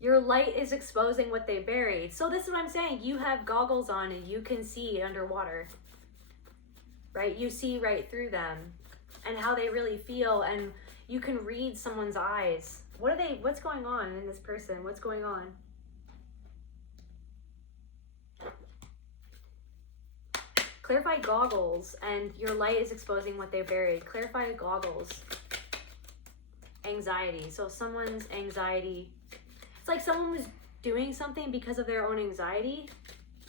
Your light is exposing what they buried. So this is what I'm saying. You have goggles on and you can see underwater, right? You see right through them and how they really feel, and you can read someone's eyes. What's going on in this person? What's going on? Clarify goggles, and your light is exposing what they buried. Clarify goggles. Anxiety. So someone's anxiety, it's like someone was doing something because of their own anxiety.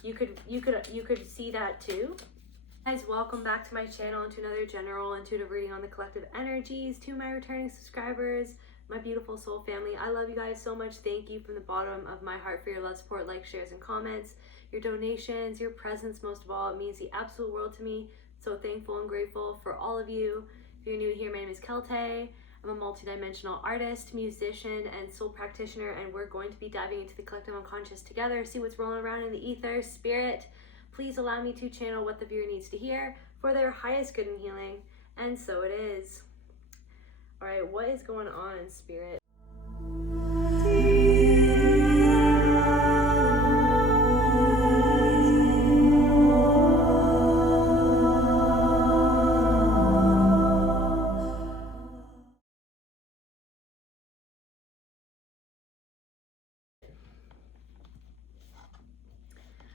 You could see that too. Guys, welcome back to my channel and to another general intuitive reading on the collective energies. To my returning subscribers, my beautiful soul family, I love you guys so much. Thank you from the bottom of my heart for your love, support, likes, shares, and comments, your donations, your presence. Most of all, it means the absolute world to me. So thankful and grateful for all of you. If you're new here, my name is Kelte. I'm a multidimensional artist, musician, and soul practitioner, and we're going to be diving into the collective unconscious together, see what's rolling around in the ether. Spirit, please allow me to channel what the viewer needs to hear for their highest good and healing, and so it is. All right, what is going on in spirit?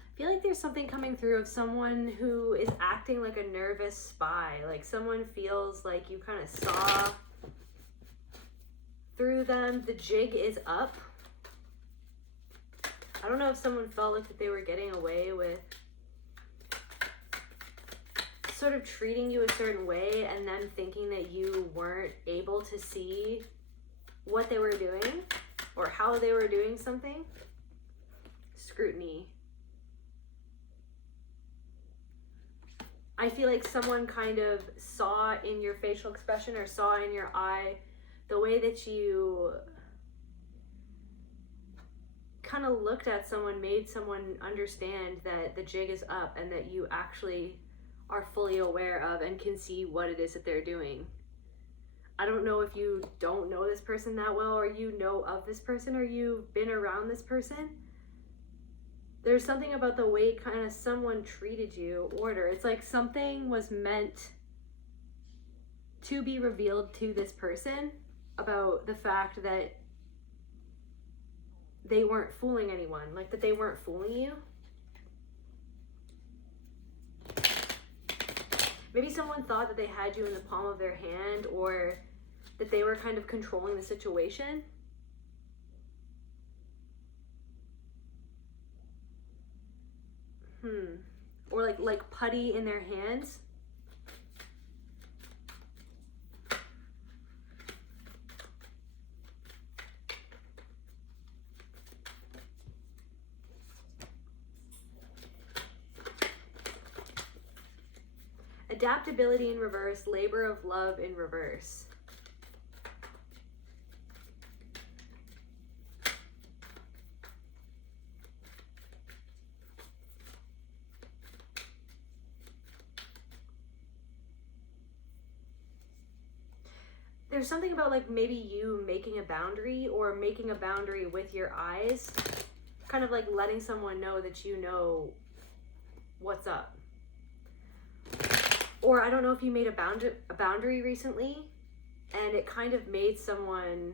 I feel like there's something coming through of someone who is acting like a nervous spy. Like someone feels like you kind of saw through them. The jig is up. I don't know if someone felt like that they were getting away with sort of treating you a certain way and then thinking that you weren't able to see what they were doing or how they were doing something. Scrutiny. I feel like someone kind of saw in your facial expression or saw in your eye the way that you kind of looked at someone, made someone understand that the jig is up and that you actually are fully aware of and can see what it is that they're doing. I don't know if you don't know this person that well, or you know of this person, or you've been around this person. There's something about the way kind of someone treated you, order. It's like something was meant to be revealed to this person about the fact that they weren't fooling anyone, like that they weren't fooling you. Maybe someone thought that they had you in the palm of their hand, or that they were kind of controlling the situation. Or like putty in their hands. Adaptability in reverse, labor of love in reverse. There's something about like maybe you making a boundary or making a boundary with your eyes, kind of like letting someone know that you know what's up. Or I don't know if you made a boundary recently and it kind of made someone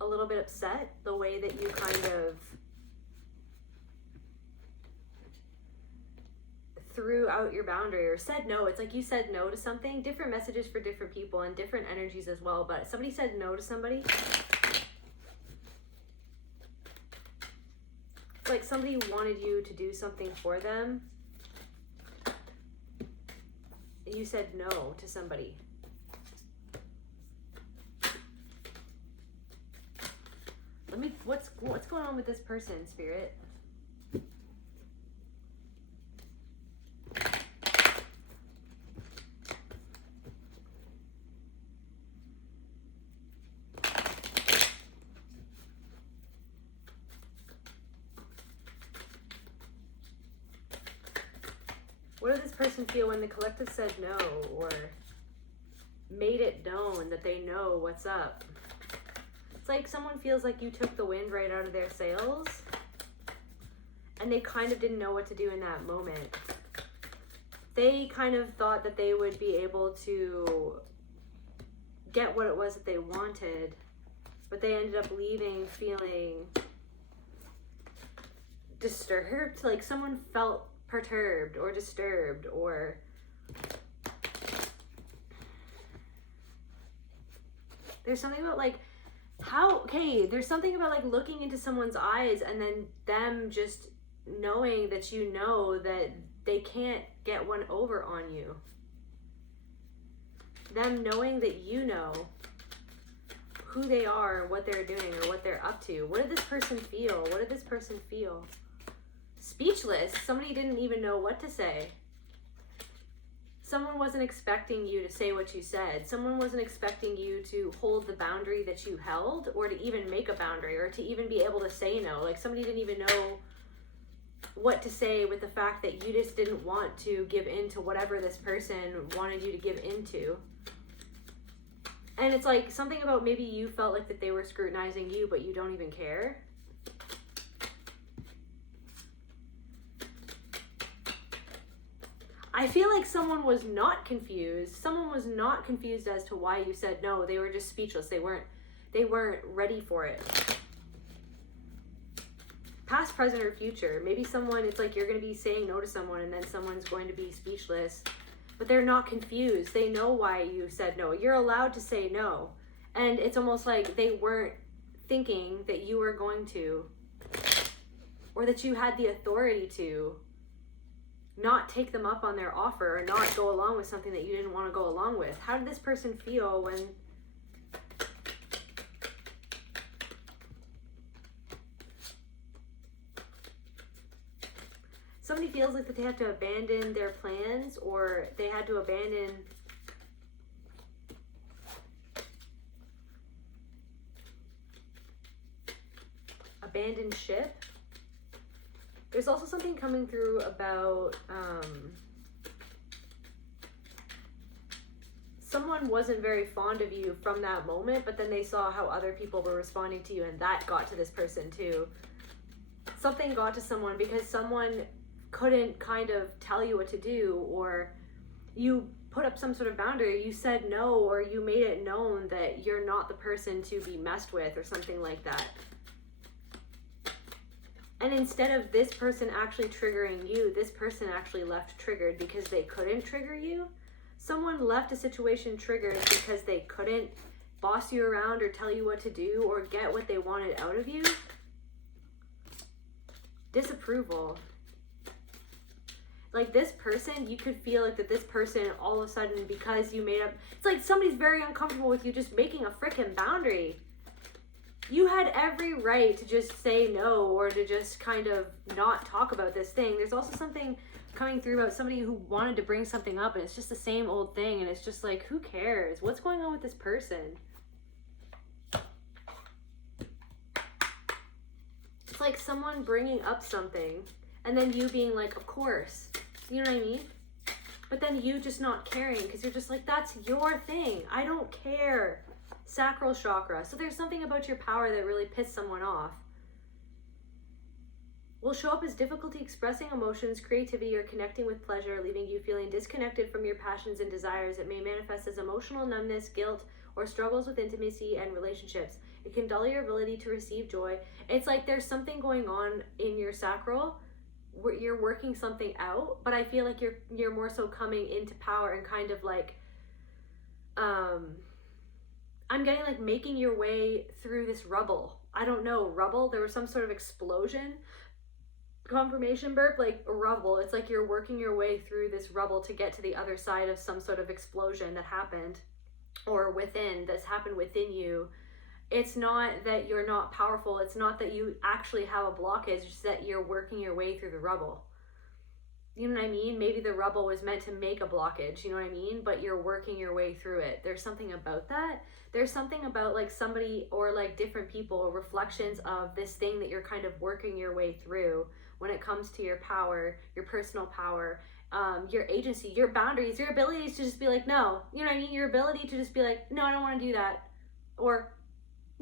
a little bit upset, the way that you kind of threw out your boundary or said no. It's like you said no to something. Different messages for different people and different energies as well, but somebody said no to somebody. It's like somebody wanted you to do something for them and you said no to somebody. What's going on with this person, Spirit? What did this person feel when the collective said no, or made it known that they know what's up? It's like someone feels like you took the wind right out of their sails, and they kind of didn't know what to do in that moment. They kind of thought that they would be able to get what it was that they wanted, but they ended up leaving feeling disturbed. Like someone felt perturbed or disturbed, or there's something about like there's something about like looking into someone's eyes and then them just knowing that you know that they can't get one over on you. Them knowing that you know who they are, what they're doing, or what they're up to. What did this person feel? What did this person feel? Speechless. Somebody didn't even know what to say. Someone wasn't expecting you to say what you said. Someone wasn't expecting you to hold the boundary that you held, or to even make a boundary, or to even be able to say no. Like somebody didn't even know what to say with the fact that you just didn't want to give in to whatever this person wanted you to give into. And it's like something about maybe you felt like that they were scrutinizing you, but you don't even care. I feel like someone was not confused. Someone was not confused as to why you said no. They were just speechless. They weren't ready for it. Past, present, or future. Maybe someone, it's like you're going to be saying no to someone and then someone's going to be speechless, but they're not confused. They know why you said no. You're allowed to say no. And it's almost like they weren't thinking that you were going to, or that you had the authority to not take them up on their offer or not go along with something that you didn't want to go along with. How did this person feel when somebody feels like that they have to abandon their plans, or they had to abandon ship? There's also something coming through about someone wasn't very fond of you from that moment, but then they saw how other people were responding to you, and that got to this person too. Something got to someone because someone couldn't kind of tell you what to do, or you put up some sort of boundary, you said no, or you made it known that you're not the person to be messed with, or something like that. And instead of this person actually triggering you, this person actually left triggered because they couldn't trigger you. Someone left a situation triggered because they couldn't boss you around or tell you what to do or get what they wanted out of you. Disapproval. Like this person, you could feel like that this person all of a sudden, because you made up, it's like somebody's very uncomfortable with you just making a freaking boundary. You had every right to just say no, or to just kind of not talk about this thing. There's also something coming through about somebody who wanted to bring something up, and it's just the same old thing, and it's just like, who cares? What's going on with this person? It's like someone bringing up something, and then you being like, of course. You know what I mean? But then you just not caring, because you're just like, that's your thing. I don't care. Sacral chakra. So there's something about your power that really pissed someone off. Will show up as difficulty expressing emotions, creativity, or connecting with pleasure, leaving you feeling disconnected from your passions and desires. It may manifest as emotional numbness, guilt, or struggles with intimacy and relationships. It can dull your ability to receive joy. It's like there's something going on in your sacral where you're working something out, but I feel like you're more so coming into power and kind of like I'm getting like making your way through this rubble. I don't know, rubble. There was some sort of explosion. Confirmation burp, like rubble. It's like you're working your way through this rubble to get to the other side of some sort of explosion that happened, or that's happened within you. It's not that you're not powerful. It's not that you actually have a blockage. It's just that you're working your way through the rubble. You know what I mean? Maybe the rubble was meant to make a blockage, you know what I mean? But you're working your way through it. There's something about that. There's something about like somebody or like different people or reflections of this thing that you're kind of working your way through when it comes to your power, your personal power, your agency, your boundaries, your abilities to just be like, no, you know what I mean? Your ability to just be like, no, I don't want to do that. Or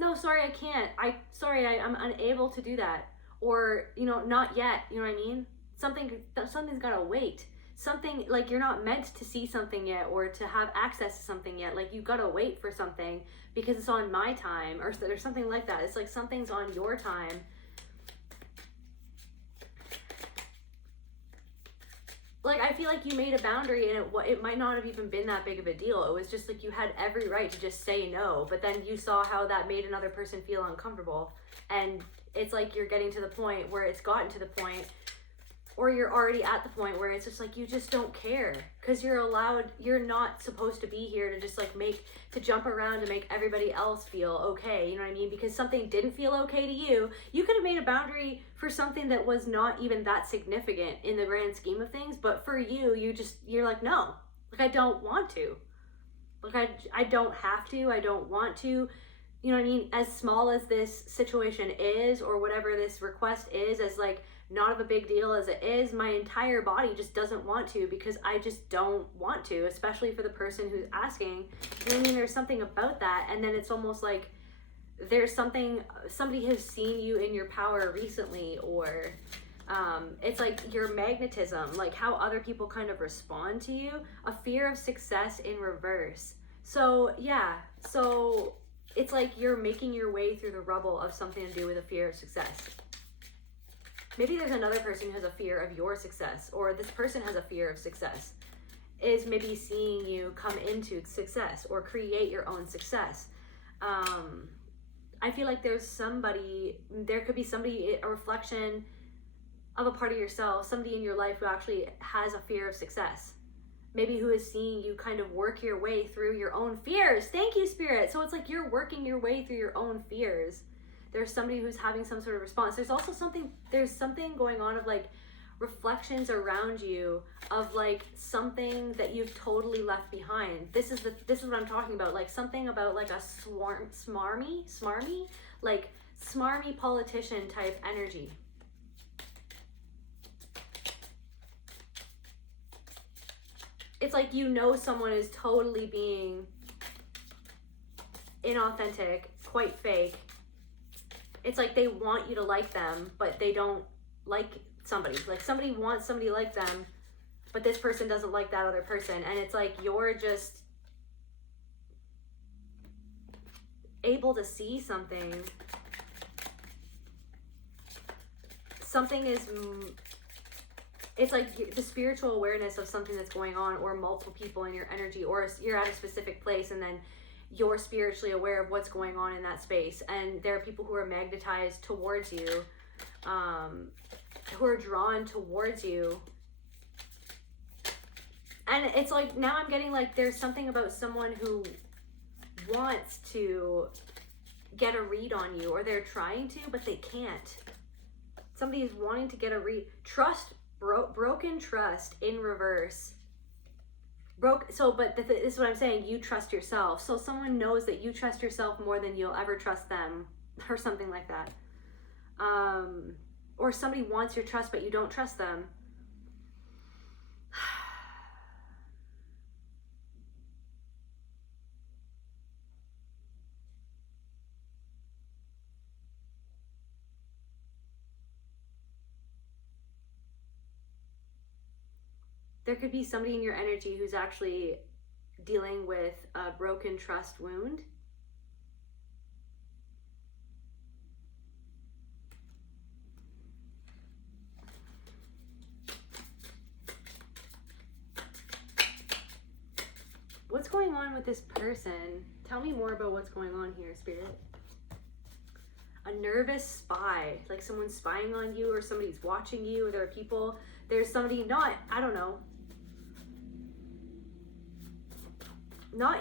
no, sorry, I can't. I'm unable to do that. Or, not yet. You know what I mean? Something's gotta wait. Something, like, you're not meant to see something yet or to have access to something yet. Like, you gotta wait for something because it's on my time, or there's something like that. It's like something's on your time. Like, I feel like you made a boundary, and it might not have even been that big of a deal. It was just like you had every right to just say no, but then you saw how that made another person feel uncomfortable. And it's like you're getting to the point where it's gotten to the point, or you're already at the point where it's just like you just don't care, because you're not supposed to be here to just like to jump around to make everybody else feel okay. You know what I mean? Because something didn't feel okay to you. You could have made a boundary for something that was not even that significant in the grand scheme of things, but for you, you're like, no, like, I don't want to. Like, I don't have to, I don't want to. You know what I mean? As small as this situation is, or whatever this request is, as like not of a big deal as it is, my entire body just doesn't want to, because I just don't want to, especially for the person who's asking. You know what I mean? There's something about that, and then it's almost like there's somebody has seen you in your power recently, or it's like your magnetism, like how other people kind of respond to you, a fear of success in reverse. So yeah, so it's like you're making your way through the rubble of something to do with a fear of success. Maybe there's another person who has a fear of your success, or this person has a fear of success, is maybe seeing you come into success or create your own success. I feel like there could be somebody, a reflection of a part of yourself, somebody in your life who actually has a fear of success. Maybe who is seeing you kind of work your way through your own fears. Thank you, Spirit. So it's like you're working your way through your own fears. There's somebody who's having some sort of response. There's something going on of like reflections around you of like something that you've totally left behind. This is what I'm talking about. Like something about like a smarmy, like smarmy politician type energy. It's like, someone is totally being inauthentic, quite fake. It's like they want you to like them, but they don't like somebody. Like somebody wants somebody like them, but this person doesn't like that other person. And it's like you're just able to see something. It's like the spiritual awareness of something that's going on, or multiple people in your energy, or you're at a specific place and then you're spiritually aware of what's going on in that space. And there are people who are magnetized towards you, who are drawn towards you. And it's like, now I'm getting like, there's something about someone who wants to get a read on you, or they're trying to, but they can't. Somebody is wanting to get a read. Broken trust in reverse. But this is what I'm saying. You trust yourself. So someone knows that you trust yourself more than you'll ever trust them, or something like that. Or somebody wants your trust, but you don't trust them. There could be somebody in your energy who's actually dealing with a broken trust wound. What's going on with this person? Tell me more about what's going on here, Spirit. A nervous spy, like someone's spying on you, or somebody's watching you, or there are people, there's somebody not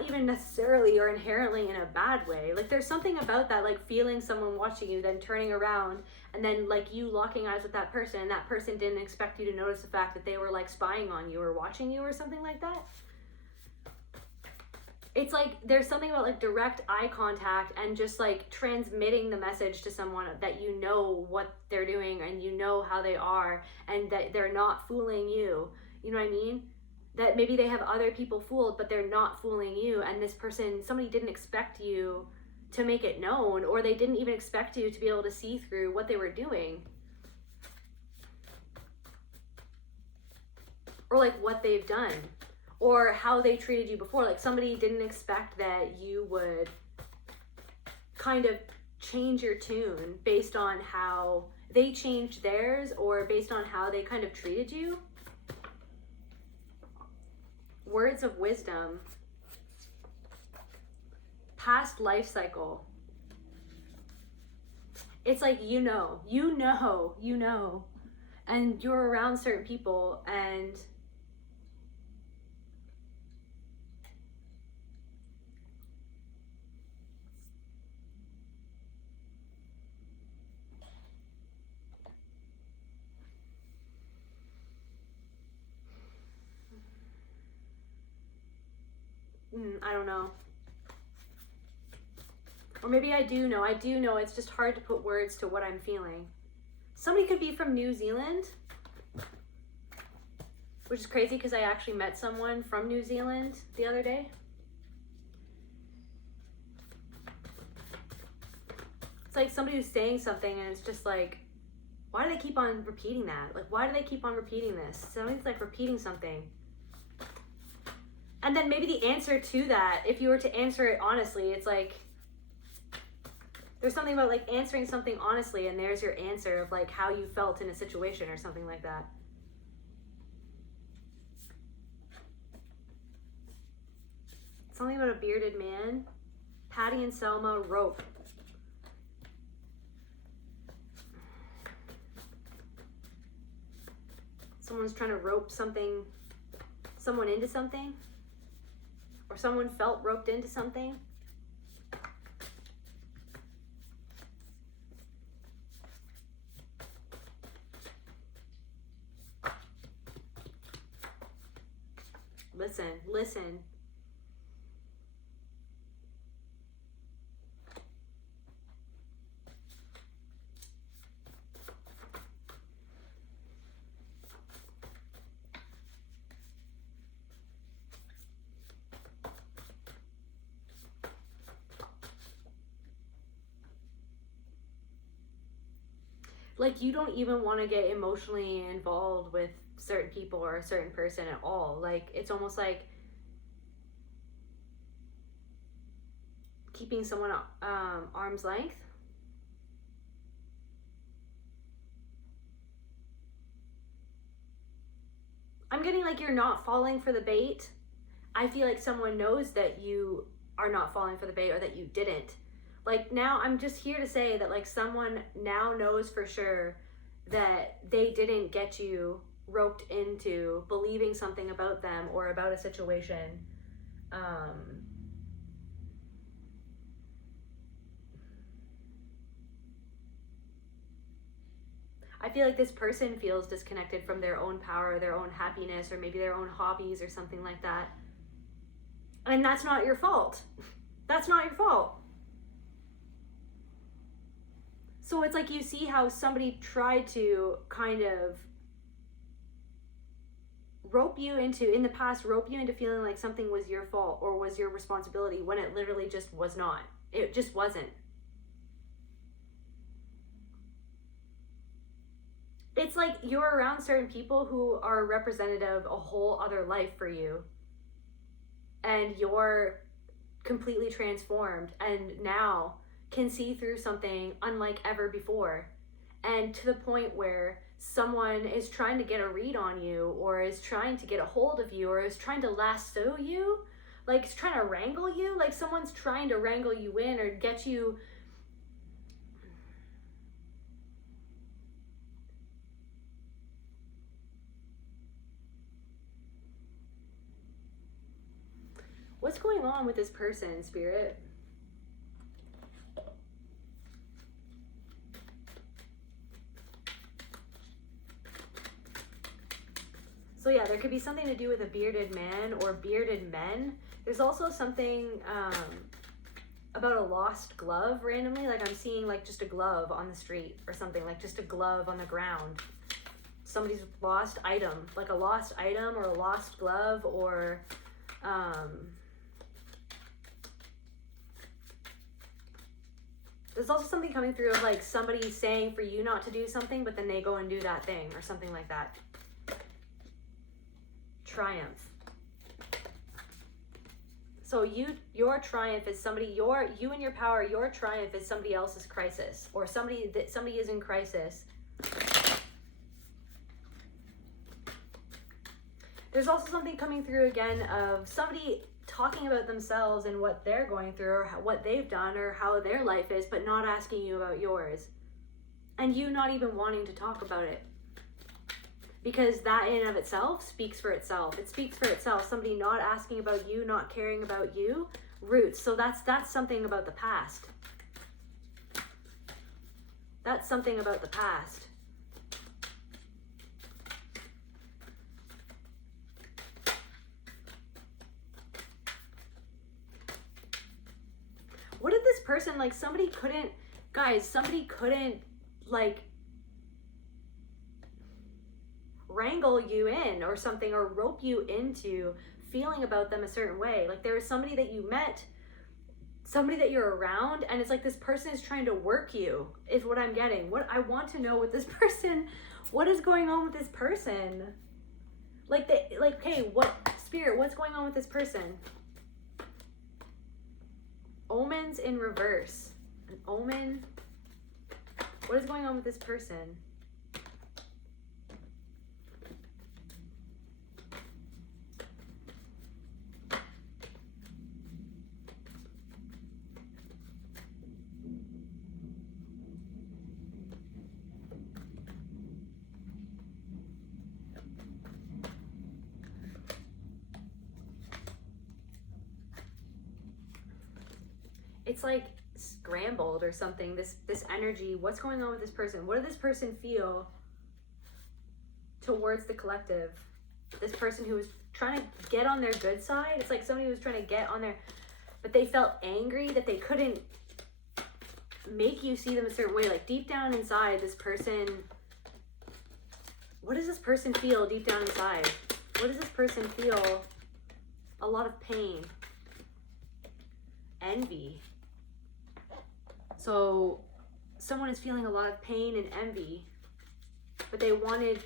even necessarily or inherently in a bad way. Like there's something about that, like feeling someone watching you, then turning around, and then like you locking eyes with that person, and that person didn't expect you to notice the fact that they were like spying on you or watching you or something like that. It's like there's something about like direct eye contact and just like transmitting the message to someone that you know what they're doing and you know how they are, and that they're not fooling you. You know what I mean? That maybe they have other people fooled, but they're not fooling you. And this person, somebody didn't expect you to make it known, or they didn't even expect you to be able to see through what they were doing, or like what they've done, or how they treated you before. Like somebody didn't expect that you would kind of change your tune based on how they changed theirs, or based on how they kind of treated you. Words of wisdom. Past life cycle. It's like, you know, and you're around certain people, and I don't know. Or maybe I do know. It's just hard to put words to what I'm feeling. Somebody could be from New Zealand, which is crazy because I actually met someone from New Zealand the other day. It's like somebody who's saying something and it's just like, why do they keep on repeating that? Like, why do they keep on repeating this? Somebody's like repeating something. And then maybe the answer to that, if you were to answer it honestly, it's like, there's something about like answering something honestly, and there's your answer of like how you felt in a situation or something like that. Something about a bearded man. Patty and Selma, rope. Someone's trying to rope someone into something, or someone felt roped into something. Listen. Like, you don't even want to get emotionally involved with certain people or a certain person at all. Like, it's almost like keeping someone arm's length. I'm getting like you're not falling for the bait. I feel like someone knows that you are not falling for the bait, or that you didn't. Like, now I'm just here to say that like someone now knows for sure that they didn't get you roped into believing something about them or about a situation. I feel like this person feels disconnected from their own power, their own happiness, or maybe their own hobbies or something like that. And that's not your fault. That's not your fault. So it's like you see how somebody tried to kind of in the past, rope you into feeling like something was your fault or was your responsibility, when it literally just was not. It just wasn't. It's like you're around certain people who are representative of a whole other life for you, and you're completely transformed and now can see through something unlike ever before. And to the point where someone is trying to get a read on you, or is trying to get a hold of you, or is trying to lasso you, like is trying to wrangle you, like someone's trying to wrangle you in or get you. What's going on with this person, Spirit? So yeah, there could be something to do with a bearded man or bearded men. There's also something about a lost glove randomly. Like I'm seeing like just a glove on the street or something, like just a glove on the ground. Somebody's lost item, like a lost item or a lost glove, or There's also something coming through of like somebody saying for you not to do something, but then they go and do that thing or something like that. Triumph. So your triumph is somebody, you and your power, your triumph is somebody else's crisis, or somebody is in crisis. There's also something coming through again of somebody talking about themselves and what they're going through, or what they've done, or how their life is, but not asking you about yours. And you not even wanting to talk about it. Because that in and of itself speaks for itself. It speaks for itself. Somebody not asking about you, not caring about you, roots. So that's something about the past. That's something about the past. What did this person, like, somebody couldn't like wrangle you in or something, or rope you into feeling about them a certain way. Like there was somebody that you met, somebody that you're around, and it's like this person is trying to work you, is what I'm getting. What I want to know with this person, what is going on with this person? Hey, what spirit, what's going on with this person? Omens in reverse. An omen. What is going on with this person? It's like scrambled or something, this energy. What's going on with this person? What did this person feel towards the collective? This person who was trying to get on their good side. It's like somebody who was trying to get on their, but they felt angry that they couldn't make you see them a certain way. Like deep down inside, this person, what does this person feel deep down inside? What does this person feel? A lot of pain. Envy. So someone is feeling a lot of pain and envy, but they wanted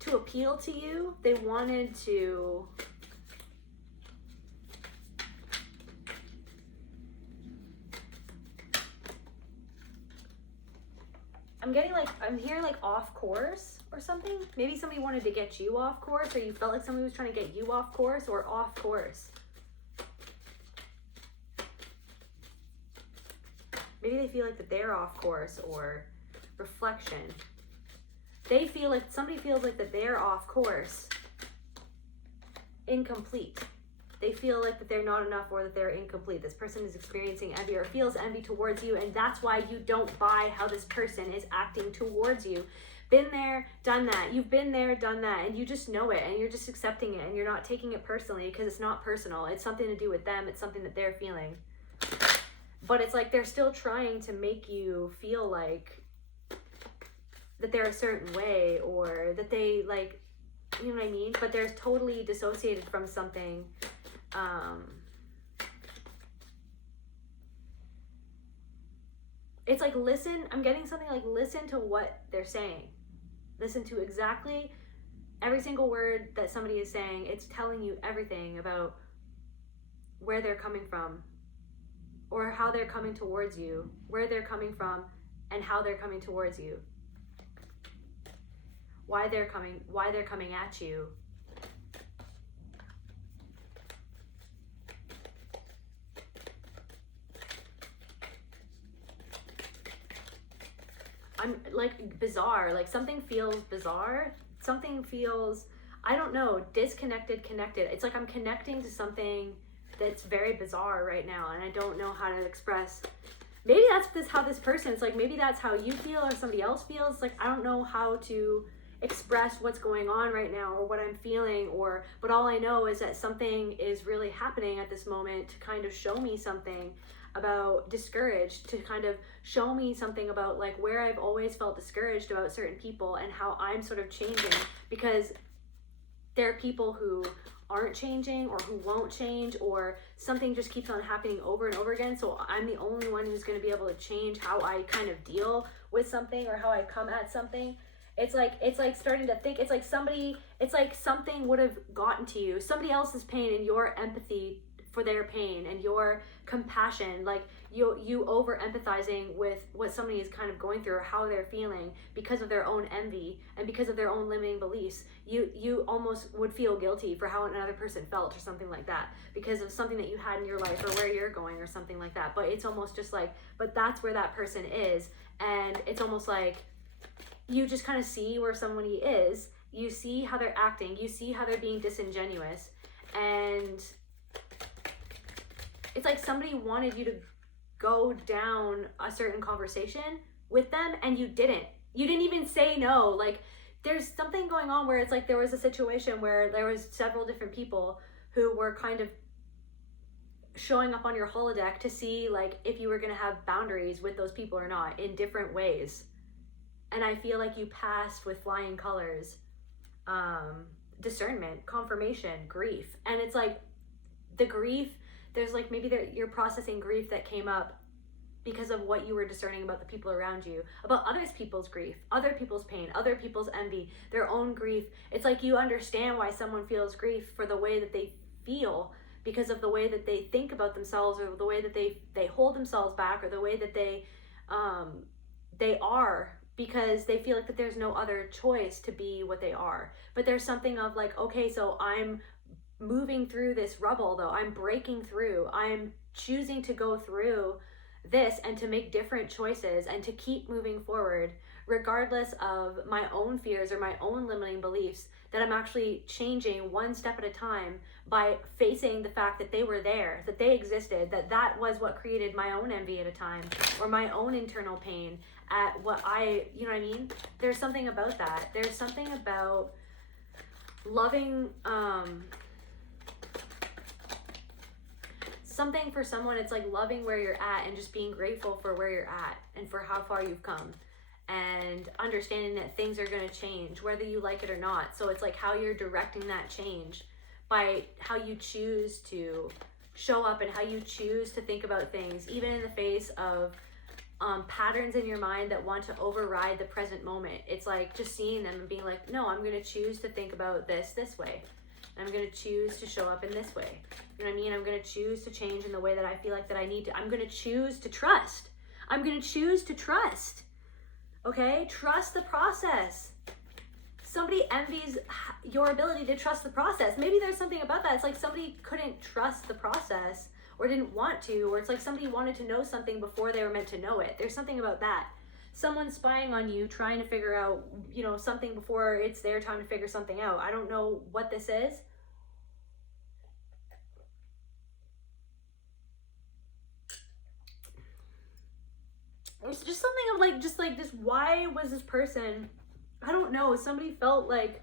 to appeal to you. They wanted to I'm hearing like off course or something. Maybe somebody wanted to get you off course, or you felt like somebody was trying to get you off course or off course. Maybe they feel like that they're off course, or reflection. They feel like, somebody feels like that they're off course, incomplete. They feel like that they're not enough, or that they're incomplete. This person is experiencing envy or feels envy towards you, and that's why you don't buy how this person is acting towards you. Been there, done that. You've been there, done that, and you just know it, and you're just accepting it, and you're not taking it personally, because it's not personal. It's something to do with them. It's something that they're feeling. But it's like they're still trying to make you feel like that they're a certain way, or that they, like, you know what I mean? But they're totally dissociated from something. It's like, listen, I'm getting something like, listen to what they're saying. Listen to exactly every single word that somebody is saying. It's telling you everything about where they're coming from, or how they're coming towards you, where they're coming from, and how they're coming towards you. Why they're coming at you. I'm like bizarre, like something feels bizarre. Something feels, I don't know, disconnected, connected. It's like I'm connecting to something that's very bizarre right now, and I don't know how to express. Maybe that's how this person's like, maybe that's how you feel, or somebody else feels. Like, I don't know how to express what's going on right now, or what I'm feeling, but all I know is that something is really happening at this moment to kind of show me something about discouraged, to kind of show me something about like where I've always felt discouraged about certain people, and how I'm sort of changing, because there are people who aren't changing or who won't change, or something just keeps on happening over and over again. So I'm the only one who's going to be able to change how I kind of deal with something or how I come at something. It's like starting to think, it's like something would have gotten to you, somebody else's pain, and your empathy for their pain and your compassion, like you over empathizing with what somebody is kind of going through or how they're feeling because of their own envy and because of their own limiting beliefs. You almost would feel guilty for how another person felt or something like that because of something that you had in your life or where you're going or something like that. But it's almost just like, but that's where that person is, and it's almost like you just kind of see where somebody is, you see how they're acting, you see how they're being disingenuous, and it's like somebody wanted you to go down a certain conversation with them and you didn't even say no. Like there's something going on where it's like there was a situation where there was several different people who were kind of showing up on your holodeck to see like if you were going to have boundaries with those people or not in different ways. And I feel like you passed with flying colors, discernment, confirmation, grief. And it's like the grief, there's like maybe you're processing grief that came up because of what you were discerning about the people around you, about other people's grief, other people's pain, other people's envy, their own grief. It's like you understand why someone feels grief for the way that they feel because of the way that they think about themselves, or the way that they hold themselves back, or the way that they are, because they feel like that there's no other choice to be what they are. But there's something of like, okay, so I'm moving through this rubble though, I'm breaking through, I'm choosing to go through this and to make different choices and to keep moving forward regardless of my own fears or my own limiting beliefs, that I'm actually changing one step at a time by facing the fact that they were there, that they existed, that was what created my own envy at a time, or my own internal pain at what you know what I mean? There's something about that. There's something about loving something for someone. It's like loving where you're at and just being grateful for where you're at and for how far you've come, and understanding that things are going to change whether you like it or not. So it's like how you're directing that change by how you choose to show up and how you choose to think about things, even in the face of patterns in your mind that want to override the present moment. It's like just seeing them and being like, no, I'm going to choose to think about this way. I'm going to choose to show up in this way. You know what I mean? I'm going to choose to change in the way that I feel like that I need to. I'm going to choose to trust. I'm going to choose to trust. Okay? Trust the process. Somebody envies your ability to trust the process. Maybe there's something about that. It's like somebody couldn't trust the process or didn't want to, or it's like somebody wanted to know something before they were meant to know it. There's something about that. Someone spying on you, trying to figure out, you know, something before it's their time to figure something out. I don't know what this is. It's just something of like, just like this, why was this person, I don't know, somebody felt like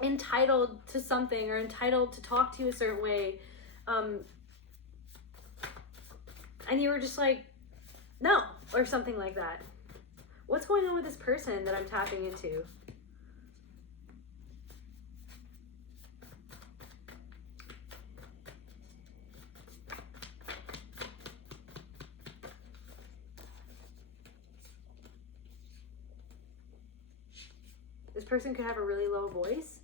entitled to something or entitled to talk to you a certain way. And you were just like, no, or something like that. What's going on with this person that I'm tapping into? This person could have a really low voice.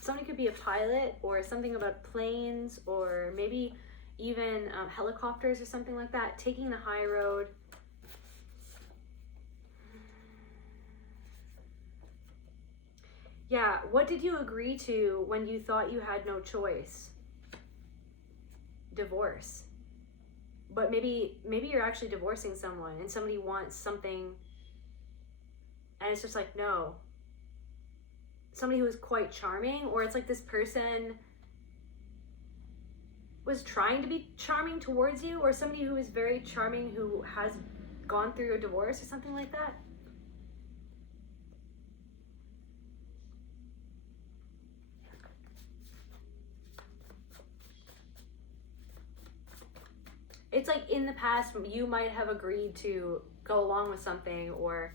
Somebody could be a pilot, or something about planes, or maybe even helicopters or something like that, taking the high road. Yeah, what did you agree to when you thought you had no choice? Divorce. But maybe you're actually divorcing someone and somebody wants something and it's just like, no. Somebody who is quite charming, or it's like this person was trying to be charming towards you, or somebody who is very charming who has gone through a divorce or something like that. It's like in the past you might have agreed to go along with something, or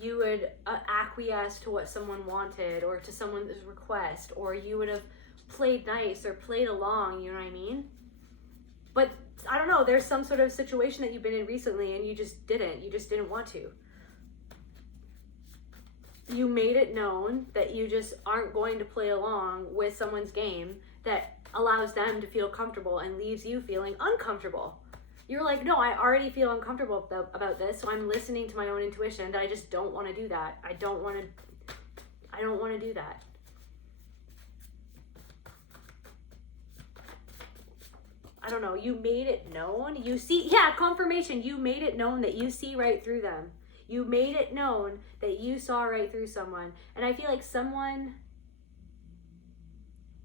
you would acquiesce to what someone wanted or to someone's request, or you would have played nice or played along, you know what I mean? But I don't know, there's some sort of situation that you've been in recently and you just didn't want to. You made it known that you just aren't going to play along with someone's game that allows them to feel comfortable and leaves you feeling uncomfortable. You're like, no, I already feel uncomfortable about this, so I'm listening to my own intuition that I just don't want to do that. I don't want to do that. I don't know, you made it known. You see, yeah, confirmation. You made it known that you see right through them. You made it known that you saw right through someone. And I feel like someone,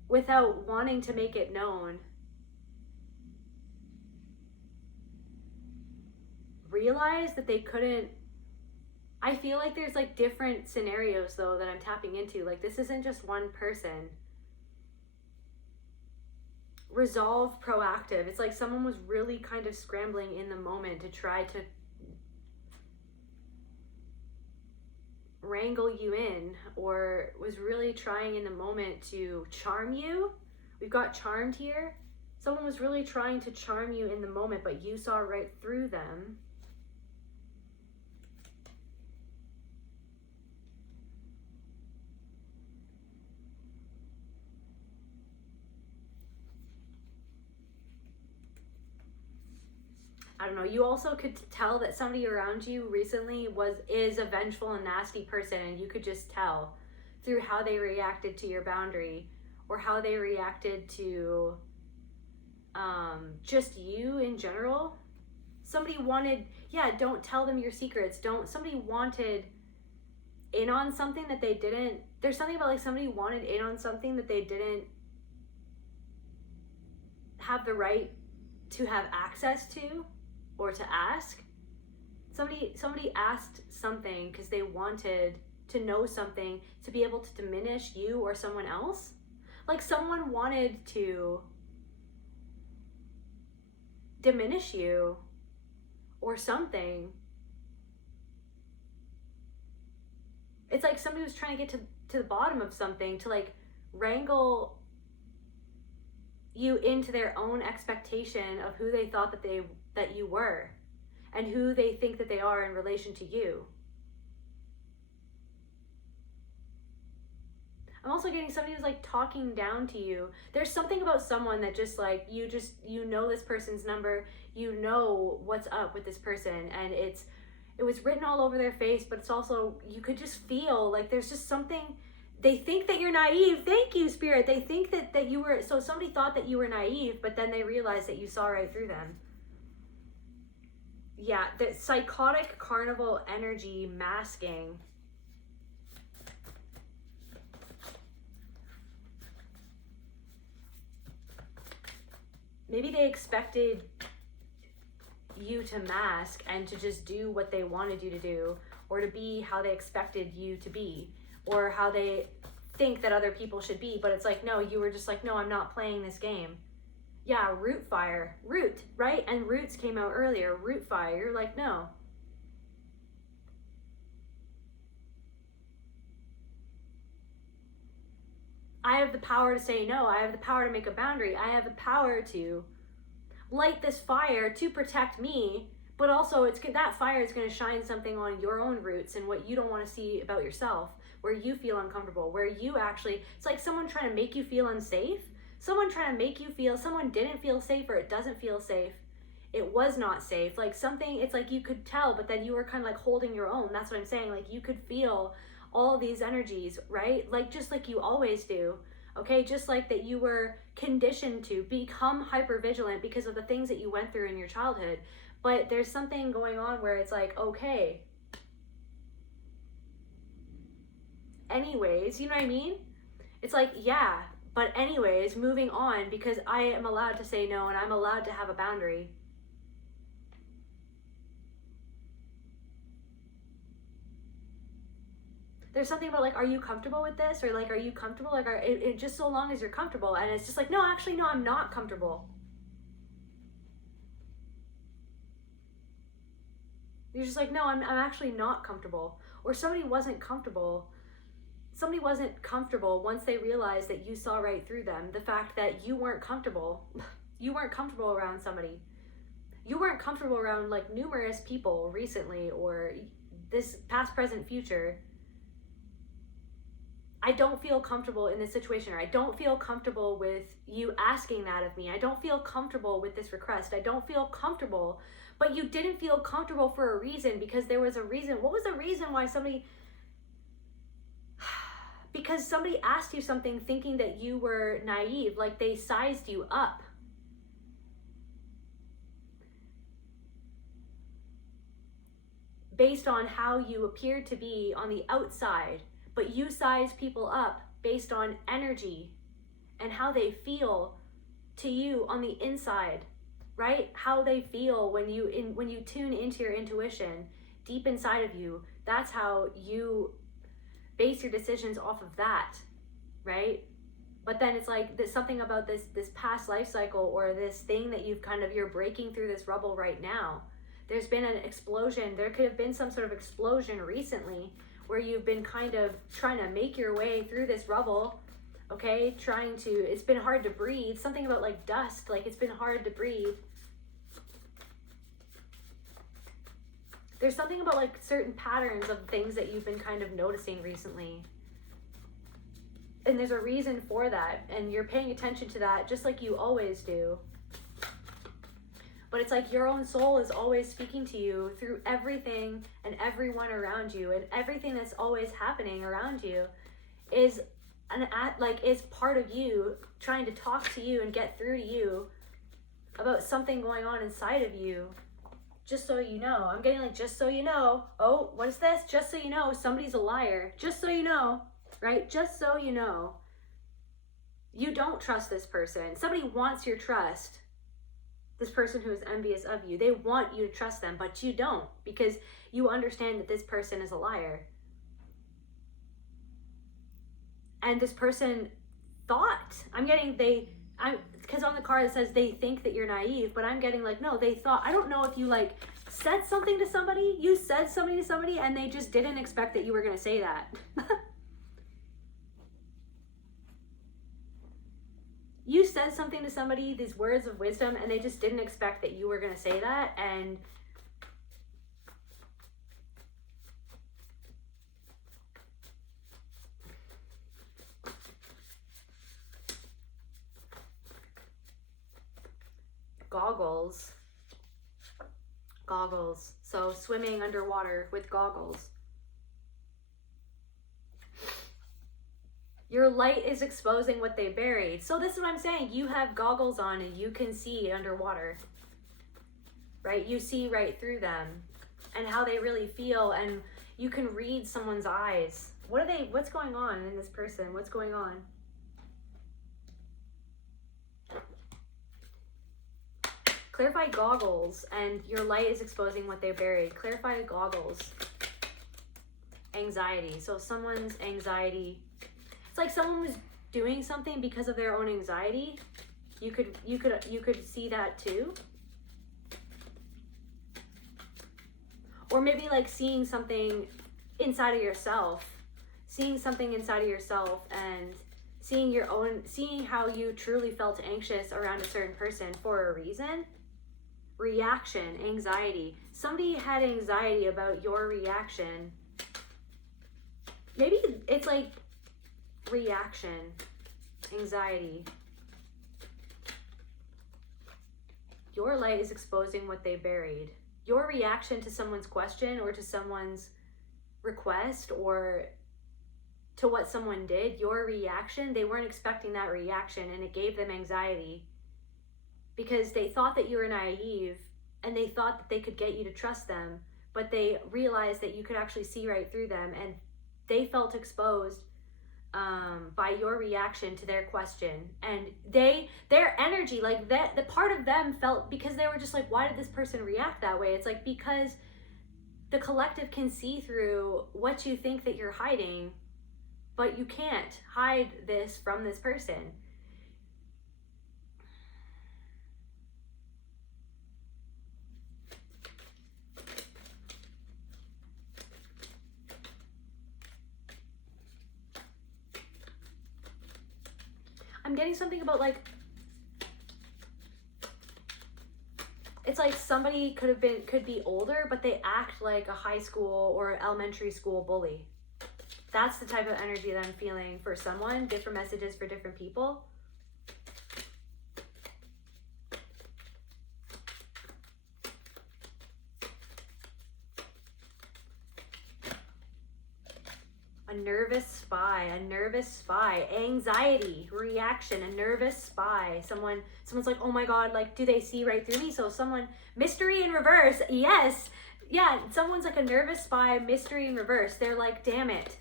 without wanting to make it known, realized that they couldn't. I feel like there's like different scenarios though that I'm tapping into. Like this isn't just one person. Resolve proactive. It's like someone was really kind of scrambling in the moment to try to wrangle you in, or was really trying in the moment to charm you. We've got charmed here. Someone was really trying to charm you in the moment, but you saw right through them. I don't know, you also could tell that somebody around you recently is a vengeful and nasty person, and you could just tell through how they reacted to your boundary, or how they reacted to just you in general. Somebody wanted, don't tell them your secrets. Somebody wanted in on something that they didn't. There's something about like somebody wanted in on something that they didn't have the right to have access to, or to ask. Somebody asked something because they wanted to know something to be able to diminish you or someone else. Like someone wanted to diminish you or something. It's like somebody was trying to get to the bottom of something, to like wrangle you into their own expectation of who they thought that you were, and who they think that they are in relation to you. I'm also getting somebody who's like talking down to you. There's something about someone that just like, you know this person's number, you know what's up with this person, and it was written all over their face, but it's also, you could just feel like there's just something. They think that you're naive. Thank you, Spirit. They think that you were, so somebody thought that you were naive, but then they realized that you saw right through them. Yeah, the psychotic carnival energy masking. Maybe they expected you to mask and to just do what they wanted you to do, or to be how they expected you to be, or how they think that other people should be. But it's like, no, you were just like, no, I'm not playing this game. Yeah, root fire. Root, right? And roots came out earlier. Root fire. You're like, no. I have the power to say no. I have the power to make a boundary. I have the power to light this fire to protect me, but also that fire is going to shine something on your own roots and what you don't want to see about yourself, where you feel uncomfortable, where you actually, it's like someone trying to make you feel unsafe. Someone trying to make you feel, someone didn't feel safe, or it doesn't feel safe. It was not safe. Like something, it's like you could tell, but then you were kind of like holding your own. That's what I'm saying. Like you could feel all these energies, right? Like just like you always do. Okay, just like that you were conditioned to become hypervigilant because of the things that you went through in your childhood. But there's something going on where it's like, okay, anyways, you know what I mean? It's like, yeah, but anyways, moving on, because I am allowed to say no and I'm allowed to have a boundary. There's something about like, are you comfortable with this? Or like, are you comfortable? Like, just so long as you're comfortable. And it's just like, no, actually, no, I'm not comfortable. You're just like, no, I'm actually not comfortable. or somebody wasn't comfortable. Somebody wasn't comfortable once they realized that you saw right through them. The fact that you weren't comfortable. You weren't comfortable around somebody. You weren't comfortable around like numerous people recently or this past, present, future. I don't feel comfortable in this situation, or I don't feel comfortable with you asking that of me. I don't feel comfortable with this request. I don't feel comfortable. But you didn't feel comfortable for a reason, because there was a reason. What was the reason why somebody... Because somebody asked you something thinking that you were naive, like they sized you up. Based on how you appeared to be on the outside. But you size people up based on energy and how they feel to you on the inside, right? How they feel when you tune into your intuition deep inside of you. That's how you base your decisions off of that, right? But then it's like there's something about this past life cycle, or this thing that you're breaking through this rubble right now. There's been an explosion. There could have been some sort of explosion recently where you've been kind of trying to make your way through this rubble, okay? It's been hard to breathe. Something about like dust, like it's been hard to breathe. There's something about like certain patterns of things that you've been kind of noticing recently. And there's a reason for that, and you're paying attention to that just like you always do. But it's like your own soul is always speaking to you through everything and everyone around you, and everything that's always happening around you is part of you trying to talk to you and get through to you about something going on inside of you. Just so you know. I'm getting like, just so you know. Oh, what is this? Just so you know, somebody's a liar. Just so you know, right? Just so you know. You don't trust this person. Somebody wants your trust. This person who is envious of you, they want you to trust them, but you don't, because you understand that this person is a liar. And this person thought, because on the card it says they think that you're naive, but I'm getting like, no, they thought, I don't know if you like said something to somebody, you said something to somebody and they just didn't expect that you were going to say that. You said something to somebody, these words of wisdom, and they just didn't expect that you were going to say that. And goggles. So swimming underwater with goggles. Your light is exposing what they buried. So this is what I'm saying. You have goggles on and you can see underwater, right? You see right through them and how they really feel, and you can read someone's eyes. What's going on in this person? What's going on? Clarify goggles, and your light is exposing what they buried. Clarify goggles. Anxiety. So someone's anxiety. It's like someone was doing something because of their own anxiety. You could see that too. Or maybe like seeing something inside of yourself. Seeing something inside of yourself and seeing how you truly felt anxious around a certain person for a reason. Reaction, anxiety. Somebody had anxiety about your reaction. Maybe it's like reaction, anxiety. Your light is exposing what they buried. Your reaction to someone's question or to someone's request or to what someone did, your reaction, they weren't expecting that reaction, and it gave them anxiety because they thought that you were naive and they thought that they could get you to trust them, but they realized that you could actually see right through them, and they felt exposed by your reaction to their question, and their energy, like that, the part of them felt, because they were just like, why did this person react that way? It's like, because the collective can see through what you think that you're hiding, but you can't hide this from this person. I'm getting something about like, it's like somebody could be older, but they act like a high school or elementary school bully. That's the type of energy that I'm feeling for someone. Different messages for different people. A nervous spy, anxiety, reaction, a nervous spy. Someone's like, oh my God, like, do they see right through me? So someone, mystery in reverse, yes. Yeah, someone's like a nervous spy, mystery in reverse. They're like, damn it.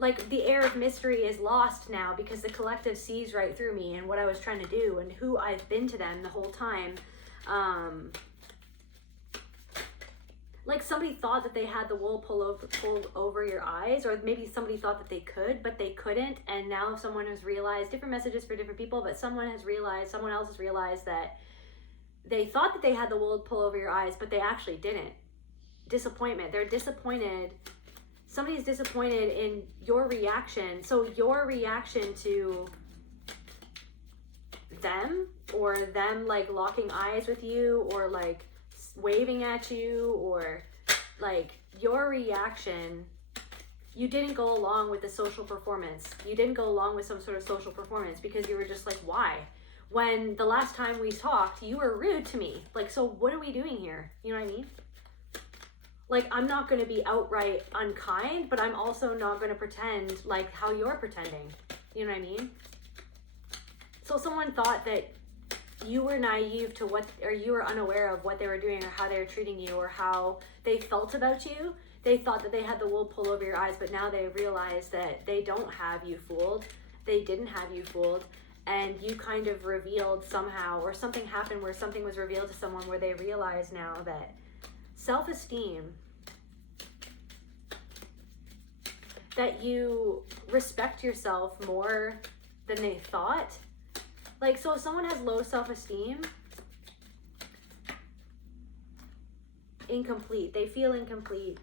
Like, the air of mystery is lost now because the collective sees right through me and what I was trying to do and who I've been to them the whole time. Like somebody thought that they had the wool pulled over your eyes, or maybe somebody thought that they could, but they couldn't. And now someone has realized, different messages for different people, but someone else has realized that they thought that they had the wool pulled over your eyes, but they actually didn't. Disappointment. They're disappointed. Somebody's disappointed in your reaction. So your reaction to them, or them like locking eyes with you, or like waving at you, or like your reaction, you didn't go along with the social performance. You didn't go along with some sort of social performance because you were just like, why? When the last time we talked, you were rude to me. Like, so what are we doing here? You know what I mean? Like, I'm not going to be outright unkind, but I'm also not going to pretend like how you're pretending. You know what I mean? So someone thought that you were naive to what, or you were unaware of what they were doing or how they were treating you or how they felt about you. They thought that they had the wool pulled over your eyes, but now they realize that they don't have you fooled. They didn't have you fooled. And you kind of revealed somehow, or something happened where something was revealed to someone where they realize now that self-esteem, that you respect yourself more than they thought. Like, so if someone has low self-esteem, incomplete, they feel incomplete.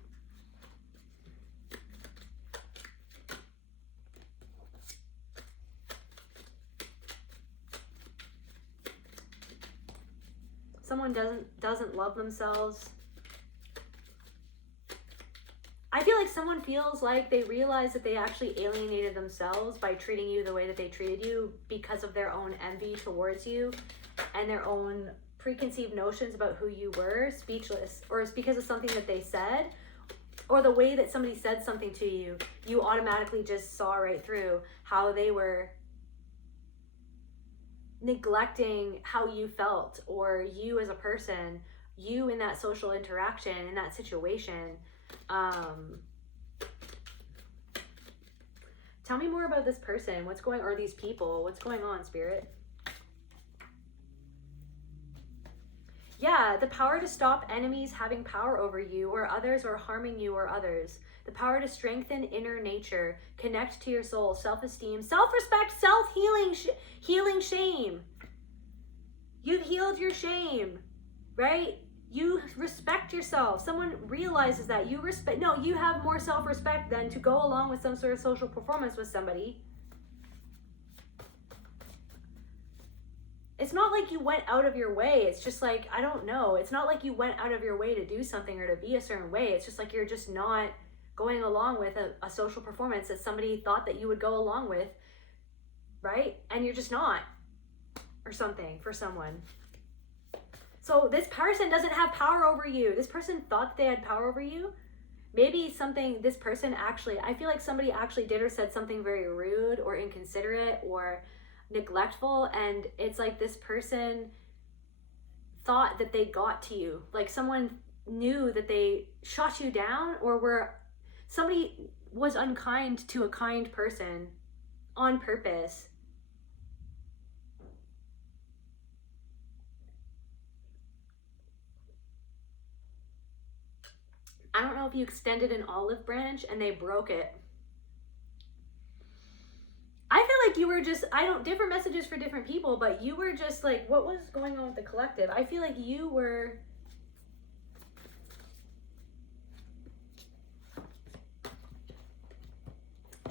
Someone doesn't love themselves. I feel like someone feels like they realize that they actually alienated themselves by treating you the way that they treated you because of their own envy towards you and their own preconceived notions about who you were, speechless, or it's because of something that they said, or the way that somebody said something to you, you automatically just saw right through how they were neglecting how you felt, or you as a person, you in that social interaction, in that situation. Tell me more about this person. What's going, or these people? What's going on, Spirit? Yeah, the power to stop enemies having power over you or others, or harming you or others. The power to strengthen inner nature, connect to your soul, self-esteem, self-respect, self-healing, healing shame. You've healed your shame, right? You respect yourself. Someone realizes that you have more self-respect than to go along with some sort of social performance with somebody. It's not like you went out of your way. It's just like, I don't know. It's not like you went out of your way to do something or to be a certain way. It's just like you're just not going along with a social performance that somebody thought that you would go along with, right? And you're just not, or something, for someone. So this person doesn't have power over you. This person thought they had power over you. Maybe this person actually, I feel like somebody actually did or said something very rude or inconsiderate or neglectful, and it's like this person thought that they got to you. Like someone knew that they shot you down, or somebody was unkind to a kind person on purpose. I don't know if you extended an olive branch and they broke it. I feel like you were just, different messages for different people, but you were just like, what was going on with the collective? I feel like you were,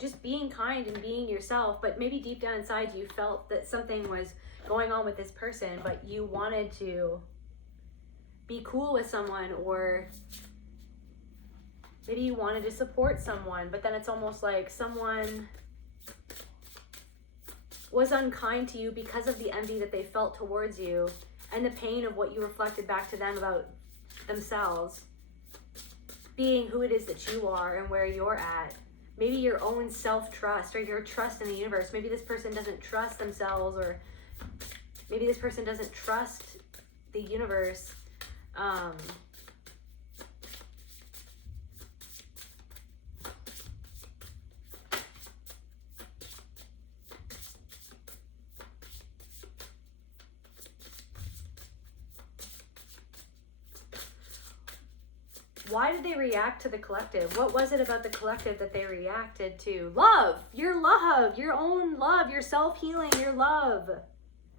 just being kind and being yourself, but maybe deep down inside you felt that something was going on with this person, but you wanted to be cool with someone, or maybe you wanted to support someone, but then it's almost like someone was unkind to you because of the envy that they felt towards you and the pain of what you reflected back to them about themselves, being who it is that you are and where you're at. Maybe your own self-trust or your trust in the universe. Maybe this person doesn't trust themselves, or maybe this person doesn't trust the universe. Why did they react to the collective? What was it about the collective that they reacted to? Love, your own love, your self-healing, your love.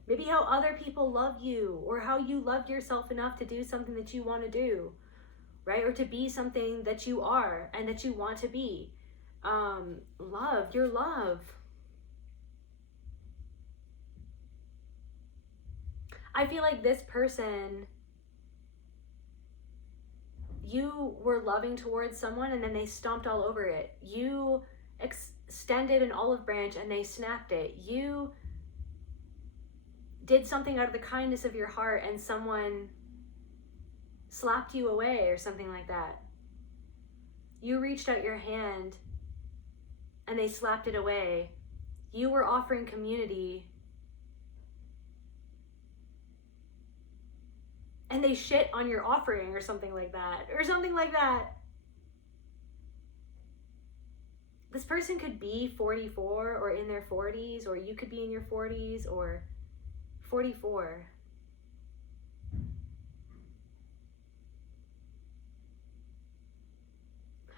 Maybe how other people love you, or how you loved yourself enough to do something that you want to do, right? Or to be something that you are and that you want to be. Love, your love. I feel like this person, you were loving towards someone and then they stomped all over it. You extended an olive branch and they snapped it. You did something out of the kindness of your heart and someone slapped you away or something like that. You reached out your hand and they slapped it away. You were offering community and they shit on your offering or something like that. This person could be 44 or in their 40s, or you could be in your 40s or 44.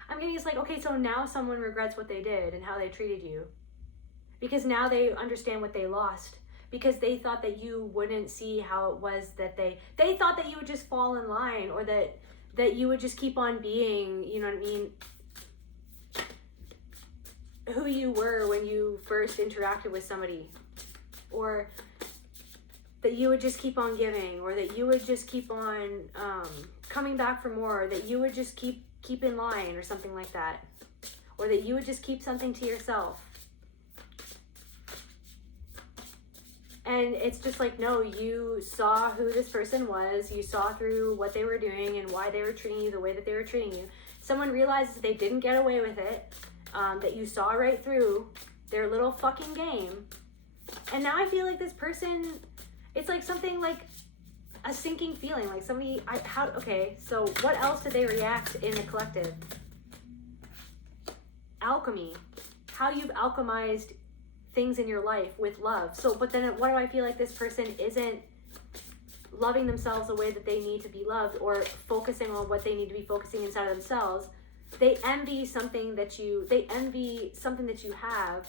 I'm getting, it's like, okay, so now someone regrets what they did and how they treated you. Because now they understand what they lost. Because they thought that you wouldn't see how it was that they thought that you would just fall in line, or that you would just keep on being, you know what I mean, who you were when you first interacted with somebody, or that you would just keep on giving, or that you would just keep on coming back for more, or that you would just keep in line or something like that, or that you would just keep something to yourself. And it's just like, no, you saw who this person was. You saw through what they were doing and why they were treating you the way that they were treating you. Someone realizes they didn't get away with it, that you saw right through their little fucking game. And now I feel like this person, it's like something like a sinking feeling, like somebody, okay, so what else did they react in the collective? Alchemy. How you've alchemized things in your life with love. So, but then what do I feel like this person isn't loving themselves the way that they need to be loved, or focusing on what they need to be focusing inside of themselves. They envy something that you have,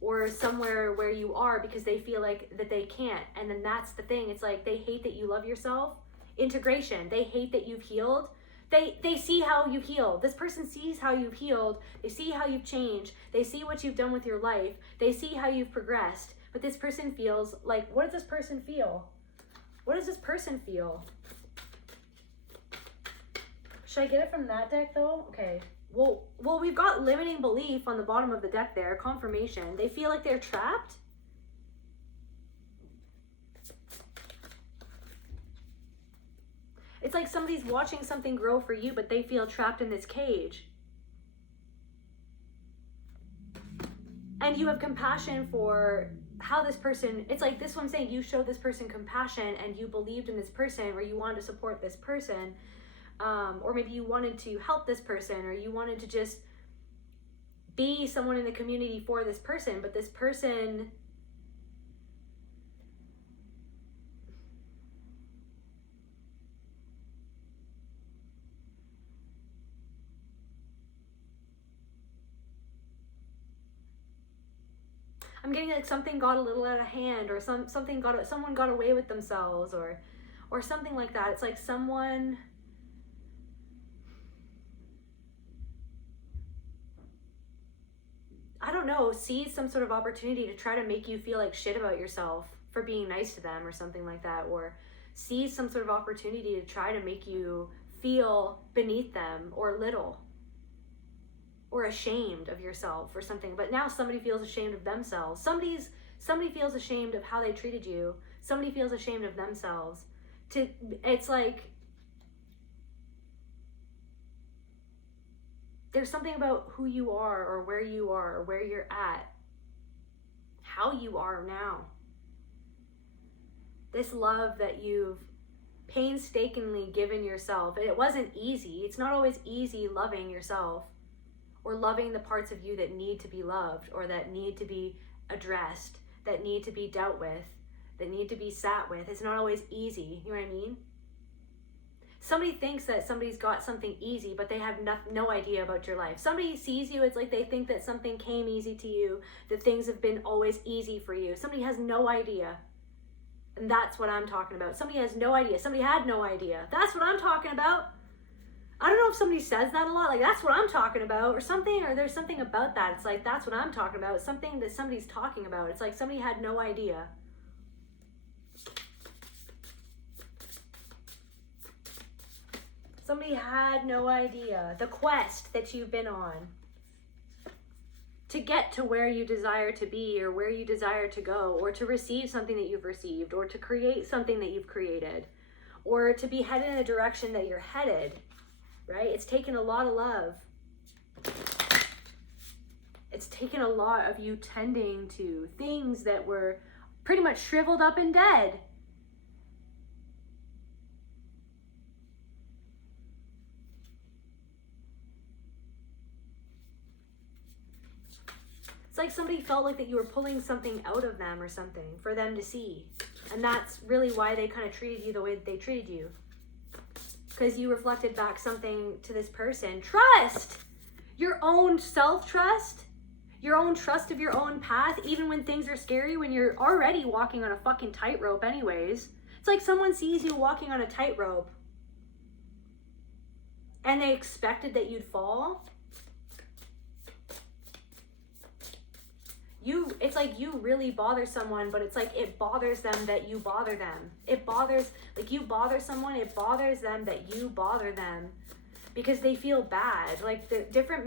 or somewhere where you are, because they feel like that they can't. And then that's the thing. It's like they hate that you love yourself. Integration. They hate that you've healed. They see how you've healed. This person sees how you've healed. They see how you've changed. They see what you've done with your life. They see how you've progressed. But this person feels like, what does this person feel? What does this person feel? Should I get it from that deck though? Okay. Well, we've got limiting belief on the bottom of the deck there. Confirmation. They feel like they're trapped. It's like somebody's watching something grow for you, but they feel trapped in this cage. And you have compassion for how this person, it's like this one saying you showed this person compassion and you believed in this person, or you wanted to support this person, or maybe you wanted to help this person, or you wanted to just be someone in the community for this person, but this person I'm getting like something got a little out of hand, or someone got away with themselves, or something like that. It's like someone, I don't know, sees some sort of opportunity to try to make you feel like shit about yourself for being nice to them or something like that, or sees some sort of opportunity to try to make you feel beneath them or little or ashamed of yourself or something. But now somebody feels ashamed of themselves. Somebody feels ashamed of how they treated you. Somebody feels ashamed of themselves. It's like there's something about who you are or where you're at, how you are now. This love that you've painstakingly given yourself. It wasn't easy. It's not always easy loving yourself or loving the parts of you that need to be loved or that need to be addressed, that need to be dealt with, that need to be sat with. It's not always easy. You know what I mean? Somebody thinks that somebody's got something easy, but they have no idea about your life. Somebody sees you, it's like they think that something came easy to you, that things have been always easy for you. Somebody has no idea. And that's what I'm talking about. Somebody has no idea. Somebody had no idea. That's what I'm talking about. I don't know if somebody says that a lot, like that's what I'm talking about or something, or there's something about that. It's like, that's what I'm talking about. It's something that somebody's talking about. It's like somebody had no idea. Somebody had no idea the quest that you've been on to get to where you desire to be or where you desire to go, or to receive something that you've received, or to create something that you've created, or to be headed in a direction that you're headed, right? It's taken a lot of love. It's taken a lot of you tending to things that were pretty much shriveled up and dead. It's like somebody felt like that you were pulling something out of them or something for them to see. And that's really why they kind of treated you the way that they treated you. Because you reflected back something to this person. Trust! Your own self-trust. Your own trust of your own path, even when things are scary, when you're already walking on a fucking tightrope anyways. It's like someone sees you walking on a tightrope and they expected that you'd fall. It's like you really bother someone, but it's like it bothers them that you bother them. It bothers, like you bother someone, it bothers them that you bother them because they feel bad. Like the different,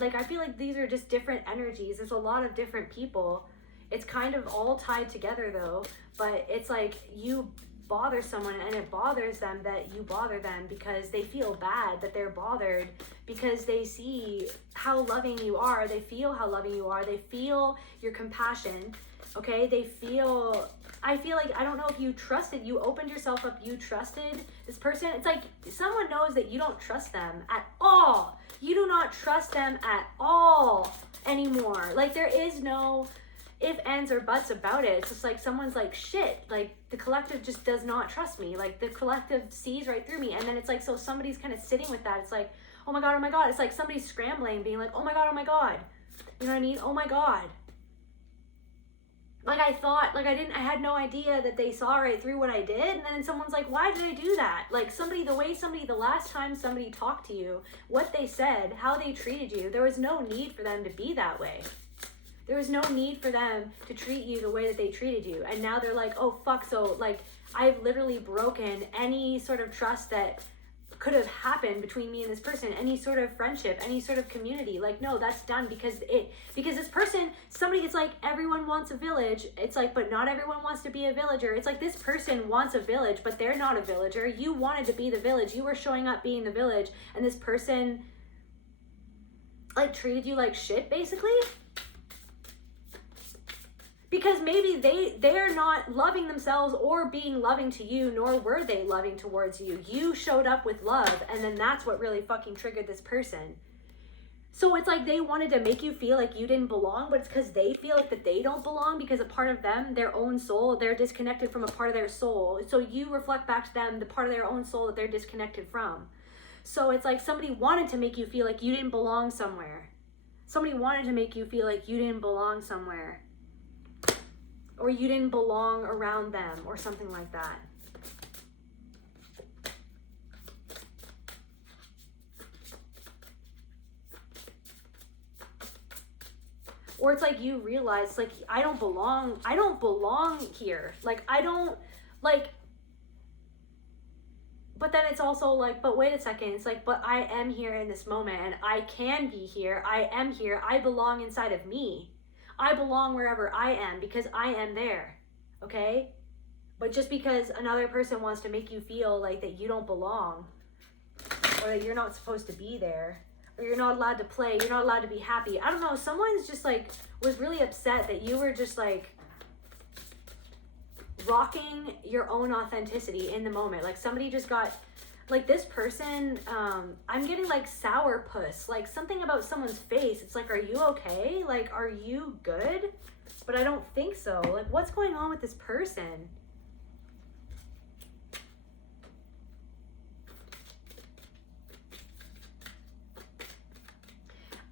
like I feel like these are just different energies. There's a lot of different people. It's kind of all tied together though, but it's like you bother someone and it bothers them that you bother them because they feel bad that they're bothered because they see how loving you are. They feel how loving you are. They feel your compassion. Okay. I feel like, I don't know if you trusted, you opened yourself up. You trusted this person. It's like someone knows that you don't trust them at all. You do not trust them at all anymore. Like there is no if, ands, or buts about it. It's just like someone's like, shit, like the collective just does not trust me. Like the collective sees right through me. And then it's like, so somebody's kind of sitting with that. It's like, oh my God, oh my God. It's like somebody's scrambling, being like, oh my God, oh my God. You know what I mean? Oh my God. Like I thought, like I had no idea that they saw right through what I did. And then someone's like, why did I do that? Like the last time somebody talked to you, what they said, how they treated you, there was no need for them to be that way. There was no need for them to treat you the way that they treated you. And now they're like, oh, fuck. So, like, I've literally broken any sort of trust that could have happened between me and this person, any sort of friendship, any sort of community. Like, no, that's done because this person, it's like everyone wants a village. It's like, but not everyone wants to be a villager. It's like this person wants a village, but they're not a villager. You wanted to be the village. You were showing up being the village. And this person, like, treated you like shit, basically. Because maybe they're not loving themselves or being loving to you, nor were they loving towards you. You showed up with love, and then that's what really fucking triggered this person. So it's like they wanted to make you feel like you didn't belong, but it's because they feel like that they don't belong because a part of them, their own soul, they're disconnected from a part of their soul. So you reflect back to them the part of their own soul that they're disconnected from. So it's like somebody wanted to make you feel like you didn't belong somewhere. Somebody wanted to make you feel like you didn't belong somewhere. Or you didn't belong around them or something like that. Or it's like you realize, like, I don't belong here. Like, I don't, like, but then it's also like, but wait a second, it's like, but I am here in this moment, and I can be here, I am here, I belong inside of me. I belong wherever I am because I am there, okay? But just because another person wants to make you feel like that you don't belong, or that you're not supposed to be there, or you're not allowed to play, you're not allowed to be happy. I don't know, someone's just like, was really upset that you were just like rocking your own authenticity in the moment. Like somebody just got, like this person, I'm getting like sourpuss, like something about someone's face. It's like, are you okay? Like, are you good? But I don't think so. Like, what's going on with this person?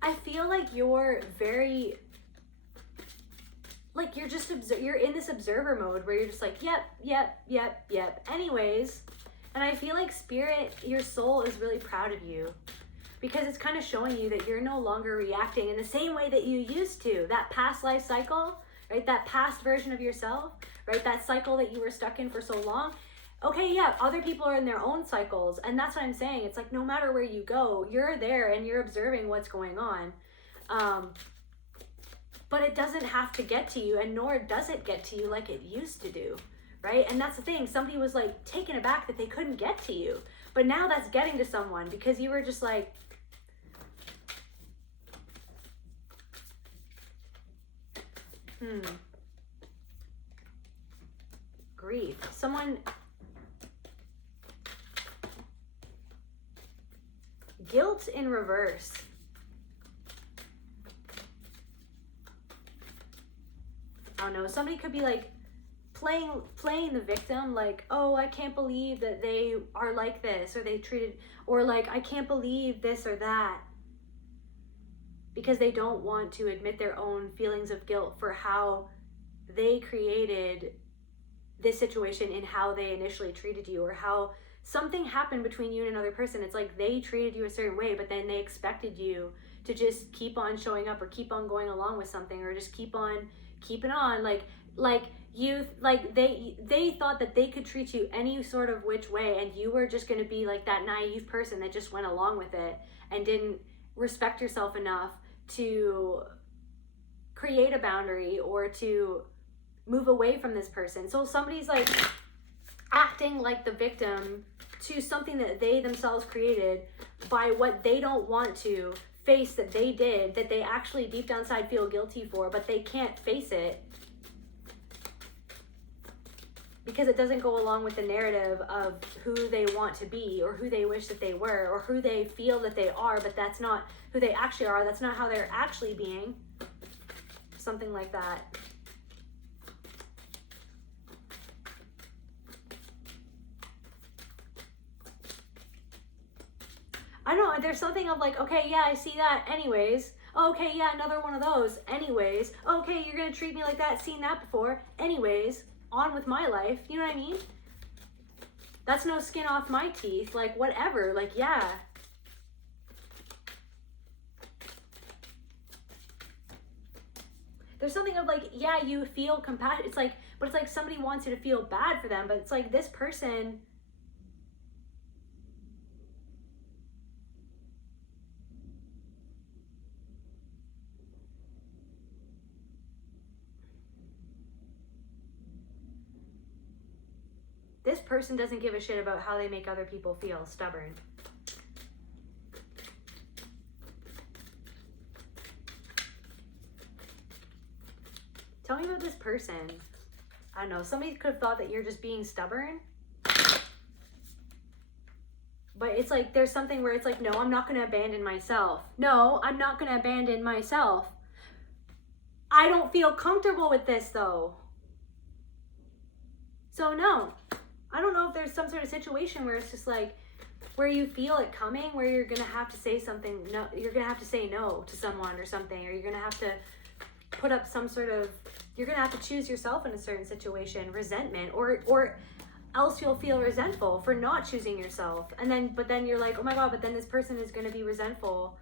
I feel like you're very, like you're just, you're in this observer mode where you're just like, yep. Anyways, and I feel like spirit, your soul is really proud of you because it's kind of showing you that you're no longer reacting in the same way that you used to. That past life cycle, right? That past version of yourself, right? That cycle that you were stuck in for so long. Okay, yeah, other people are in their own cycles, and that's what I'm saying. It's like no matter where you go, you're there and you're observing what's going on. But it doesn't have to get to you, and nor does it get to you like it used to do, right? And that's the thing. Somebody was like taken aback that they couldn't get to you, but now that's getting to someone because you were just like, grief. Someone, guilt in reverse. I don't know, somebody could be like playing the victim, like, oh, I can't believe that they are like this, or they treated, or like, I can't believe this or that, because they don't want to admit their own feelings of guilt for how they created this situation and how they initially treated you, or how something happened between you and another person. It's like they treated you a certain way, but then they expected you to just keep on showing up or keep on going along with something, or just keep on keeping on, like they thought that they could treat you any sort of which way, and you were just going to be like that naive person that just went along with it and didn't respect yourself enough to create a boundary or to move away from this person. So somebody's like acting like the victim to something that they themselves created by what they don't want to face that they did, that they actually deep down inside feel guilty for, but they can't face it because it doesn't go along with the narrative of who they want to be, or who they wish that they were, or who they feel that they are, but that's not who they actually are. That's not how they're actually being. Something like that. I don't know, there's something of like, okay, yeah, I see that anyways. Okay, yeah, another one of those anyways. Okay, you're gonna treat me like that, seen that before anyways. On with my life, you know what I mean? That's no skin off my teeth, like whatever, like yeah. There's something of like, yeah, you feel compassion. It's like, but it's like somebody wants you to feel bad for them, but it's like this person, this person doesn't give a shit about how they make other people feel. Stubborn. Tell me about this person. I don't know. Somebody could have thought that you're just being stubborn. But it's like there's something where it's like, no, I'm not going to abandon myself. No, I'm not going to abandon myself. I don't feel comfortable with this though. So no. I don't know if there's some sort of situation where it's just like, where you feel it coming, where you're going to have to say something, no, you're going to have to say no to someone or something, or you're going to have to put up some sort of, you're going to have to choose yourself in a certain situation, resentment, or else you'll feel resentful for not choosing yourself. And then, but then you're like, oh my God, but then this person is going to be resentful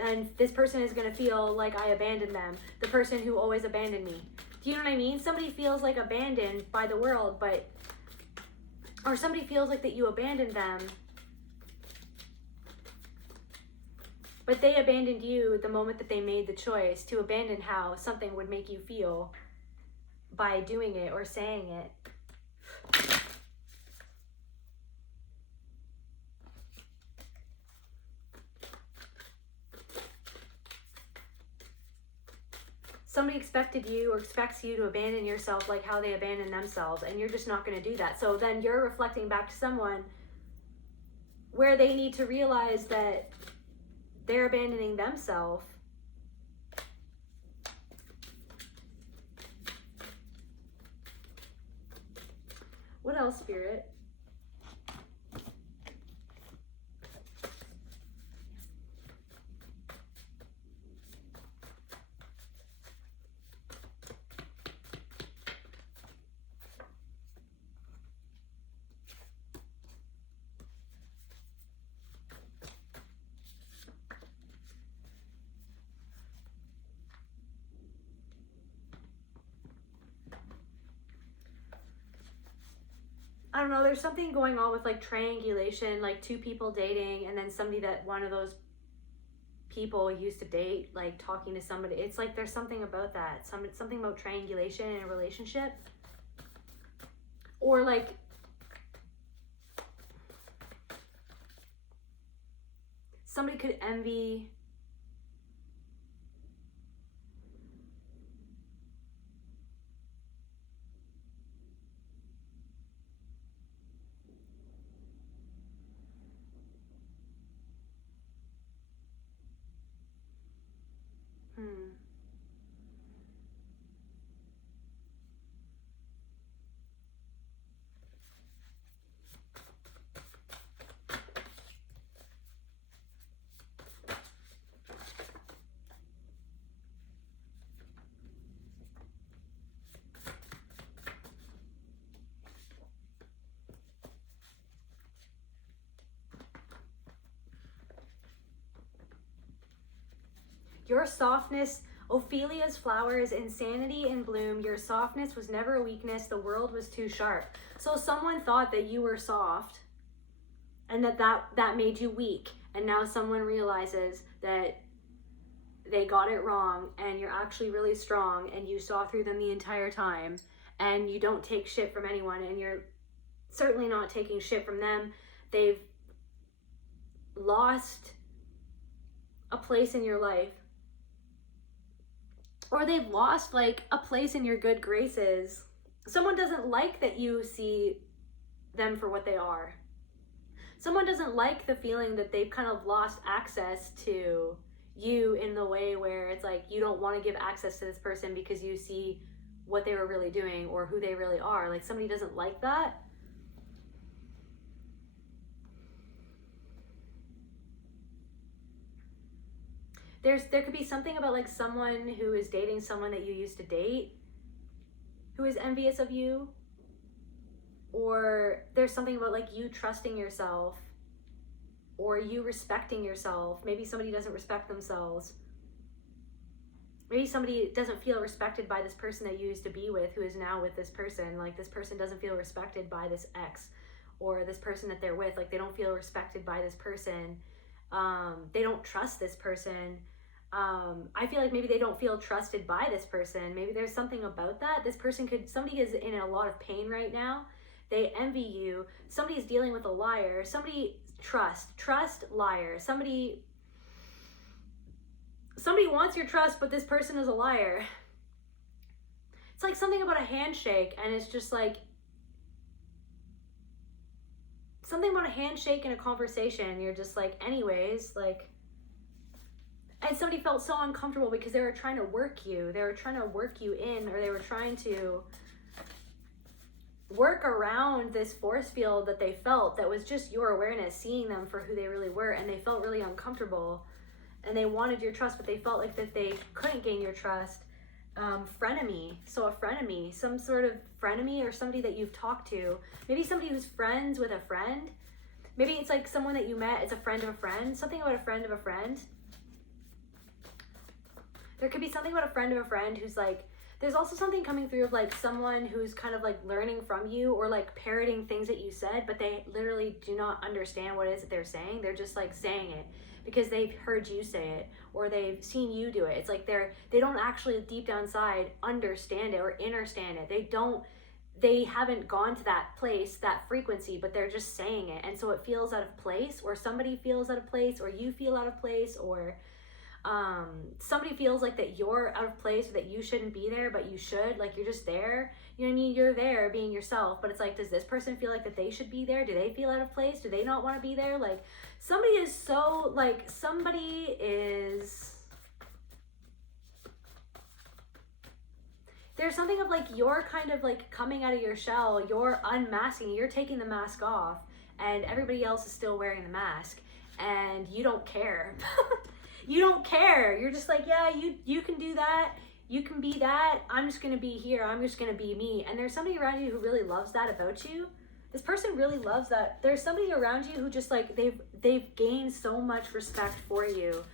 And this person is going to feel like I abandoned them. The person who always abandoned me. Do you know what I mean? Somebody feels like abandoned by the world, or somebody feels like that you abandoned them, but they abandoned you the moment that they made the choice to abandon how something would make you feel by doing it or saying it. Somebody expected you or expects you to abandon yourself like how they abandoned themselves, and you're just not going to do that. So then you're reflecting back to someone where they need to realize that they're abandoning themselves. What else, Spirit? I don't know, there's something going on with like triangulation, like two people dating, and then somebody that one of those people used to date, like talking to somebody. It's like there's something about that. Something about triangulation in a relationship. Or like somebody could envy your softness. Ophelia's flower is insanity in bloom. Your softness was never a weakness. The world was too sharp. So someone thought that you were soft and that made you weak. And now someone realizes that they got it wrong and you're actually really strong and you saw through them the entire time and you don't take shit from anyone and you're certainly not taking shit from them. They've lost a place in your life. Or they've lost like a place in your good graces. Someone doesn't like that you see them for what they are. Someone doesn't like the feeling that they've kind of lost access to you in the way where it's like you don't want to give access to this person because you see what they were really doing or who they really are. Like somebody doesn't like that. There could be something about like someone who is dating someone that you used to date who is envious of you, or there's something about like you trusting yourself or you respecting yourself. Maybe somebody doesn't respect themselves. Maybe somebody doesn't feel respected by this person that you used to be with who is now with this person. Like this person doesn't feel respected by this ex or this person that they're with. Like they don't feel respected by this person. They don't trust this person. I feel like maybe they don't feel trusted by this person. Maybe there's something about that. Somebody is in a lot of pain right now. They envy you. Somebody's dealing with a liar. Trust, liar. Somebody wants your trust, but this person is a liar. It's like something about a handshake, and it's just like something about a handshake in a conversation. You're just like, anyways, like, and somebody felt so uncomfortable because they were trying to work you. They were trying to work you in, or they were trying to work around this force field that they felt that was just your awareness, seeing them for who they really were, and they felt really uncomfortable. And they wanted your trust, but they felt like that they couldn't gain your trust. Frenemy. So a frenemy, some sort of frenemy, or somebody that you've talked to. Maybe somebody who's friends with a friend. Maybe it's like someone that you met, it's a friend of a friend. Something about a friend of a friend. There could be something about a friend of a friend who's like, there's also something coming through of like someone who's kind of like learning from you or like parroting things that you said, but they literally do not understand what it is that they're saying. They're just like saying it because they've heard you say it or they've seen you do it. It's like they don't actually deep down inside understand it or understand it. They haven't gone to that place, that frequency, but they're just saying it. And so it feels out of place, or somebody feels out of place, or you feel out of place, or somebody feels like that you're out of place or that you shouldn't be there, but you should. Like, you're just there. You know what I mean? You're there being yourself, but it's like, does this person feel like that they should be there? Do they feel out of place? Do they not want to be there? Like, somebody is... There's something of like, you're kind of like coming out of your shell, you're unmasking, you're taking the mask off, and everybody else is still wearing the mask, and you don't care. You don't care. You're just like, yeah, you can do that. You can be that. I'm just going to be here. I'm just going to be me. And there's somebody around you who really loves that about you. This person really loves that. There's somebody around you who just like, they've gained so much respect for you.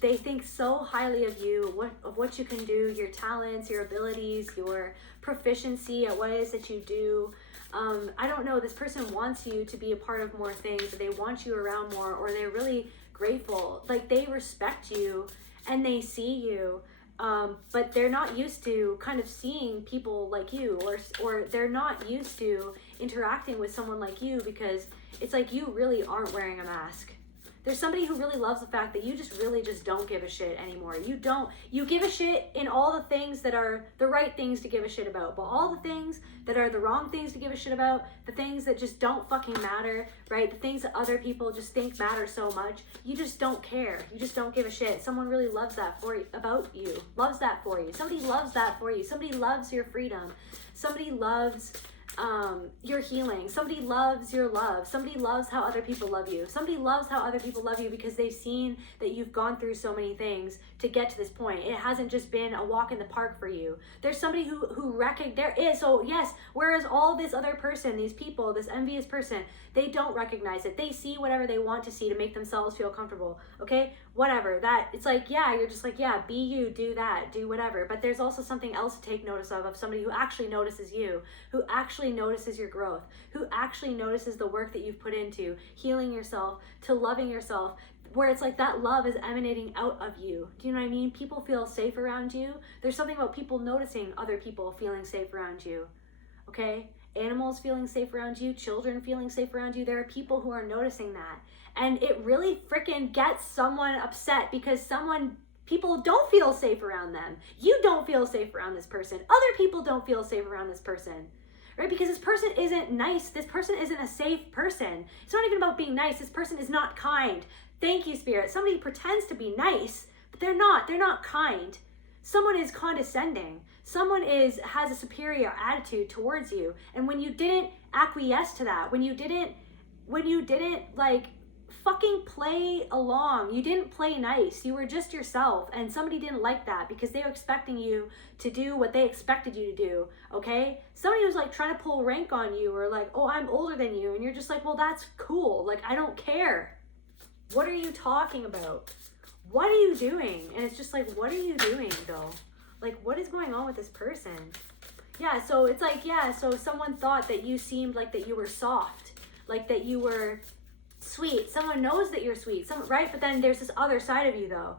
They think so highly of you, of what you can do, your talents, your abilities, your proficiency at what it is that you do. I don't know, this person wants you to be a part of more things, or they want you around more, or they're really grateful. Like, they respect you and they see you, but they're not used to kind of seeing people like you, or they're not used to interacting with someone like you, because it's like you really aren't wearing a mask. There's somebody who really loves the fact that you just really just don't give a shit anymore. You give a shit in all the things that are the right things to give a shit about, but all the things that are the wrong things to give a shit about, the things that just don't fucking matter, right? The things that other people just think matter so much, you just don't care. You just don't give a shit. Someone really loves that for you, about you, loves that for you. Somebody loves that for you. Somebody loves your freedom. Somebody loves your healing. Somebody loves your love. Somebody loves how other people love you. Somebody loves how other people love you because they've seen that you've gone through so many things to get to this point. It hasn't just been a walk in the park for you. There's somebody who there is. So yes, whereas all this other person, these people, this envious person, they don't recognize it. They see whatever they want to see to make themselves feel comfortable. Okay, whatever. That it's like, yeah, you're just like, yeah, be you, do that, do whatever. But there's also something else to take notice of somebody who actually notices you, who actually notices your growth, who actually notices the work that you've put into healing yourself, to loving yourself, where it's like that love is emanating out of you. Do you know what I mean? People feel safe around you. There's something about people noticing other people feeling safe around you. Okay? Animals feeling safe around you, children feeling safe around you. There are people who are noticing that. And it really freaking gets someone upset because people don't feel safe around them. You don't feel safe around this person. Other people don't feel safe around this person. Right? Because this person isn't nice. This person isn't a safe person. It's not even about being nice. This person is not kind. Thank you, Spirit. Somebody pretends to be nice, but they're not. They're not kind. Someone is condescending. Someone has a superior attitude towards you. And when you didn't acquiesce to that, when you didn't like fucking play along, you didn't play nice, you were just yourself, and somebody didn't like that because they were expecting you to do what they expected you to do, okay? Somebody was like trying to pull rank on you, or like, oh, I'm older than you, and you're just like, well, that's cool. Like, I don't care. What are you talking about? What are you doing? And it's just like, what are you doing though? Like, what is going on with this person? Yeah, so it's like, yeah, so someone thought that you seemed like that you were soft, like that you were sweet. Someone knows that you're sweet, right? But then there's this other side of you though.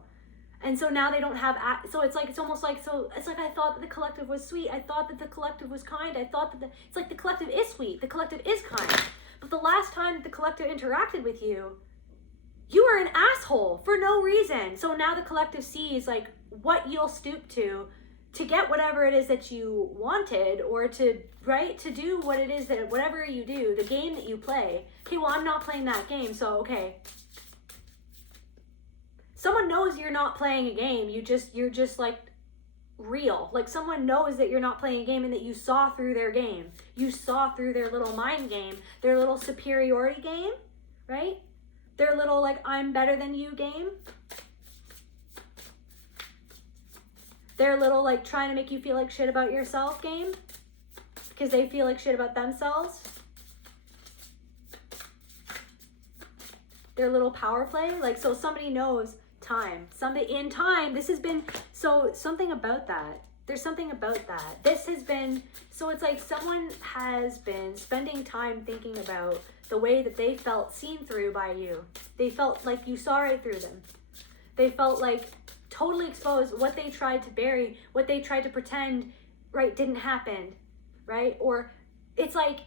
And so now they don't have, so it's like, it's almost like, so it's like, I thought that the collective was sweet. I thought that the collective was kind. I thought that it's like the collective is sweet. The collective is kind. But the last time the collective interacted with you, you were an asshole for no reason. So now the collective sees like what you'll stoop to get whatever it is that you wanted, or to, right, to do what it is that, whatever you do, the game that you play. Okay, well, I'm not playing that game, so okay. Someone knows you're not playing a game. You're just like real. Like, someone knows that you're not playing a game and that you saw through their game. You saw through their little mind game, their little superiority game, right? Their little like, I'm better than you game. Their little like trying to make you feel like shit about yourself game, because they feel like shit about themselves. Their little power play. Like, so somebody knows time. Something in time. This has been, so something about that. There's something about that. This has been, so it's like someone has been spending time thinking about the way that they felt seen through by you. They felt like you saw right through them. They felt like totally exposed. What they tried to bury, what they tried to pretend, right, didn't happen, right? Or it's like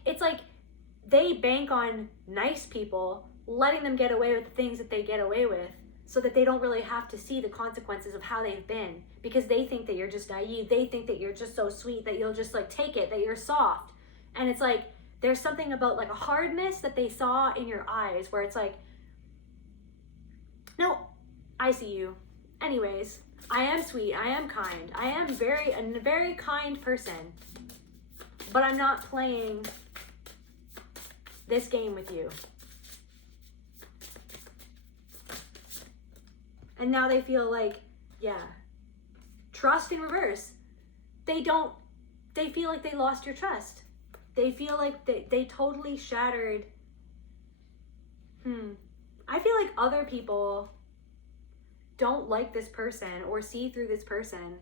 they bank on nice people letting them get away with the things that they get away with, so that they don't really have to see the consequences of how they've been, because they think that you're just naive. They think that you're just so sweet that you'll just like take it, that you're soft. And it's like, there's something about like a hardness that they saw in your eyes where it's like, no, I see you. Anyways, I am sweet, I am kind, I am a very kind person, but I'm not playing this game with you. And now they feel like, yeah, trust in reverse. They feel like they lost your trust. They feel like they totally shattered. I feel like other people don't like this person or see through this person.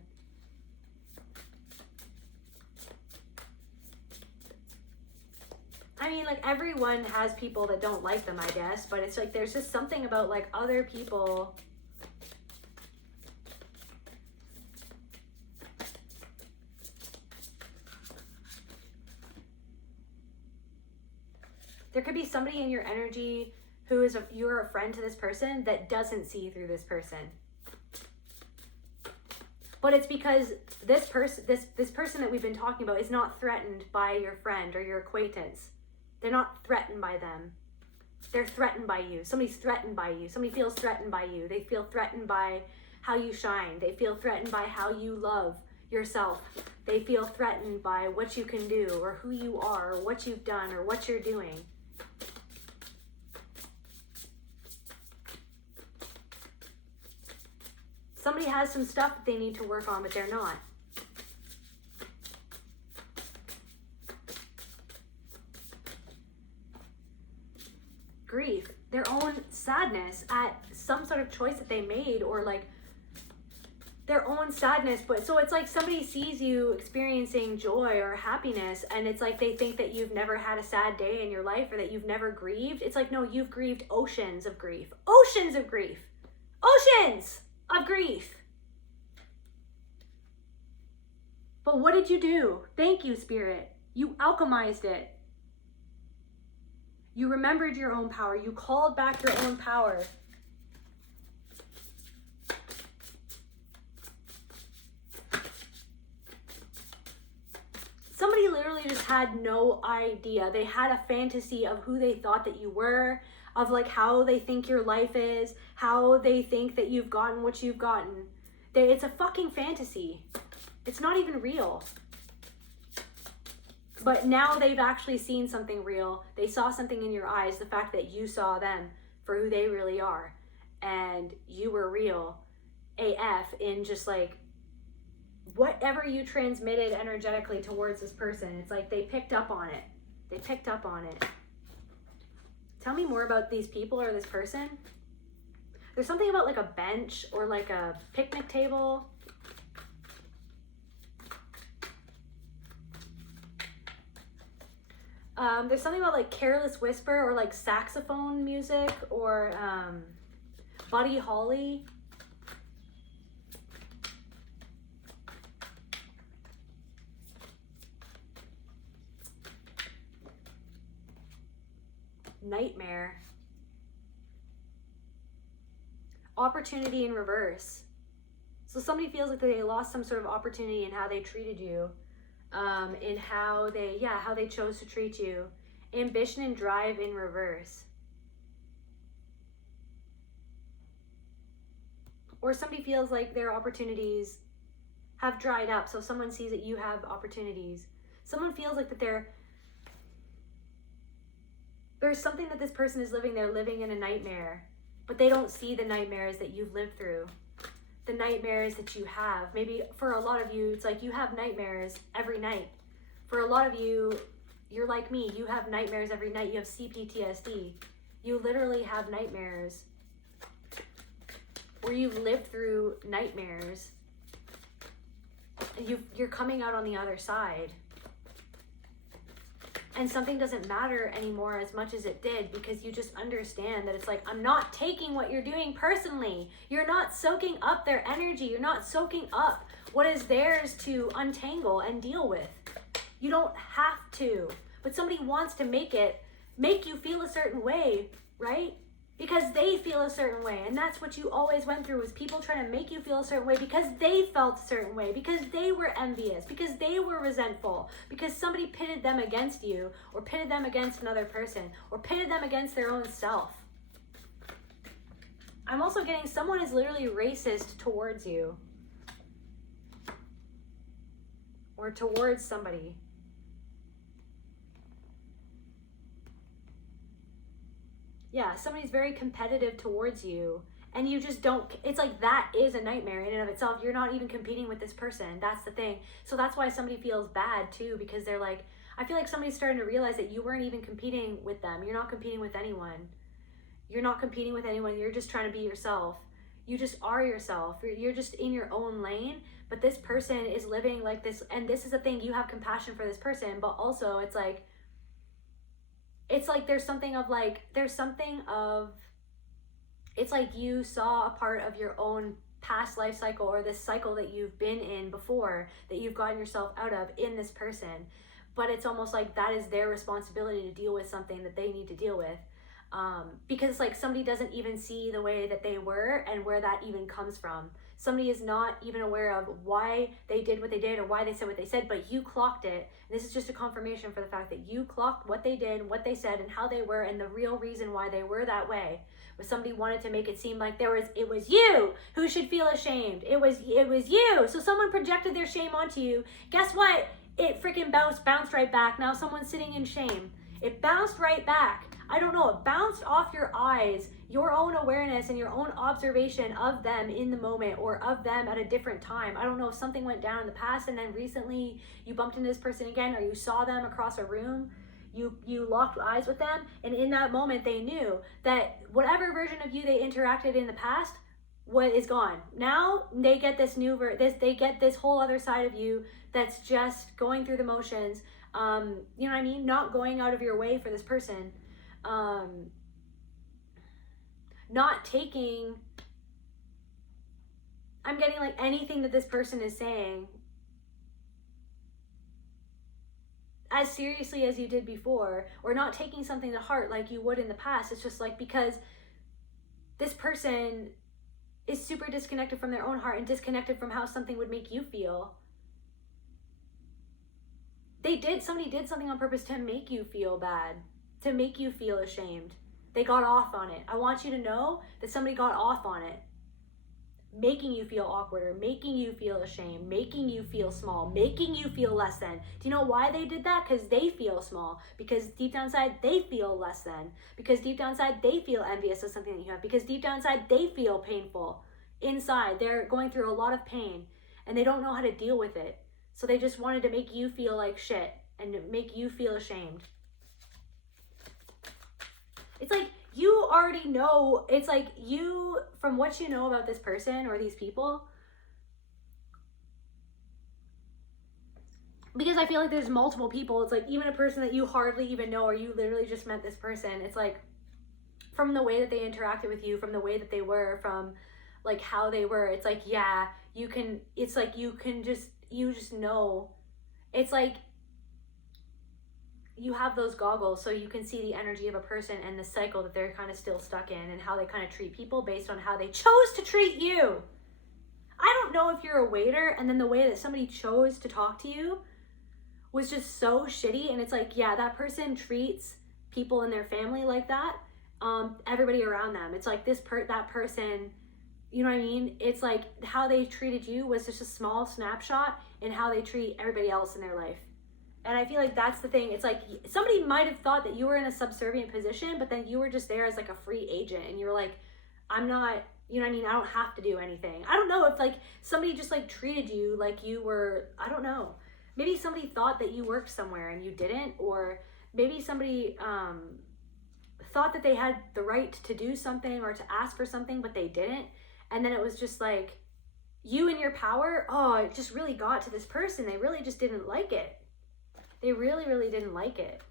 I mean, like, everyone has people that don't like them, I guess, but it's like there's just something about like other people. There could be somebody in your energy who is you're a friend to this person that doesn't see through this person. But it's because this person that we've been talking about is not threatened by your friend or your acquaintance. They're not threatened by them. They're threatened by you. Somebody's threatened by you. Somebody feels threatened by you. They feel threatened by how you shine. They feel threatened by how you love yourself. They feel threatened by what you can do or who you are or what you've done or what you're doing. Somebody has some stuff that they need to work on, but they're not. Grief, their own sadness at some sort of choice that they made, or like their own sadness. But so it's like somebody sees you experiencing joy or happiness, and it's like they think that you've never had a sad day in your life or that you've never grieved. It's like, no, you've grieved oceans of grief. Oceans of grief. Oceans of grief. But what did you do? Thank you, Spirit. You alchemized it. You remembered your own power. You called back your own power. Somebody literally just had no idea. They had a fantasy of who they thought that you were, of like how they think your life is, how they think that you've gotten what you've gotten. It's a fucking fantasy. It's not even real. But now they've actually seen something real. They saw something in your eyes, the fact that you saw them for who they really are. And you were real AF in just like whatever you transmitted energetically towards this person. It's like they picked up on it. They picked up on it. Tell me more about these people or this person. There's something about like a bench or like a picnic table. There's something about like Careless Whisper or like saxophone music or Buddy Holly. Nightmare. Opportunity in reverse. So somebody feels like they lost some sort of opportunity in how they treated you, in how they chose to treat you. Ambition and drive in reverse. Or somebody feels like their opportunities have dried up. So someone sees that you have opportunities. Someone feels like that there's something that this person is living. They're living in a nightmare, but they don't see the nightmares that you've lived through. The nightmares that you have. Maybe for a lot of you, it's like you have nightmares every night. For a lot of you, you're like me. You have nightmares every night. You have CPTSD. You literally have nightmares where you've lived through nightmares, and you're coming out on the other side. And something doesn't matter anymore as much as it did, because you just understand that it's like, I'm not taking what you're doing personally. You're not soaking up their energy. You're not soaking up what is theirs to untangle and deal with. You don't have to. But somebody wants to make you feel a certain way, right? Because they feel a certain way. And that's what you always went through, was people trying to make you feel a certain way because they felt a certain way, because they were envious, because they were resentful, because somebody pitted them against you, or pitted them against another person, or pitted them against their own self. I'm also getting someone is literally racist towards you, or towards somebody. Yeah, somebody's very competitive towards you, and you just don't, it's like, that is a nightmare in and of itself. You're not even competing with this person. That's the thing. So that's why somebody feels bad too, because they're like, I feel like somebody's starting to realize that you weren't even competing with them. You're not competing with anyone. You're not competing with anyone. You're just trying to be yourself. You just are yourself. You're just in your own lane, but this person is living like this, and this is the thing, you have compassion for this person, but also it's like there's something of it's like you saw a part of your own past life cycle, or this cycle that you've been in before, that you've gotten yourself out of in this person, but it's almost like that is their responsibility to deal with something that they need to deal with, because it's like somebody doesn't even see the way that they were and where that even comes from. Somebody is not even aware of why they did what they did, or why they said what they said, but you clocked it. This is just a confirmation for the fact that you clocked what they did, what they said, and how they were, and the real reason why they were that way. But somebody wanted to make it seem like it was you who should feel ashamed. It was you. So someone projected their shame onto you. Guess what? It freaking bounced right back. Now someone's sitting in shame. It bounced right back. I don't know, it bounced off your eyes, your own awareness and your own observation of them in the moment, or of them at a different time. I don't know if something went down in the past and then recently you bumped into this person again, or you saw them across a room, you locked eyes with them, and in that moment they knew that whatever version of you they interacted in the past, what is gone. Now they get this they get this whole other side of you that's just going through the motions, you know what I mean? Not going out of your way for this person. Not taking, I'm getting like anything that this person is saying as seriously as you did before, or not taking something to heart like you would in the past. It's just like, because this person is super disconnected from their own heart and disconnected from how something would make you feel. Somebody did something on purpose to make you feel bad, to make you feel ashamed. They got off on it. I want you to know that somebody got off on it, making you feel awkward, or making you feel ashamed, making you feel small, making you feel less than. Do you know why they did that? Because they feel small, because deep down inside they feel less than, because deep down inside they feel envious of something that you have, because deep down inside they feel painful inside. They're going through a lot of pain and they don't know how to deal with it. So they just wanted to make you feel like shit and make you feel ashamed. It's like you already know, it's like you, from what you know about this person or these people, because I feel like there's multiple people, it's like even a person that you hardly even know, or you literally just met this person, it's like from the way that they interacted with you, from the way that they were, from like how they were, it's like, yeah, you can, it's like you just know. It's like you have those goggles so you can see the energy of a person and the cycle that they're kind of still stuck in, and how they kind of treat people based on how they chose to treat you. I don't know if you're a waiter and then the way that somebody chose to talk to you was just so shitty, and it's like, yeah, that person treats people in their family like that, everybody around them. It's like that person, you know what I mean? It's like how they treated you was just a small snapshot in how they treat everybody else in their life. And I feel like that's the thing. It's like somebody might have thought that you were in a subservient position, but then you were just there as like a free agent, and you were like, I'm not, you know what I mean? I don't have to do anything. I don't know if like somebody just like treated you like you were, I don't know. Maybe somebody thought that you worked somewhere and you didn't, or maybe somebody thought that they had the right to do something or to ask for something, but they didn't. And then it was just like, you and your power, oh, it just really got to this person. They really just didn't like it. They really, really didn't like it.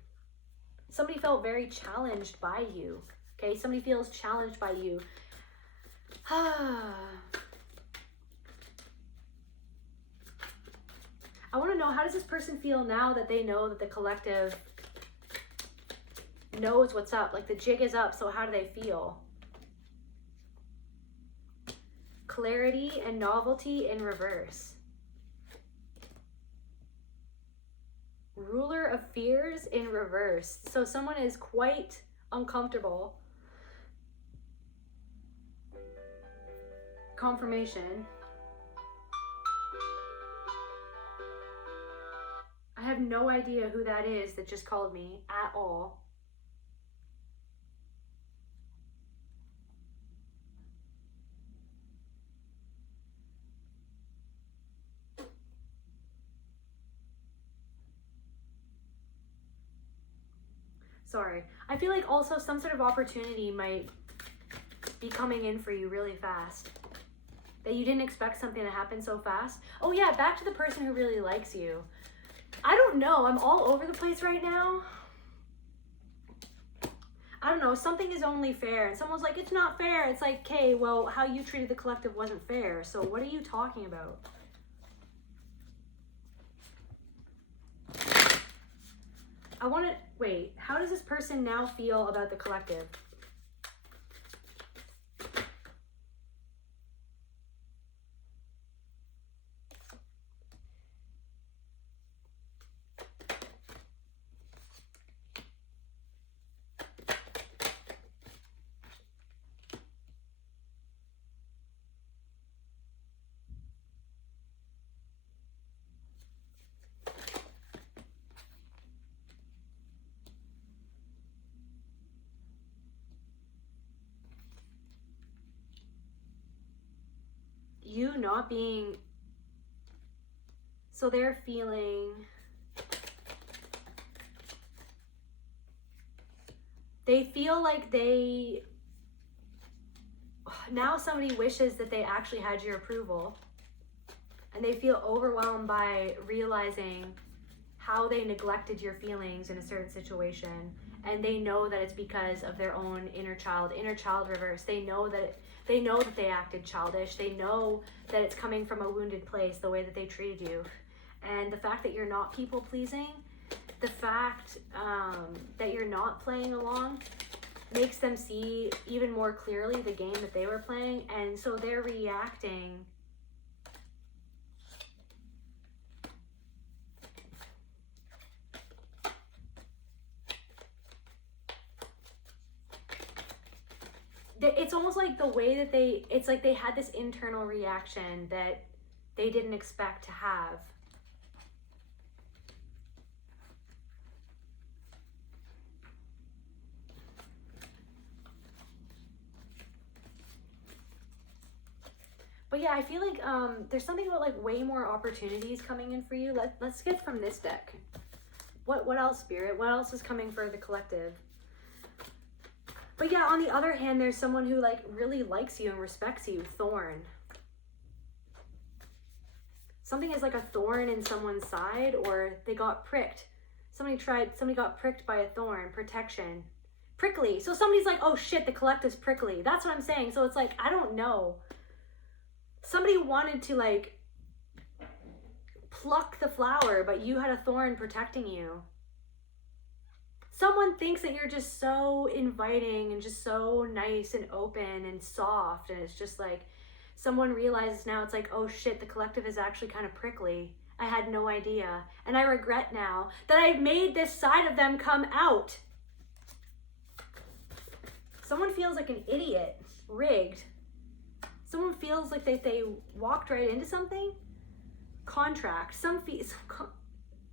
Somebody felt very challenged by you. Okay, somebody feels challenged by you. I want to know, how does this person feel now that they know that the collective knows what's up? Like the jig is up, so how do they feel? Clarity and novelty in reverse. Ruler of fears in reverse. So someone is quite uncomfortable. Confirmation. I have no idea who that is that just called me at all. Sorry. I feel like also some sort of opportunity might be coming in for you really fast. That you didn't expect something to happen so fast. Oh yeah, back to the person who really likes you. I don't know. I'm all over the place right now. I don't know. Something is only fair. And someone's like, it's not fair. It's like, okay, well, how you treated the collective wasn't fair. So what are you talking about? I want to, wait, how does this person now feel about the collective? You not being, so they're feeling, they feel like they, now somebody wishes that they actually had your approval, and they feel overwhelmed by realizing how they neglected your feelings in a certain situation, and they know that it's because of their own inner child reverse. They know that they acted childish. They know that it's coming from a wounded place, the way that they treated you. And the fact that you're not people pleasing, the fact that you're not playing along, makes them see even more clearly the game that they were playing. And so they're reacting it's almost like the way that it's like they had this internal reaction that they didn't expect to have. But yeah, I feel like there's something about like way more opportunities coming in for you. Let's get from this deck. What else, Spirit? What else is coming for the collective? But yeah, on the other hand, there's someone who like really likes you and respects you. Thorn. Something is like a thorn in someone's side, or they got pricked. Somebody got pricked by a thorn. Protection. Prickly. So somebody's like, oh shit, the collective's prickly. That's what I'm saying. So it's like, I don't know. Somebody wanted to like pluck the flower, but you had a thorn protecting you. Someone thinks that you're just so inviting and just so nice and open and soft, and it's just like someone realizes now, it's like, oh shit, the collective is actually kind of prickly. I had no idea, and I regret now that I made this side of them come out. Someone feels like an idiot. Rigged. Someone feels like they walked right into something. Contract.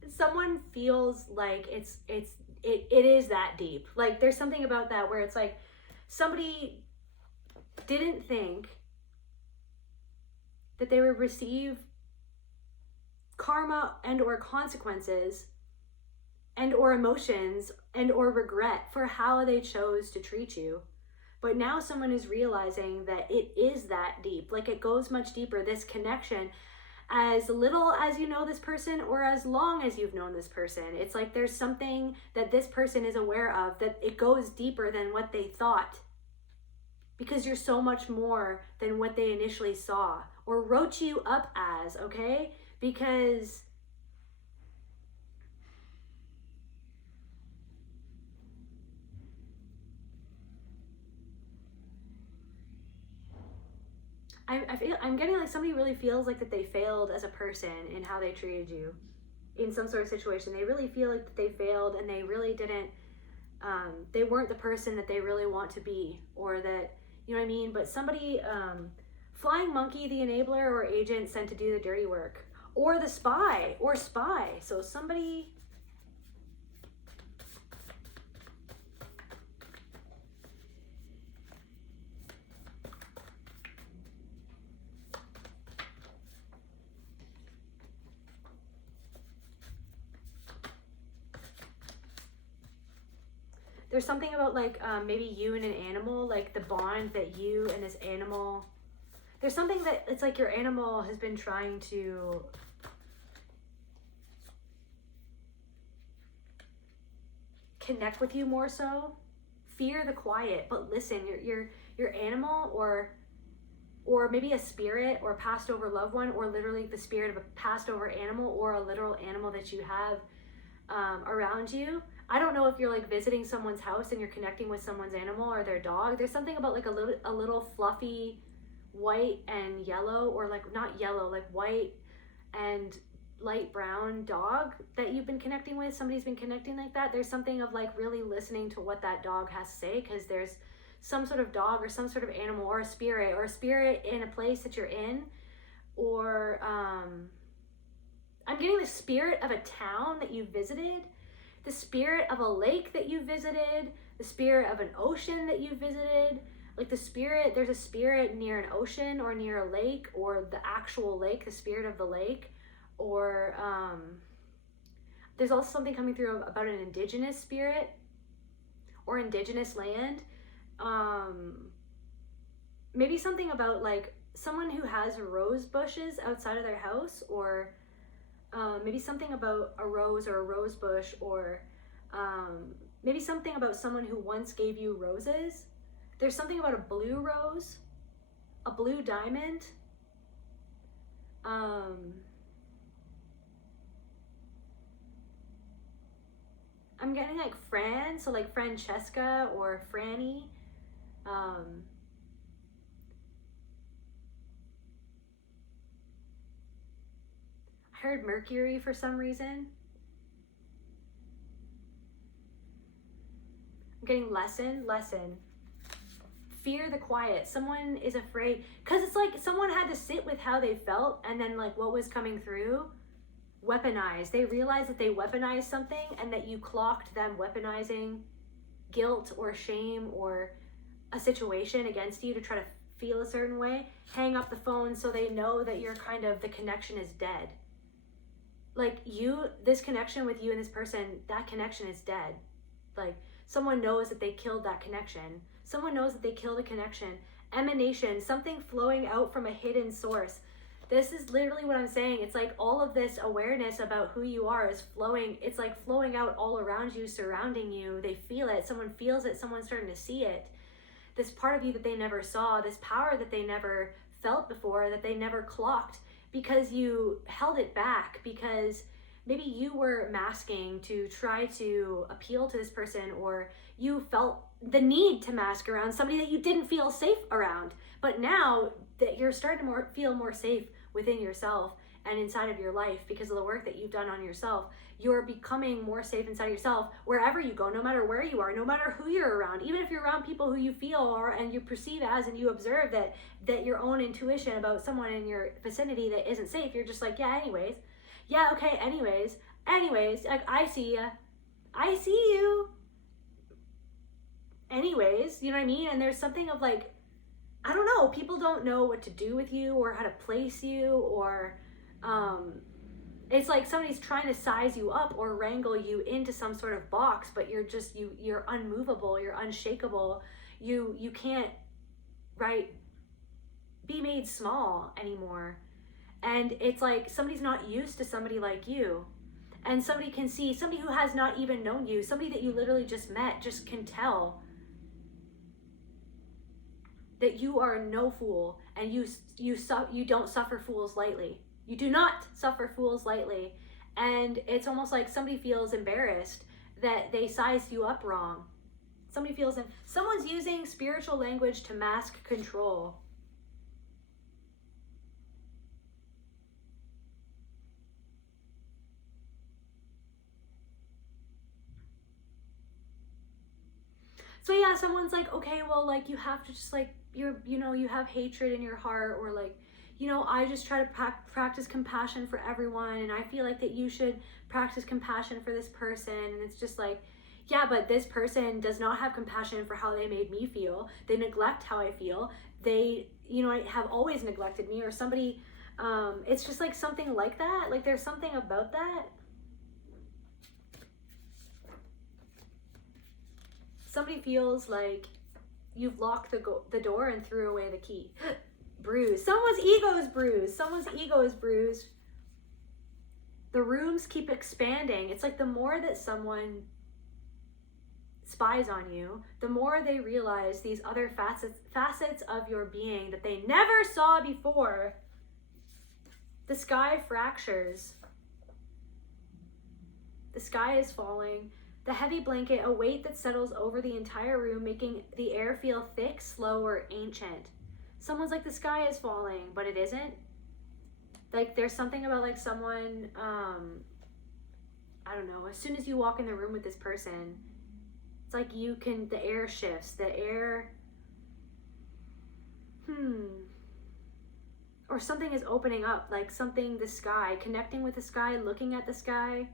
Someone feels like it is that deep. Like there's something about that where it's like somebody didn't think that they would receive karma and or consequences and or emotions and or regret for how they chose to treat you. But now someone is realizing that it is that deep. Like, it goes much deeper, this connection, as little as you know this person or as long as you've known this person. It's like there's something that this person is aware of, that it goes deeper than what they thought. Because you're so much more than what they initially saw or wrote you up as, okay? Because I'm getting like somebody really feels like that they failed as a person in how they treated you in some sort of situation. They really feel like that they failed and they really didn't, they weren't the person that they really want to be, or that, you know what I mean? But somebody, flying monkey, the enabler or agent sent to do the dirty work, or the spy or spy. So somebody, there's something about like maybe you and an animal, like the bond that you and this animal, there's something that it's like your animal has been trying to connect with you more so. Fear the quiet, but listen, your animal or maybe a spirit or a passed over loved one, or literally the spirit of a passed over animal or a literal animal that you have around you. I don't know if you're like visiting someone's house and you're connecting with someone's animal or their dog. There's something about like a little fluffy white and yellow, or like not yellow, like white and light brown dog that you've been connecting with. Somebody's been connecting like that. There's something of like really listening to what that dog has to say, because there's some sort of dog or some sort of animal or a spirit in a place that you're in. Or I'm getting the spirit of a town that you visited, the spirit of a lake that you visited, the spirit of an ocean that you visited. Like the spirit, there's a spirit near an ocean or near a lake, or the actual lake, the spirit of the lake. Or there's also something coming through about an indigenous spirit or indigenous land. Maybe something about like someone who has rose bushes outside of their house, or maybe something about a rose or a rose bush, or maybe something about someone who once gave you roses. There's something about a blue rose, a blue diamond. I'm getting like Fran, so like Francesca or Franny. I heard Mercury for some reason. I'm getting lesson. Fear the quiet. Someone is afraid, because it's like someone had to sit with how they felt, and then like what was coming through, weaponized. They realized that they weaponized something, and that you clocked them weaponizing guilt or shame or a situation against you to try to feel a certain way. Hang up the phone so they know that you're kind of, the connection is dead. Like you, this connection with you and this person, that connection is dead. Like someone knows that they killed that connection. Someone knows that they killed a connection. Emanation, something flowing out from a hidden source. This is literally what I'm saying. It's like all of this awareness about who you are is flowing. It's like flowing out all around you, surrounding you. They feel it. Someone feels it. Someone's starting to see it. This part of you that they never saw, this power that they never felt before, that they never clocked, because you held it back, because maybe you were masking to try to appeal to this person, or you felt the need to mask around somebody that you didn't feel safe around. But now that you're starting to feel more safe within yourself and inside of your life because of the work that you've done on yourself, you're becoming more safe inside of yourself wherever you go, no matter where you are, no matter who you're around. Even if you're around people who you feel or and you perceive as, and you observe that your own intuition about someone in your vicinity that isn't safe, you're just like, yeah, anyways. Yeah, okay, anyways, like, I see ya. I see you. Anyways, you know what I mean? And there's something of like, I don't know, people don't know what to do with you or how to place you, or It's like somebody's trying to size you up or wrangle you into some sort of box, but you're unmovable, you're unshakable. You can't, right, be made small anymore. And it's like somebody's not used to somebody like you. And somebody can see, somebody who has not even known you, somebody that you literally just met, just can tell that you are no fool, and you don't suffer fools lightly. You do not suffer fools lightly. And it's almost like somebody feels embarrassed that they sized you up wrong. Someone's using spiritual language to mask control. So yeah, someone's like, okay, well, like, you have to just, like, you have hatred in your heart, or like, I just try to practice compassion for everyone, and I feel like that you should practice compassion for this person. And it's just like, yeah, but this person does not have compassion for how they made me feel. They neglect how I feel. They, have always neglected me, or somebody, it's just like something like that. Like, there's something about that. Somebody feels like you've locked the door and threw away the key. Bruised. Someone's ego is bruised. Someone's ego is bruised. The rooms keep expanding. It's like the more that someone spies on you, the more they realize these other facets of your being that they never saw before. The sky fractures. The sky is falling. The heavy blanket, a weight that settles over the entire room, making the air feel thick, slow, or ancient. Someone's like, the sky is falling, but it isn't. Like, there's something about, like, someone, I don't know, as soon as you walk in the room with this person, it's like the air shifts, the air, or something is opening up, like the sky, connecting with the sky, looking at the sky,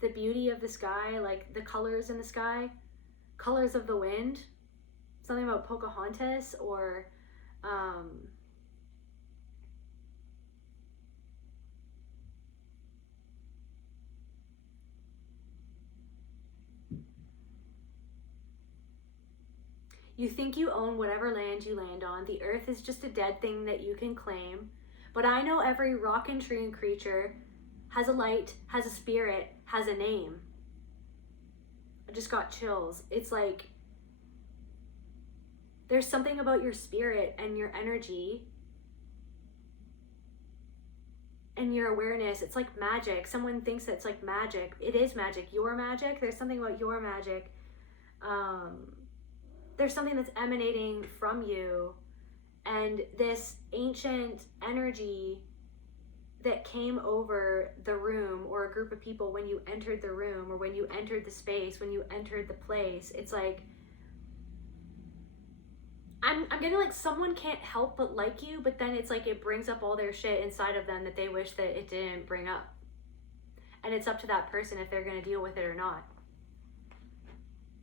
the beauty of the sky, like the colors in the sky, colors of the wind, something about Pocahontas, or you think you own whatever land you land on. The earth is just a dead thing that you can claim. But I know every rock and tree and creature has a light, has a spirit, has a name. I just got chills. It's like, there's something about your spirit and your energy and your awareness. It's like magic. Someone thinks that it's like magic. It is magic. Your magic. There's something about your magic. There's something that's emanating from you. And this ancient energy that came over the room, or a group of people, when you entered the room, or when you entered the space, when you entered the place, it's like, I'm getting like someone can't help but like you, but then it's like it brings up all their shit inside of them that they wish that it didn't bring up. And it's up to that person if they're going to deal with it or not.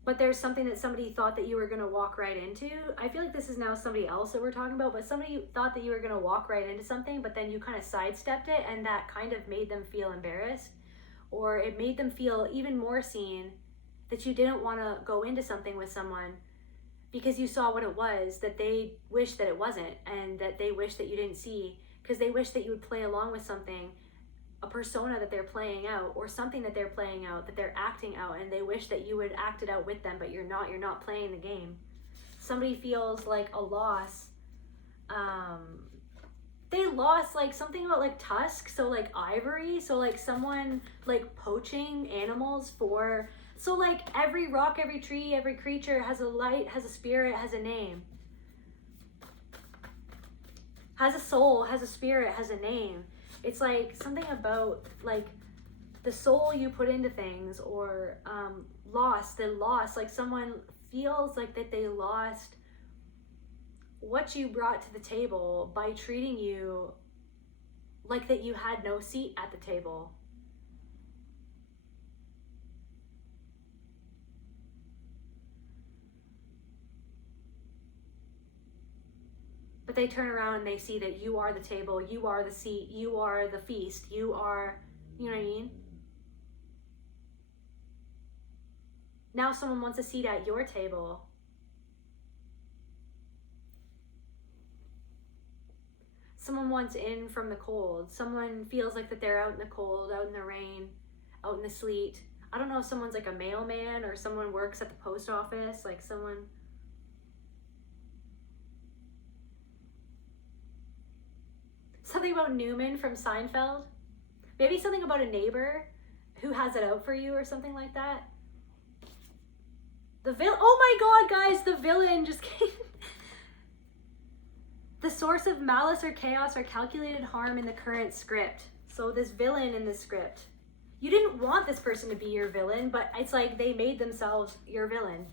But there's something that somebody thought that you were going to walk right into. I feel like this is now somebody else that we're talking about, but somebody thought that you were going to walk right into something, but then you kind of sidestepped it, and that kind of made them feel embarrassed, or it made them feel even more seen, that you didn't want to go into something with someone because you saw what it was that they wish that it wasn't, and that they wish that you didn't see, because they wish that you would play along with something, a persona that they're playing out, or something that they're playing out, that they're acting out, and they wish that you would act it out with them, but you're not playing the game. Somebody feels like a loss. They lost like something about like tusk, so like ivory, so like someone like poaching animals for, so like every rock, every tree, every creature has a light, has a spirit, has a name, has a soul, has a spirit, has a name. It's like something about like the soul you put into things, or the loss, like someone feels like that they lost what you brought to the table by treating you like that you had no seat at the table. But they turn around and they see that you are the table, you are the seat, you are the feast, you are You know what I mean? Now someone wants a seat at your table. Someone wants in from the cold. Someone feels like that they're out in the cold, out in the rain, out in the sleet. I don't know if someone's like a mailman or someone works at the post office, like someone. Something about Newman from Seinfeld. Maybe something about a neighbor who has it out for you or something like that. The villain. Oh my God, guys, the villain just came. The source of malice or chaos or calculated harm in the current script. So this villain in the script. You didn't want this person to be your villain, but it's like they made themselves your villain.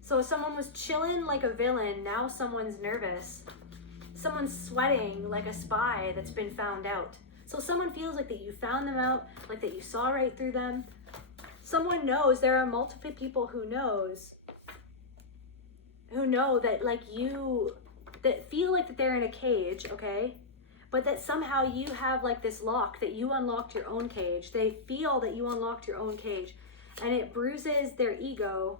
So someone was chilling like a villain, now someone's nervous. Someone's sweating like a spy that's been found out. So someone feels like that you found them out, like that you saw right through them. Someone knows, there are multiple people who know that like you, that feel like that they're in a cage, okay? But that somehow you have like this lock, that you unlocked your own cage. They feel that you unlocked your own cage, and it bruises their ego.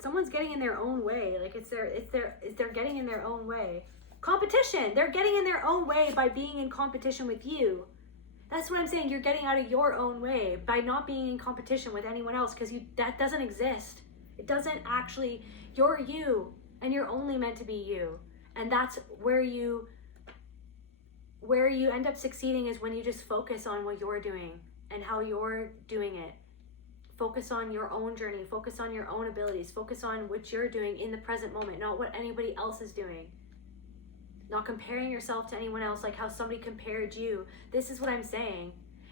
Someone's getting in their own way. Like they're getting in their own way. Competition. They're getting in their own way by being in competition with you. That's what I'm saying. You're getting out of your own way by not being in competition with anyone else, because that doesn't exist. It doesn't actually. You're you, and you're only meant to be you. And that's where you end up succeeding, is when you just focus on what you're doing and how you're doing it. Focus on your own journey. Focus on your own abilities. Focus on what you're doing in the present moment, not what anybody else is doing. Not comparing yourself to anyone else, like how somebody compared you. This is what I'm saying.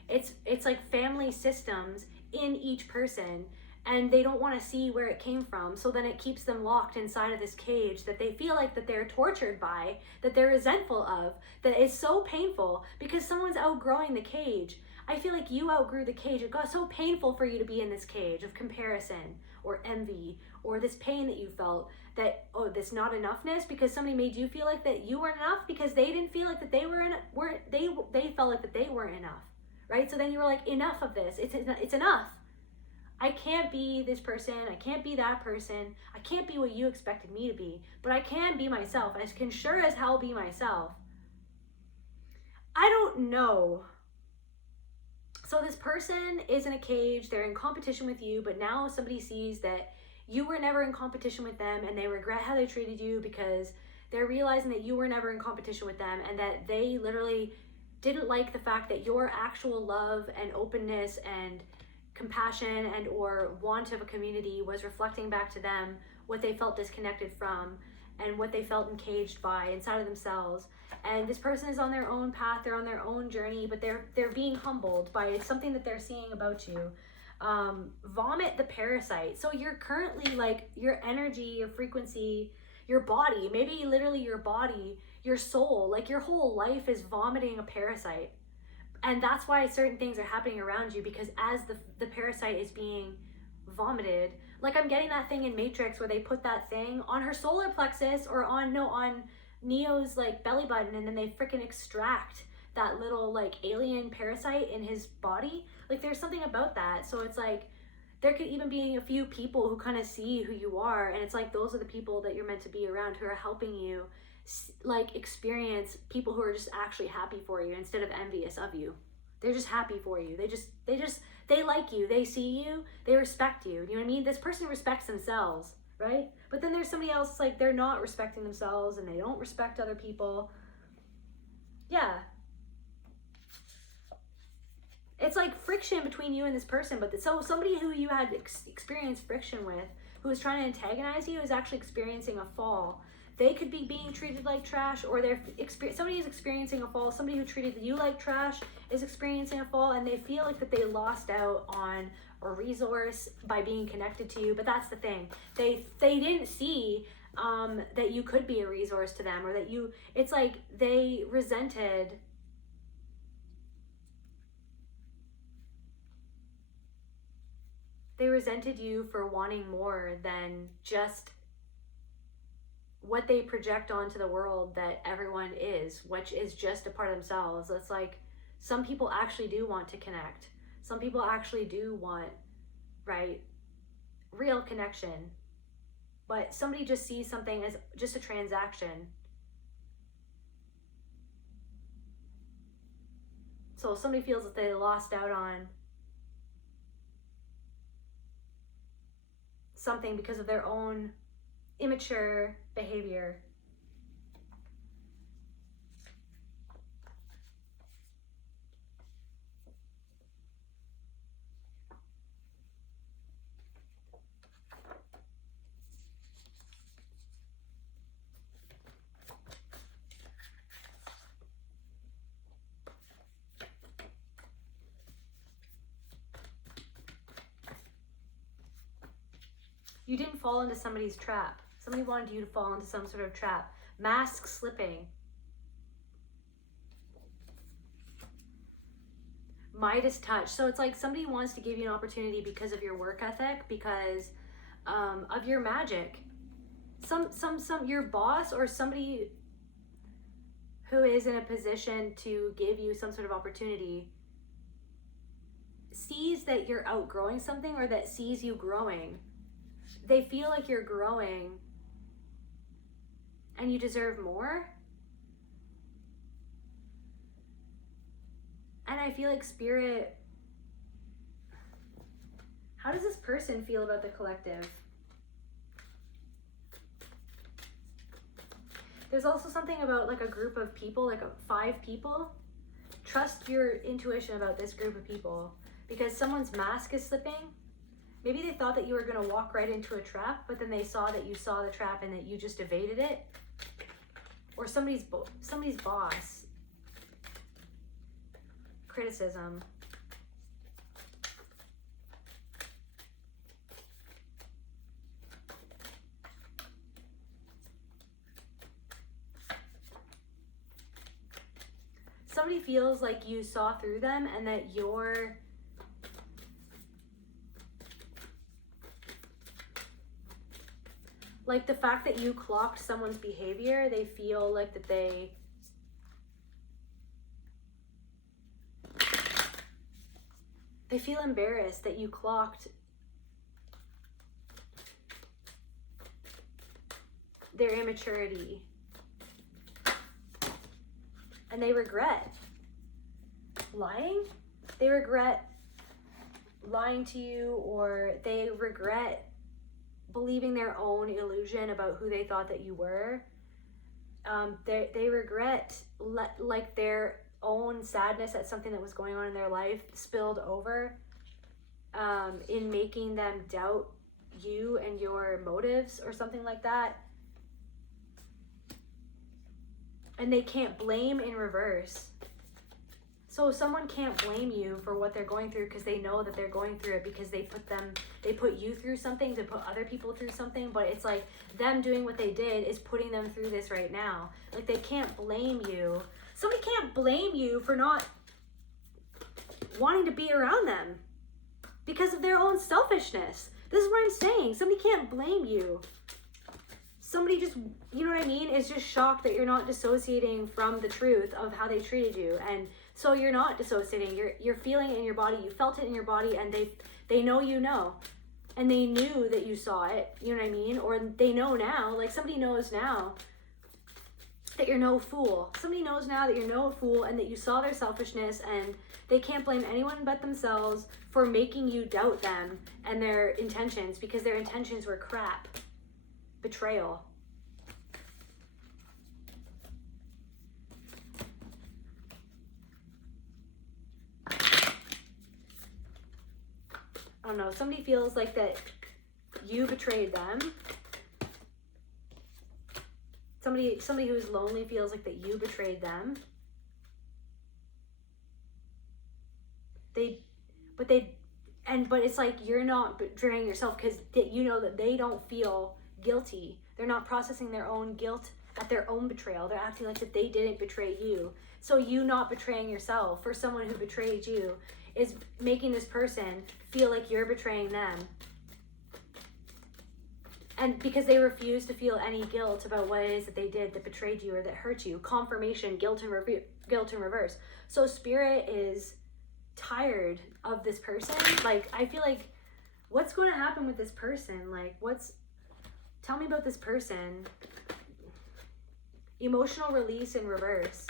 It's like family systems in each person, and they don't want to see where it came from. So then it keeps them locked inside of this cage that they feel like that they're tortured by, that they're resentful of, that is so painful because someone's outgrowing the cage. I feel like you outgrew the cage. It got so painful for you to be in this cage of comparison or envy or this pain that you felt, that, oh, this not enoughness, because somebody made you feel like that you weren't enough because they didn't feel like that they they felt like that they weren't enough, right? So then you were like, enough of this. It's enough. I can't be this person. I can't be that person. I can't be what you expected me to be, but I can be myself. I can sure as hell be myself. I don't know. So this person is in a cage, they're in competition with you, but now somebody sees that you were never in competition with them, and they regret how they treated you because they're realizing that you were never in competition with them, and that they literally didn't like the fact that your actual love and openness and compassion and or want of a community was reflecting back to them what they felt disconnected from and what they felt encaged by inside of themselves. And this person is on their own path, they're on their own journey, but they're being humbled by something that they're seeing about you. Vomit the parasite. So you're currently like, your energy, your frequency, your body, maybe literally your body, your soul, like your whole life is vomiting a parasite. And that's why certain things are happening around you, because as the parasite is being vomited, like I'm getting that thing in Matrix where they put that thing on her solar plexus or on Neo's like belly button, and then they freaking extract that little like alien parasite in his body. Like there's something about that. So it's like there could even be a few people who kind of see who you are, and it's like those are the people that you're meant to be around, who are helping you like experience people who are just actually happy for you instead of envious of you. They're just happy for you. They like you, they see you, they respect you. You know what I mean? This person respects themselves, right? But then there's somebody else, like they're not respecting themselves and they don't respect other people. Yeah. It's like friction between you and this person, but so somebody who you had experienced friction with, who is trying to antagonize you, is actually experiencing a fall. They could be being treated like trash, or somebody is experiencing a fall. Somebody who treated you like trash is experiencing a fall, and they feel like that they lost out on a resource by being connected to you. But that's the thing. They didn't see that you could be a resource to them, or that you, it's like they resented They resented you for wanting more than just what they project onto the world that everyone is, which is just a part of themselves. It's like some people actually do want to connect. Some people actually do want, right, real connection. But somebody just sees something as just a transaction. So somebody feels that they lost out on something because of their own immature behavior. You didn't fall into somebody's trap. Somebody wanted you to fall into some sort of trap. Mask slipping. Midas touch. So it's like somebody wants to give you an opportunity because of your work ethic, because of your magic. Some your boss or somebody who is in a position to give you some sort of opportunity sees that you're outgrowing something, or that sees you growing. They feel like you're growing and you deserve more. And I feel like Spirit, how does this person feel about the collective? There's also something about like a group of people, like 5 people. Trust your intuition about this group of people, because someone's mask is slipping. Maybe they thought that you were going to walk right into a trap, but then they saw that you saw the trap and that you just evaded it. Or somebody's boss. Criticism. Somebody feels like you saw through them and that you're like the fact that you clocked someone's behavior, they feel like that they feel embarrassed that you clocked their immaturity. And they regret lying. They regret lying to you, or they regret believing their own illusion about who they thought that you were. They regret like their own sadness at something that was going on in their life spilled over in making them doubt you and your motives or something like that. And they can't blame in reverse. So someone can't blame you for what they're going through because they know that they're going through it because they put you through something, to put other people through something, but it's like them doing what they did is putting them through this right now. Like they can't blame you. Somebody can't blame you for not wanting to be around them because of their own selfishness. This is what I'm saying. Somebody can't blame you. Somebody just, you know what I mean, is just shocked that you're not dissociating from the truth of how they treated you. And so you're not dissociating. You're feeling it in your body. You felt it in your body, and they know you know. And they knew that you saw it, you know what I mean? Or they know now, like somebody knows now that you're no fool. Somebody knows now that you're no fool and that you saw their selfishness, and they can't blame anyone but themselves for making you doubt them and their intentions, because their intentions were crap. Betrayal. I don't know, somebody feels like that you betrayed them. Somebody who's lonely feels like that you betrayed them. But it's like you're not betraying yourself, because you know that they don't feel guilty. They're not processing their own guilt at their own betrayal. They're acting like that they didn't betray you. So you not betraying yourself for someone who betrayed you is making this person feel like you're betraying them. And because they refuse to feel any guilt about what it is that they did that betrayed you or that hurt you. Confirmation, guilt in reverse. So Spirit is tired of this person. Like, I feel like, what's going to happen with this person? Like, tell me about this person. Emotional release in reverse.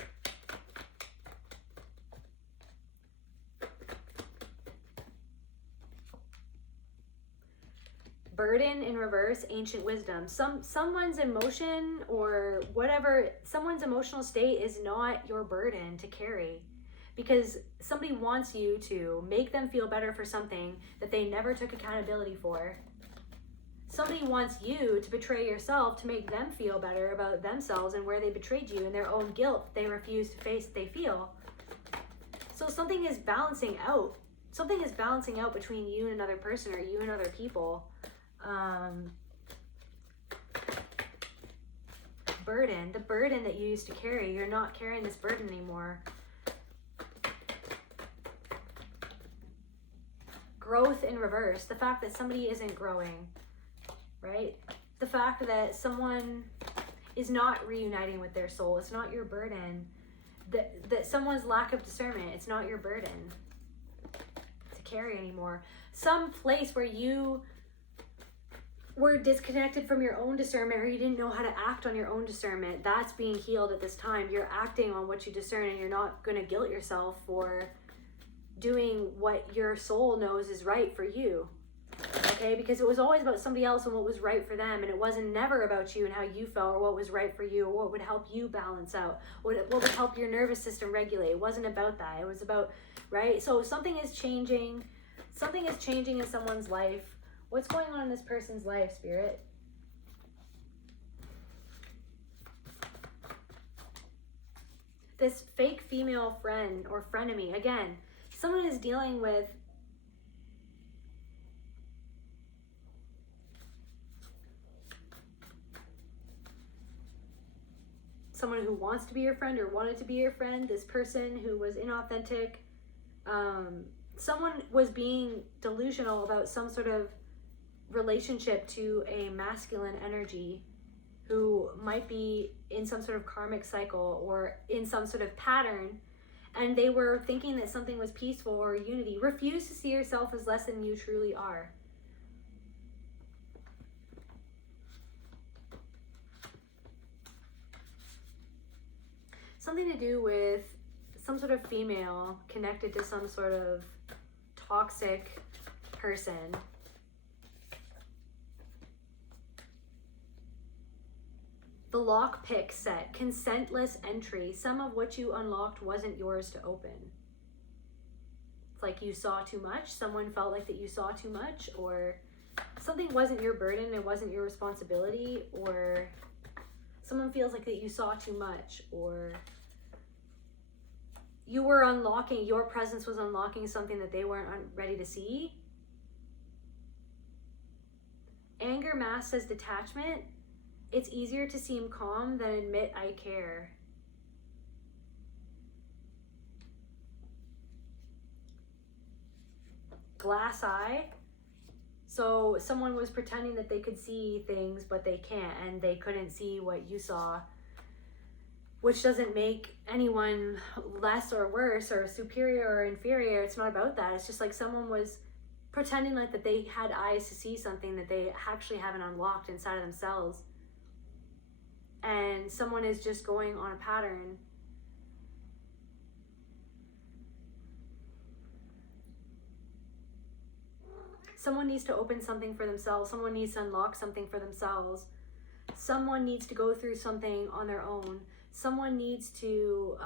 Burden in reverse, ancient wisdom. Someone's emotion or whatever, someone's emotional state is not your burden to carry, because somebody wants you to make them feel better for something that they never took accountability for. Somebody wants you to betray yourself to make them feel better about themselves and where they betrayed you and their own guilt they refuse to face that they feel. So something is balancing out. Something is balancing out between you and another person or you and other people. Burden, the burden that you used to carry, you're not carrying this burden anymore. Growth in reverse, the fact that somebody isn't growing, right? The fact that someone is not reuniting with their soul, it's not your burden. That someone's lack of discernment, it's not your burden to carry anymore. Some place where you were disconnected from your own discernment, or you didn't know how to act on your own discernment, that's being healed at this time. You're acting on what you discern, and you're not going to guilt yourself for doing what your soul knows is right for you. Okay, because it was always about somebody else and what was right for them, and it wasn't never about you and how you felt or what was right for you or what would help you balance out, what would help your nervous system regulate. It wasn't about that. It was about, right? So something is changing. Something is changing in someone's life. What's going on in this person's life, Spirit? This fake female friend or frenemy, again, someone is dealing with someone who wants to be your friend or wanted to be your friend. This person who was inauthentic. Someone was being delusional about some sort of relationship to a masculine energy who might be in some sort of karmic cycle or in some sort of pattern, and they were thinking that something was peaceful or unity. Refuse to see yourself as less than you truly are. Something to do with some sort of female connected to some sort of toxic person. The lockpick set, consentless entry. Some of what you unlocked wasn't yours to open. It's like you saw too much. Someone felt like that you saw too much, or something wasn't your burden, it wasn't your responsibility, or someone feels like that you saw too much, or you were unlocking, your presence was unlocking something that they weren't ready to see. Anger mask says detachment. It's easier to seem calm than admit I care. Glass eye. So someone was pretending that they could see things, but they can't, and they couldn't see what you saw, which doesn't make anyone less or worse or superior or inferior. It's not about that. It's just like someone was pretending like that they had eyes to see something that they actually haven't unlocked inside of themselves. And someone is just going on a pattern. Someone needs to open something for themselves. Someone needs to unlock something for themselves. Someone needs to go through something on their own. Someone needs to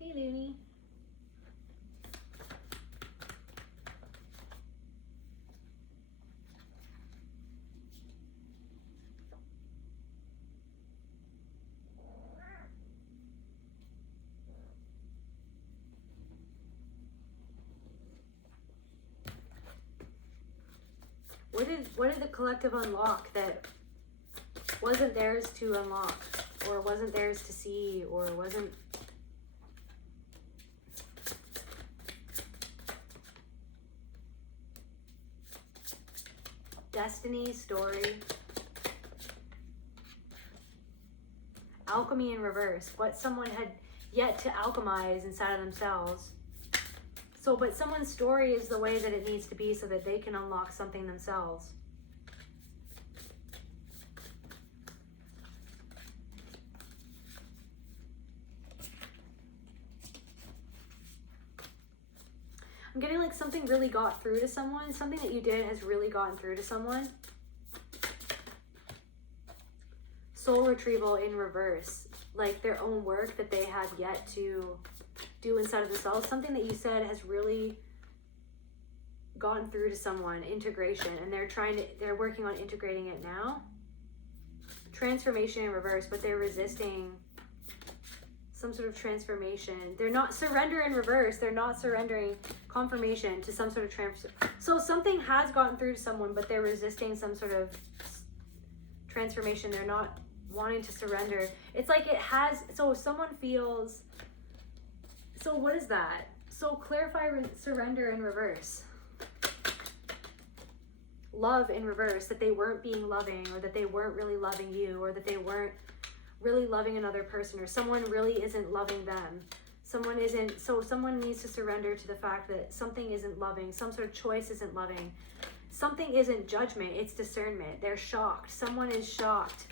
Hey, Looney. What did the collective unlock that wasn't theirs to unlock, or wasn't theirs to see, or wasn't... Destiny, story. Alchemy in reverse. What someone had yet to alchemize inside of themselves. So, but someone's story is the way that it needs to be so that they can unlock something themselves. I'm getting like something really got through to someone. Something that you did has really gotten through to someone. Soul retrieval in reverse. Like their own work that they had yet to do inside of themselves. Something that you said has really gotten through to someone. Integration. And they're working on integrating it now. Transformation in reverse, but they're resisting some sort of transformation. They're not surrender in reverse. They're not surrendering confirmation to some sort of transfer. So something has gotten through to someone, but they're resisting some sort of transformation. They're not wanting to surrender. It's like it has, so someone feels, so what is that? So clarify surrender in reverse. Love in reverse, that they weren't being loving, or that they weren't really loving you, or that they weren't really loving another person, or someone really isn't loving them. Someone needs to surrender to the fact that something isn't loving, some sort of choice isn't loving. Something isn't judgment, it's discernment. They're shocked. Someone is shocked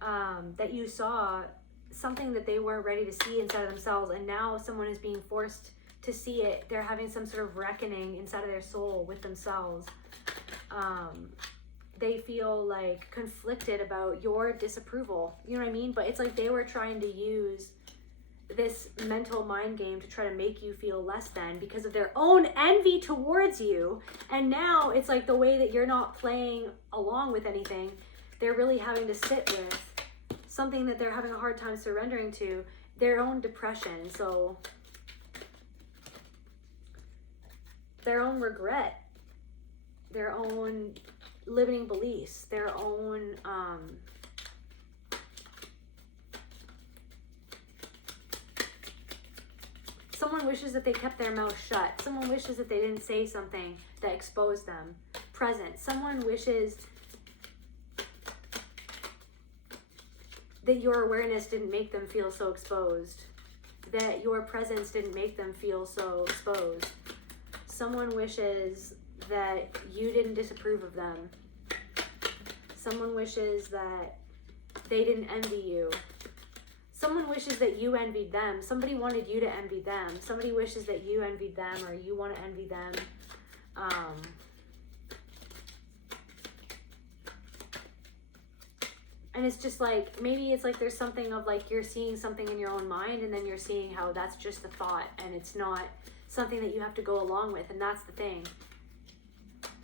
that you saw something that they weren't ready to see inside of themselves, and now someone is being forced to see it. They're having some sort of reckoning inside of their soul with themselves. They feel like conflicted about your disapproval. You know what I mean? But it's like they were trying to use this mental mind game to try to make you feel less than because of their own envy towards you. And now it's like the way that you're not playing along with anything, they're really having to sit with something that they're having a hard time surrendering to, their own depression. So their own regret, their own limiting beliefs, their own someone wishes that they kept their mouth shut. Someone wishes that they didn't say something that exposed them. Present. Someone wishes that your awareness didn't make them feel so exposed, that your presence didn't make them feel so exposed. Someone wishes that you didn't disapprove of them. Someone wishes that they didn't envy you. Someone wishes that you envied them. Somebody wanted you to envy them. Somebody wishes that you envied them, or you want to envy them. And it's just like, maybe it's like there's something of like you're seeing something in your own mind, and then you're seeing how that's just a thought and it's not something that you have to go along with. And that's the thing.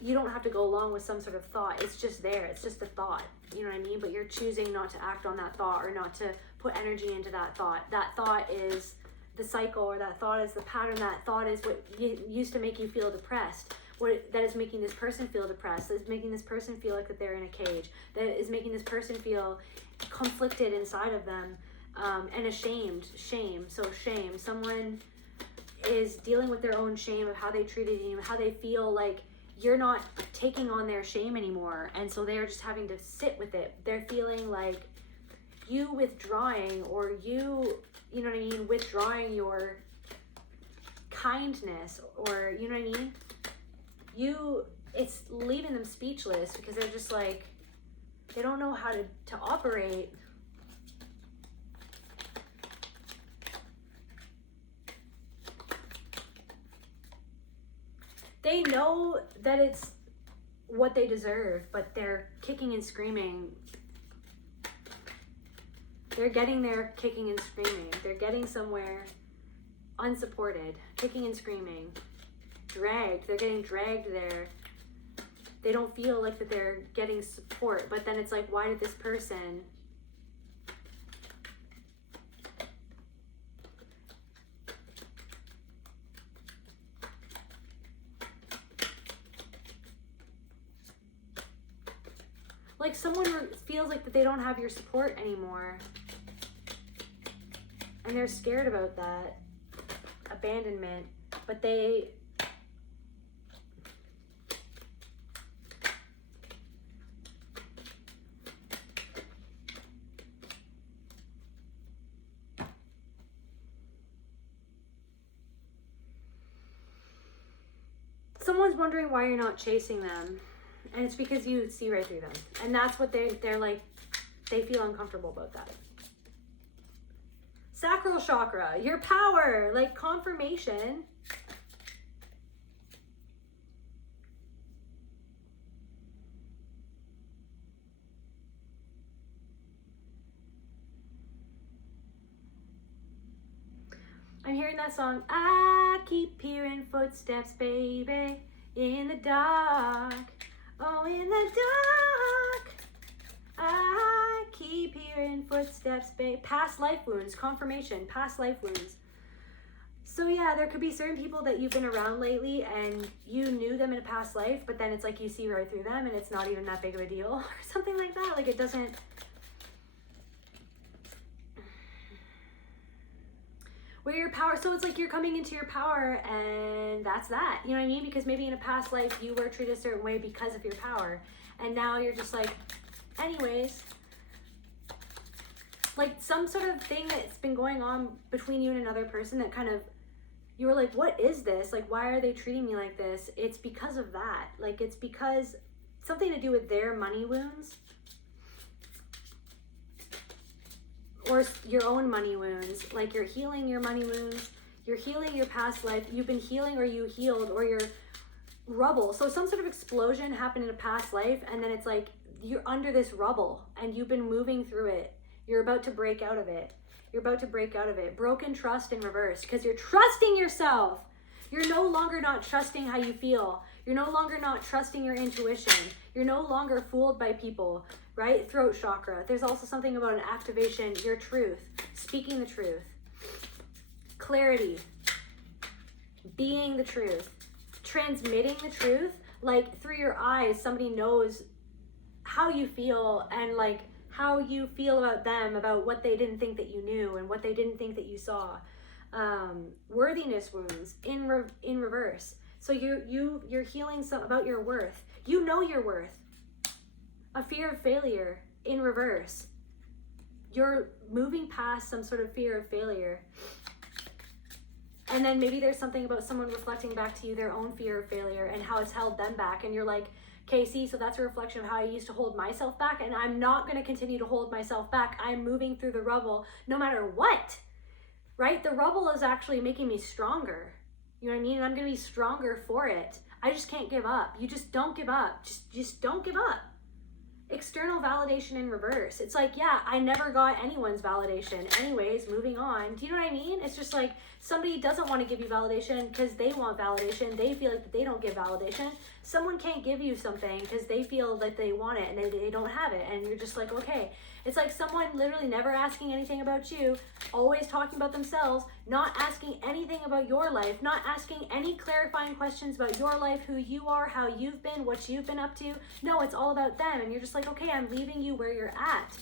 You don't have to go along with some sort of thought. It's just there. It's just a thought. You know what I mean? But you're choosing not to act on that thought, or not to put energy into that thought. That thought is the cycle, or that thought is the pattern. That thought is what used to make you feel depressed. That is making this person feel depressed. That is making this person feel like that they're in a cage. That is making this person feel conflicted inside of them, and ashamed. Shame. So shame. Someone is dealing with their own shame of how they treated you, how they feel like you're not taking on their shame anymore. And so they're just having to sit with it. They're feeling like you withdrawing, or you know what I mean, withdrawing your kindness, or you know what I mean? It's leaving them speechless because they're just like, they don't know how to operate. They know that it's what they deserve, but they're kicking and screaming. They're getting there kicking and screaming. They're getting somewhere unsupported, kicking and screaming, dragged. They're getting dragged there. They don't feel like that they're getting support, but then it's like, why did this person like someone feels like that they don't have your support anymore. And they're scared about that abandonment, but someone's wondering why you're not chasing them, and it's because you see right through them, and that's what they're like. They feel uncomfortable about that. Sacral chakra, your power, like confirmation. I'm hearing that song. I keep hearing footsteps, baby, in the dark. Oh, in the dark. I keep hearing footsteps, babe. Past life wounds, confirmation, past life wounds. So yeah, there could be certain people that you've been around lately and you knew them in a past life, but then it's like you see right through them and it's not even that big of a deal or something like that. Like it doesn't. Where your power, so it's like you're coming into your power and that's that. You know what I mean? Because maybe in a past life you were treated a certain way because of your power. And now you're just like, anyways, like some sort of thing that's been going on between you and another person that kind of, you were like, what is this? Like, why are they treating me like this? It's because of that. Like, it's because something to do with their money wounds or your own money wounds. Like you're healing your money wounds. You're healing your past life. You've been healing or you healed or your rubble. So some sort of explosion happened in a past life and then it's like, you're under this rubble and you've been moving through it. You're about to break out of it. You're about to break out of it. Broken trust in reverse because you're trusting yourself. You're no longer not trusting how you feel. You're no longer not trusting your intuition. You're no longer fooled by people, right? Throat chakra. There's also something about an activation, your truth, speaking the truth, clarity, being the truth, transmitting the truth, like through your eyes, somebody knows how you feel and like how you feel about them, about what they didn't think that you knew and what they didn't think that you saw. Worthiness wounds in reverse. So you're healing some about your worth. You know your worth. A fear of failure in reverse. You're moving past some sort of fear of failure. And then maybe there's something about someone reflecting back to you their own fear of failure and how it's held them back. And you're like, Casey, so that's a reflection of how I used to hold myself back, and I'm not going to continue to hold myself back. I'm moving through the rubble no matter what, right? The rubble is actually making me stronger. You know what I mean? And I'm going to be stronger for it. I just can't give up. You just don't give up. Just don't give up. External validation in reverse. It's like, yeah, I never got anyone's validation. Anyways, moving on. Do you know what I mean? It's just like somebody doesn't want to give you validation because they want validation. They feel like that they don't give validation. Someone can't give you something because they feel that they want it and they don't have it. And you're just like, okay. It's like someone literally never asking anything about you, always talking about themselves, not asking anything about your life, not asking any clarifying questions about your life, who you are, how you've been, what you've been up to. No, it's all about them. And you're just like, okay, I'm leaving you where you're at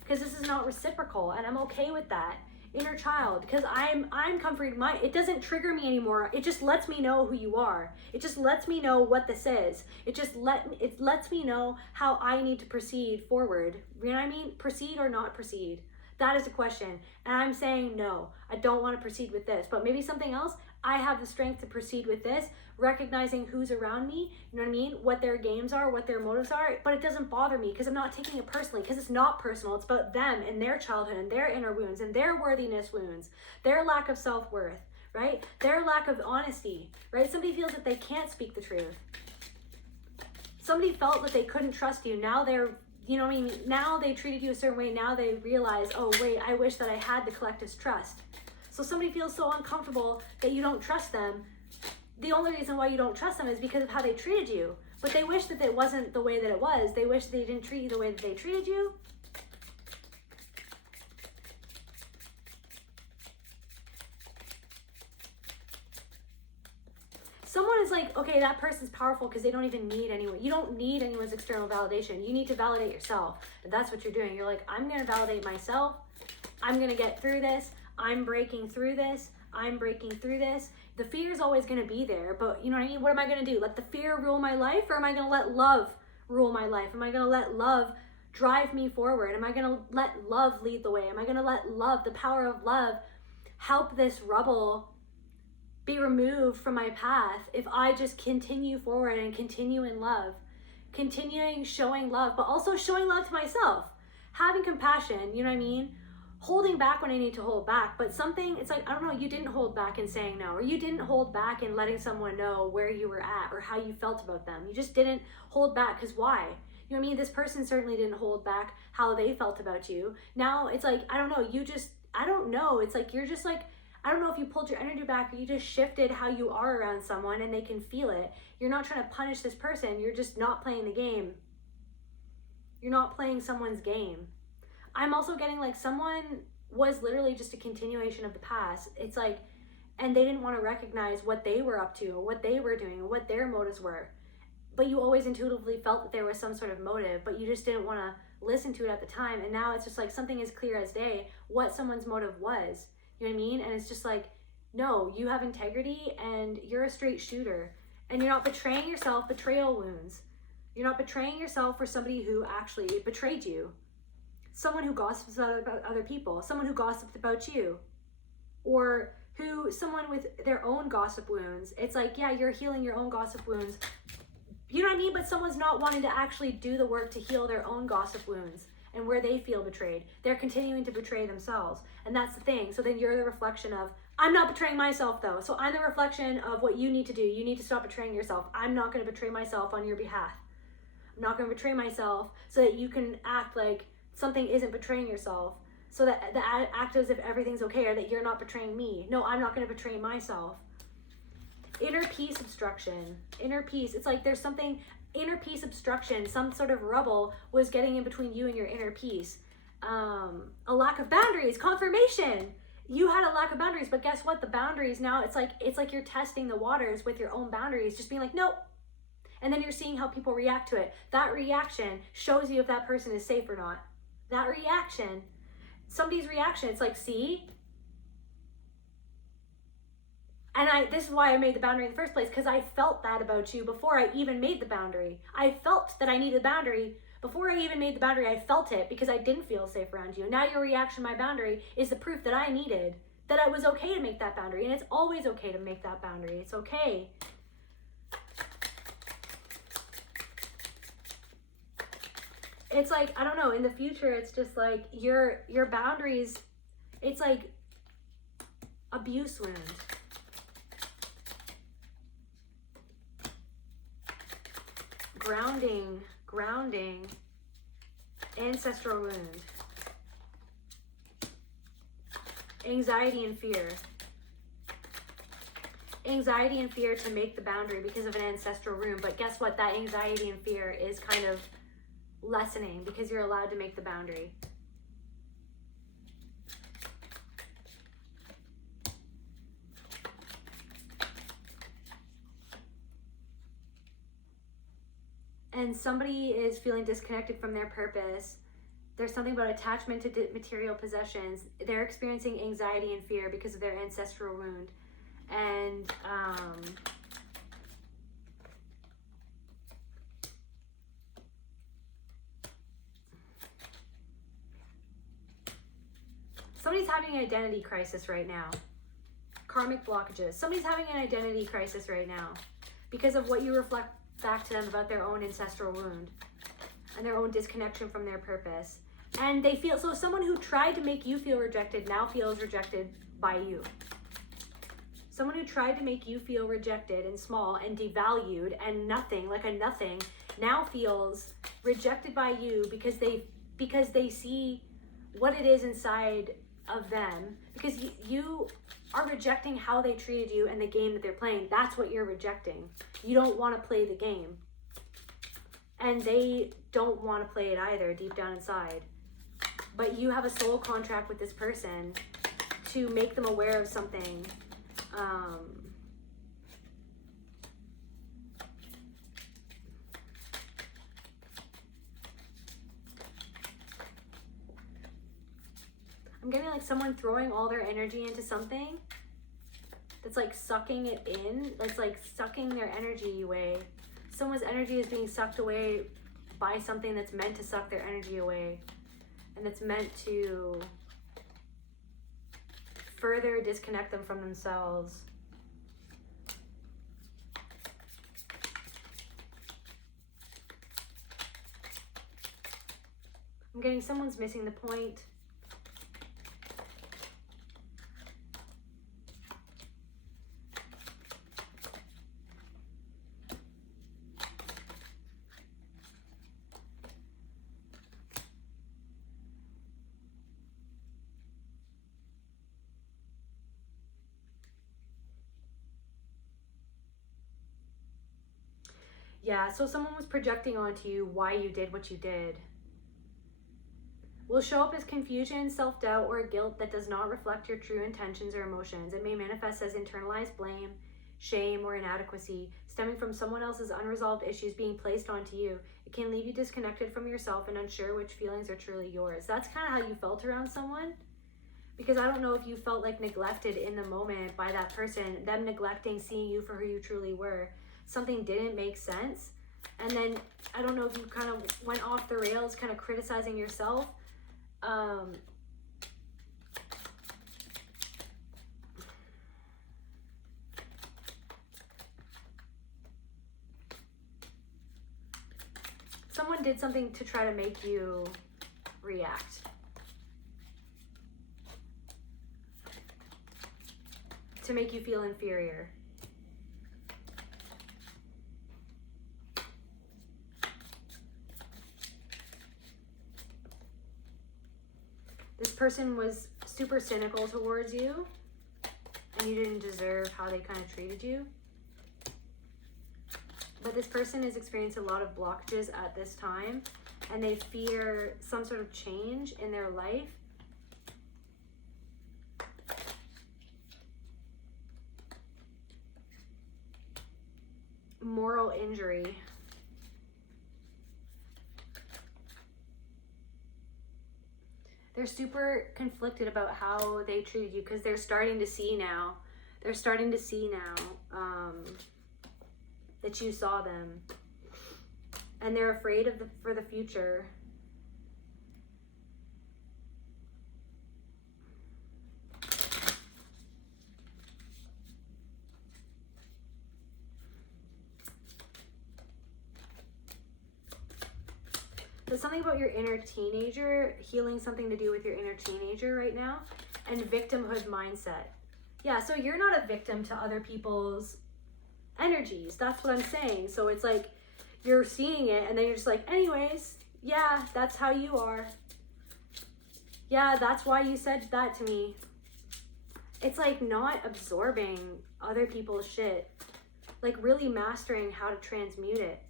because this is not reciprocal. And I'm okay with that. Inner child, because I'm comforted. It doesn't trigger me anymore. It just lets me know who you are. It just lets me know what this is. It lets me know how I need to proceed forward. You know what I mean? Proceed or not proceed. That is the question. And I'm saying no, I don't want to proceed with this, but maybe something else. I have the strength to proceed with this, recognizing who's around me, you know what I mean? What their games are, what their motives are, but it doesn't bother me because I'm not taking it personally because it's not personal. It's about them and their childhood and their inner wounds and their worthiness wounds, their lack of self-worth, right? Their lack of honesty, right? Somebody feels that they can't speak the truth. Somebody felt that they couldn't trust you. Now they're, you know what I mean? Now they treated you a certain way. Now they realize, oh wait, I wish that I had the collective's trust. So somebody feels so uncomfortable that you don't trust them. The only reason why you don't trust them is because of how they treated you. But they wish that it wasn't the way that it was. They wish they didn't treat you the way that they treated you. someone is like, okay, that person's powerful because they don't even need anyone. You don't need anyone's external validation. You need to validate yourself. And that's what you're doing. You're like, I'm going to validate myself. I'm going to get through this. I'm breaking through this. I'm breaking through this. The fear is always going to be there, but you know what I mean? What am I going to do? Let the fear rule my life, or am I going to let love rule my life? Am I going to let love drive me forward? Am I going to let love lead the way? Am I going to let love, the power of love, help this rubble be removed from my path if I just continue forward and continue in love, continuing showing love, but also showing love to myself, having compassion, you know what I mean? Holding back when I need to hold back, but something, it's like, I don't know, you didn't hold back in saying no, or you didn't hold back in letting someone know where you were at or how you felt about them. You just didn't hold back, because why? You know what I mean? This person certainly didn't hold back how they felt about you. Now it's like, I don't know, I don't know. It's like, you're just like, I don't know if you pulled your energy back or you just shifted how you are around someone and they can feel it. You're not trying to punish this person. You're just not playing the game. You're not playing someone's game. I'm also getting like someone was literally just a continuation of the past. It's like, and they didn't want to recognize what they were up to, or what they were doing, or what their motives were. But you always intuitively felt that there was some sort of motive, but you just didn't want to listen to it at the time. And now it's just like something as clear as day what someone's motive was. You know what I mean? And it's just like, no, you have integrity and you're a straight shooter. And you're not betraying yourself, betrayal wounds. You're not betraying yourself for somebody who actually betrayed you. Someone who gossips about other people, someone who gossiped about you, or someone with their own gossip wounds. It's like, yeah, you're healing your own gossip wounds. You know what I mean? But someone's not wanting to actually do the work to heal their own gossip wounds and where they feel betrayed. They're continuing to betray themselves. And that's the thing. So then you're the reflection of, I'm not betraying myself though. So I'm the reflection of what you need to do. You need to stop betraying yourself. I'm not going to betray myself on your behalf. I'm not going to betray myself so that you can act like something isn't betraying yourself, so that the act as if everything's okay, or that you're not betraying me. No, I'm not going to betray myself. Inner peace obstruction. Inner peace. It's like there's something, inner peace obstruction, some sort of rubble was getting in between you and your inner peace. A lack of boundaries. Confirmation. You had a lack of boundaries, but guess what? The boundaries now, it's like you're testing the waters with your own boundaries, just being like, nope. And then you're seeing how people react to it. That reaction shows you if that person is safe or not. That reaction, somebody's reaction, it's like, see? And this is why I made the boundary in the first place, because I felt that about you before I even made the boundary. I felt that I needed the boundary. Before I even made the boundary, I felt it because I didn't feel safe around you. Now your reaction to my boundary is the proof that I needed, that it was okay to make that boundary. And it's always okay to make that boundary. It's okay. It's like, I don't know, in the future, it's just like your boundaries, it's like abuse wound. Grounding, ancestral wound. Anxiety and fear. Anxiety and fear to make the boundary because of an ancestral wound. But guess what? That anxiety and fear is kind of lessening because you're allowed to make the boundary. And somebody is feeling disconnected from their purpose. There's something about attachment to material possessions. They're experiencing anxiety and fear because of their ancestral wound. And somebody's having an identity crisis right now. Karmic blockages. Somebody's having an identity crisis right now because of what you reflect back to them about their own ancestral wound and their own disconnection from their purpose. And they feel, so someone who tried to make you feel rejected now feels rejected by you. Someone who tried to make you feel rejected and small and devalued and nothing, like a nothing, now feels rejected by you because they see what it is inside of them, because you are rejecting how they treated you and the game that they're playing. That's what you're rejecting. You don't want to play the game. And they don't want to play it either, deep down inside. But you have a soul contract with this person to make them aware of something. I'm getting like someone throwing all their energy into something that's like sucking it in. That's like sucking their energy away. Someone's energy is being sucked away by something that's meant to suck their energy away. And that's meant to further disconnect them from themselves. I'm getting someone's missing the point. Yeah, so someone was projecting onto you why you did what you did. Will show up as confusion, self-doubt, or guilt that does not reflect your true intentions or emotions. It may manifest as internalized blame, shame, or inadequacy, stemming from someone else's unresolved issues being placed onto you. It can leave you disconnected from yourself and unsure which feelings are truly yours. That's kind of how you felt around someone. Because I don't know if you felt like neglected in the moment by that person, them neglecting seeing you for who you truly were. Something didn't make sense. And then I don't know if you kind of went off the rails, kind of criticizing yourself. Someone did something to try to make you react. To make you feel inferior. This person was super cynical towards you, and you didn't deserve how they kind of treated you. But this person is experiencing a lot of blockages at this time, and they fear some sort of change in their life. Moral injury. They're super conflicted about how they treated you because they're starting to see now. They're starting to see now that you saw them. And they're afraid for the future. There's something about your inner teenager, healing something to do with your inner teenager right now, and victimhood mindset. Yeah, so you're not a victim to other people's energies. That's what I'm saying. So it's like you're seeing it and then you're just like, anyways, yeah, that's how you are. Yeah, that's why you said that to me. It's like not absorbing other people's shit. Like really mastering how to transmute it.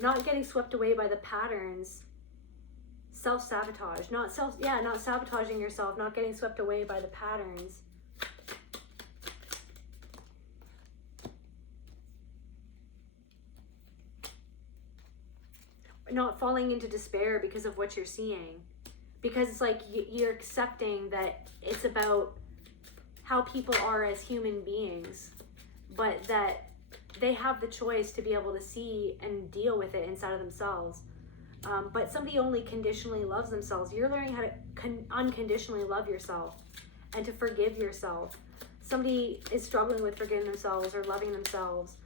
Not getting swept away by the patterns. Self-sabotage. Not sabotaging yourself. Not getting swept away by the patterns. Not falling into despair because of what you're seeing. Because it's like you're accepting that it's about how people are as human beings. But that they have the choice to be able to see and deal with it inside of themselves. But somebody only conditionally loves themselves. You're learning how to unconditionally love yourself and to forgive yourself. Somebody is struggling with forgiving themselves or loving themselves.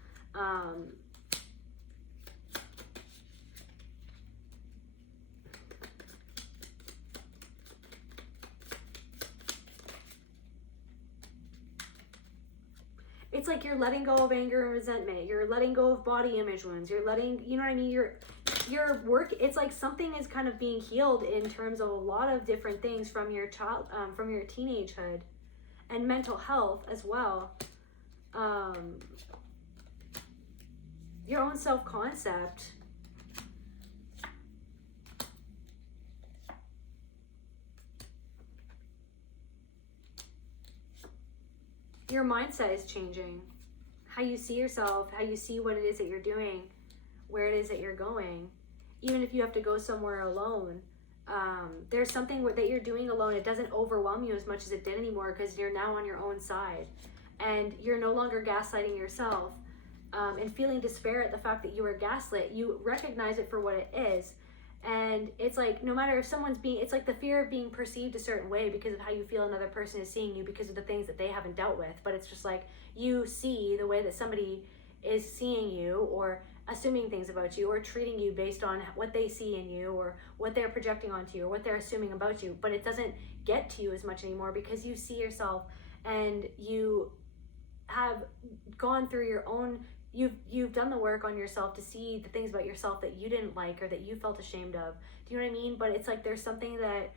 It's like you're letting go of anger and resentment. You're letting go of body image wounds. You're letting, you know what I mean? Your work, it's like something is kind of being healed in terms of a lot of different things from your from your teenagehood and mental health as well. Your own self-concept. Your mindset is changing. How you see yourself, how you see what it is that you're doing, where it is that you're going. Even if you have to go somewhere alone, There's something that you're doing alone. It doesn't overwhelm you as much as it did anymore because you're now on your own side, and you're no longer gaslighting yourself and feeling despair at the fact that you were gaslit. You recognize it for what it is. And it's like, no matter if someone's being, it's like the fear of being perceived a certain way because of how you feel another person is seeing you because of the things that they haven't dealt with. But it's just like, you see the way that somebody is seeing you, or assuming things about you, or treating you based on what they see in you, or what they're projecting onto you, or what they're assuming about you. But it doesn't get to you as much anymore because you see yourself, and you have gone through your own, you've done the work on yourself to see the things about yourself that you didn't like or that you felt ashamed of. Do you know what I mean? But it's like there's something that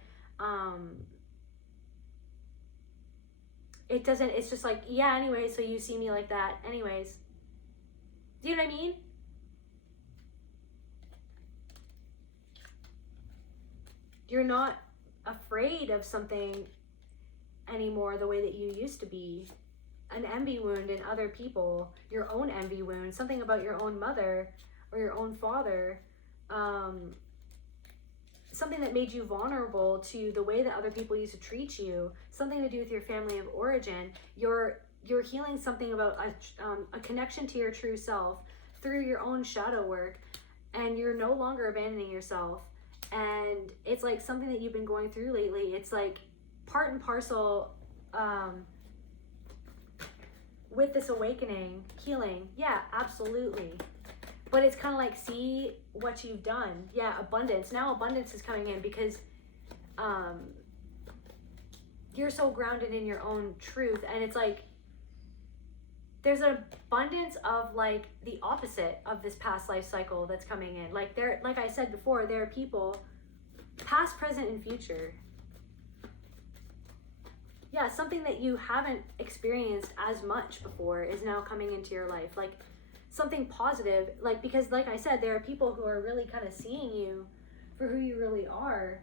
it doesn't, it's just like, yeah, anyway, so you see me like that anyways. Do you know what I mean? You're not afraid of something anymore the way that you used to be. An envy wound in other people, your own envy wound, something about your own mother or your own father, something that made you vulnerable to the way that other people used to treat you, something to do with your family of origin. You're healing something about a connection to your true self through your own shadow work, and you're no longer abandoning yourself. And it's like something that you've been going through lately. It's like part and parcel with this awakening, healing. Yeah, absolutely. But it's kind of like, see what you've done. Yeah, abundance. Now abundance is coming in because you're so grounded in your own truth. And it's like, there's an abundance of like the opposite of this past life cycle that's coming in. Like there, like I said before, there are people, past, present, and future. Yeah, something that you haven't experienced as much before is now coming into your life. Like something positive, like, because like I said, there are people who are really kind of seeing you for who you really are,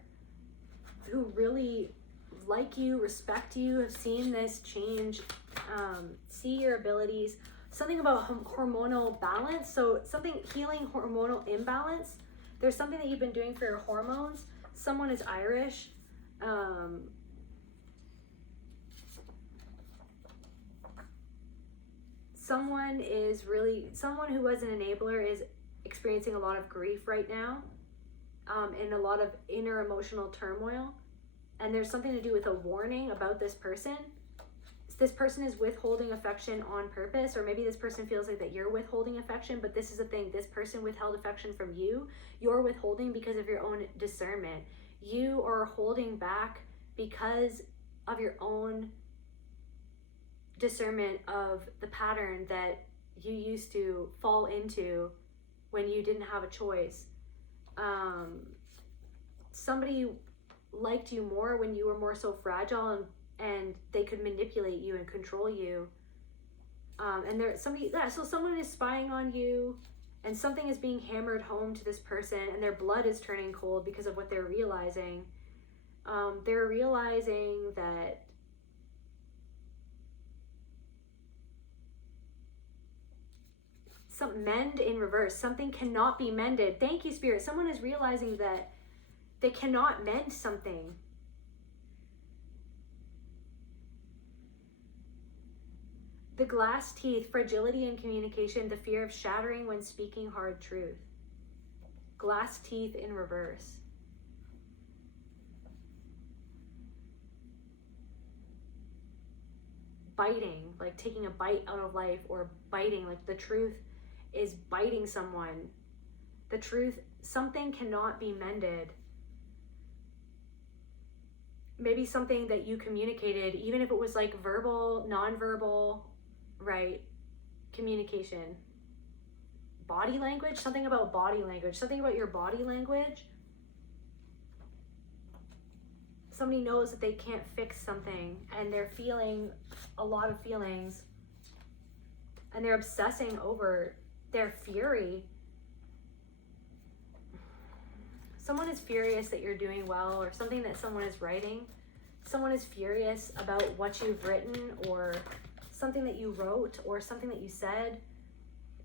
who really like you, respect you, have seen this change, see your abilities. Something about hormonal balance. So something, healing hormonal imbalance. There's something that you've been doing for your hormones. Someone is Irish. Someone who was an enabler is experiencing a lot of grief right now, and a lot of inner emotional turmoil. And there's something to do with a warning about this person. This person is withholding affection on purpose, or maybe this person feels like that you're withholding affection, but this is the thing, this person withheld affection from you. You're withholding because of your own discernment. You are holding back because of your own discernment of the pattern that you used to fall into when you didn't have a choice. Somebody liked you more when you were more so fragile, and they could manipulate you and control you. And there's somebody, yeah, so someone is spying on you, and something is being hammered home to this person, and their blood is turning cold because of what they're realizing. They're realizing that mend in reverse, something cannot be mended. Thank you, Spirit. Someone is realizing that they cannot mend something. The glass teeth, fragility in communication, the fear of shattering when speaking hard truth. Glass teeth in reverse. Biting, like taking a bite out of life, or biting, like the truth is biting someone. The truth, something cannot be mended. Maybe something that you communicated, even if it was like verbal, nonverbal, right? Communication. Body language, something about body language, something about your body language. Somebody knows that they can't fix something, and they're feeling a lot of feelings, and they're obsessing over their fury. Someone is furious that you're doing well, or something that someone is writing. Someone is furious about what you've written, or something that you wrote, or something that you said.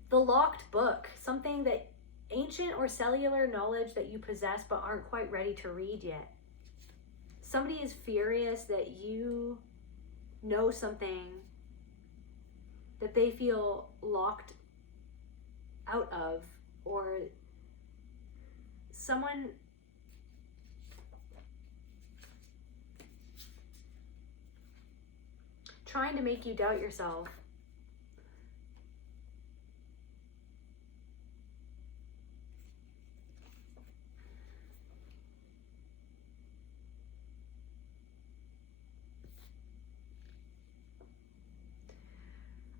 The locked book, something that ancient or cellular knowledge that you possess but aren't quite ready to read yet. Somebody is furious that you know something that they feel locked out of, or someone trying to make you doubt yourself.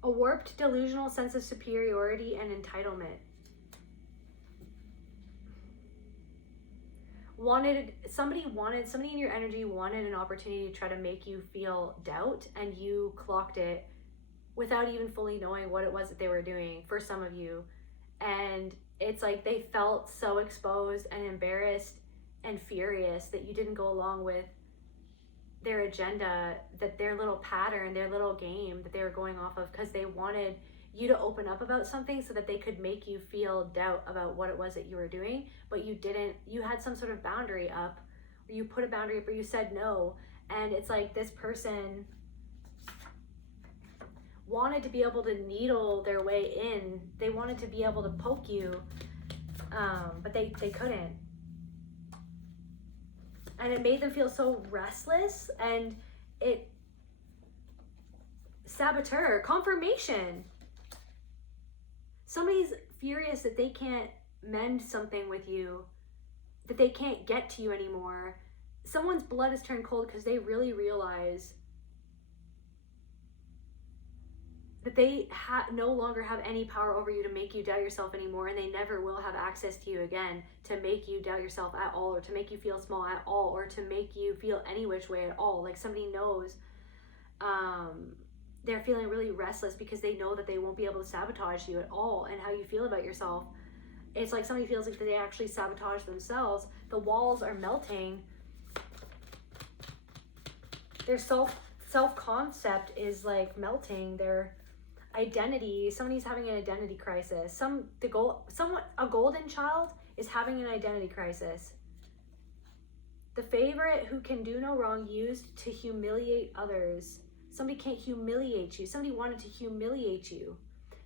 A warped, delusional sense of superiority and entitlement. Somebody in your energy wanted an opportunity to try to make you feel doubt, and you clocked it without even fully knowing what it was that they were doing for some of you. And it's like they felt so exposed and embarrassed and furious that you didn't go along with their agenda, that their little pattern, their little game that they were going off of, because they wanted you to open up about something so that they could make you feel doubt about what it was that you were doing. But you didn't. You had some sort of boundary up, or you put a boundary up, or you said no. And it's like this person wanted to be able to needle their way in. They wanted to be able to poke you, but they couldn't. And it made them feel so restless, and it saboteur, confirmation. Somebody's furious that they can't mend something with you, that they can't get to you anymore. Someone's blood has turned cold because they really realize that they no longer have any power over you to make you doubt yourself anymore, and they never will have access to you again to make you doubt yourself at all, or to make you feel small at all, or to make you feel any which way at all. Like somebody knows they're feeling really restless because they know that they won't be able to sabotage you at all and how you feel about yourself. It's like somebody feels like they actually sabotage themselves. The walls are melting. Their self-concept is like melting. Their identity, somebody's having an identity crisis. A golden child is having an identity crisis. The favorite who can do no wrong used to humiliate others. Somebody can't humiliate you. Somebody wanted to humiliate you.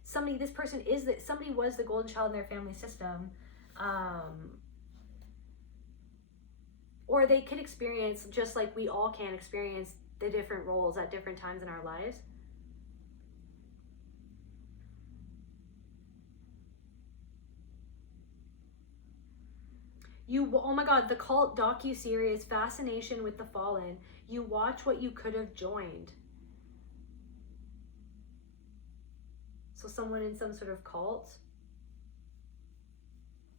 Somebody was the golden child in their family system. Or they could experience, just like we all can experience, the different roles at different times in our lives. Oh my God, the Cult docu-series, Fascination with the Fallen. You watch what you could have joined. So someone in some sort of cult,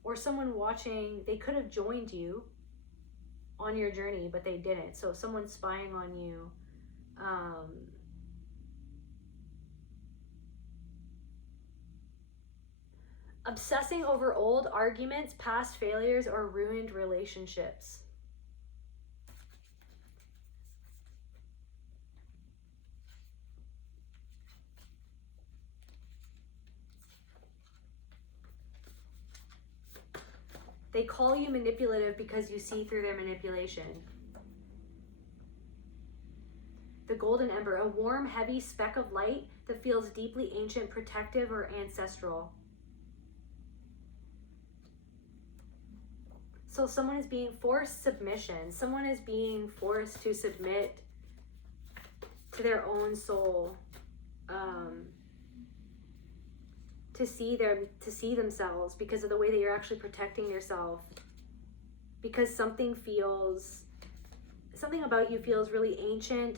or someone watching, they could have joined you on your journey, but they didn't. So someone's spying on you. Obsessing over old arguments, past failures, or ruined relationships. They call you manipulative because you see through their manipulation. The Golden Ember, a warm, heavy speck of light that feels deeply ancient, protective, or ancestral. So someone is being forced submission. Someone is being forced to submit to their own soul, to see themselves because of the way that you're actually protecting yourself. Because something about you feels really ancient.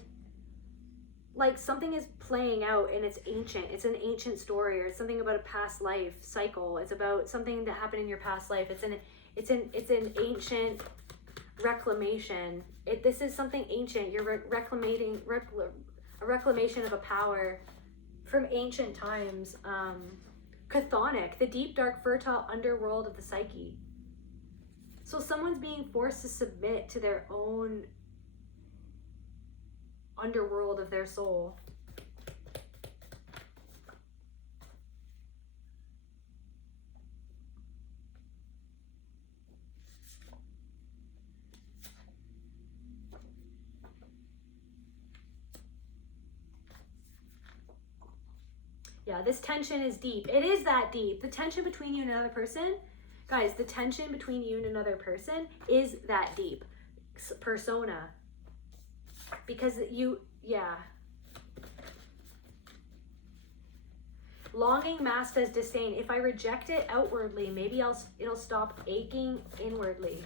Like something is playing out and it's ancient. It's an ancient story, or it's something about a past life cycle. It's about something that happened in your past life. It's an ancient reclamation. This is something ancient. You're reclaiming a reclamation of a power from ancient times. Chthonic, the deep, dark, fertile underworld of the psyche. So someone's being forced to submit to their own underworld of their soul. Yeah, this tension is deep. It is that deep. The tension between you and another person, guys, the tension between you and another person is that deep. Persona. Because yeah. Longing masked as disdain. If I reject it outwardly, maybe it'll stop aching inwardly.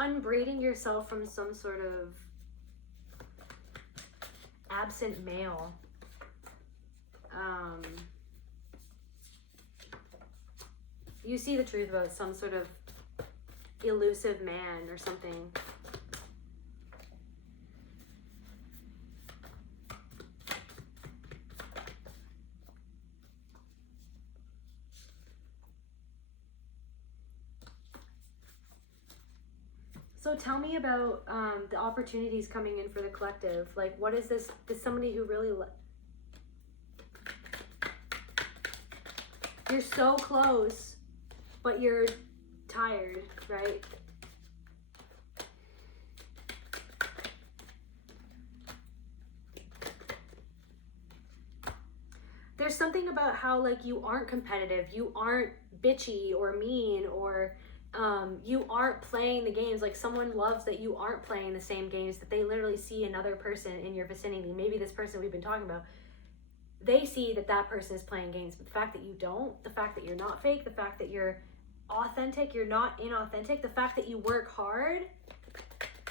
Unbraiding yourself from some sort of absent male. You see the truth about some sort of elusive man or something. So tell me about the opportunities coming in for the collective. Like, what is this? Is somebody who really... You're so close, but you're tired, right? There's something about how, like, you aren't competitive, you aren't bitchy or mean, or you aren't playing the games. Like, someone loves that you aren't playing the same games, that they literally see another person in your vicinity. Maybe this person we've been talking about, they see that that person is playing games, but the fact that you don't, the fact that you're not fake, the fact that you're authentic, you're not inauthentic, the fact that you work hard,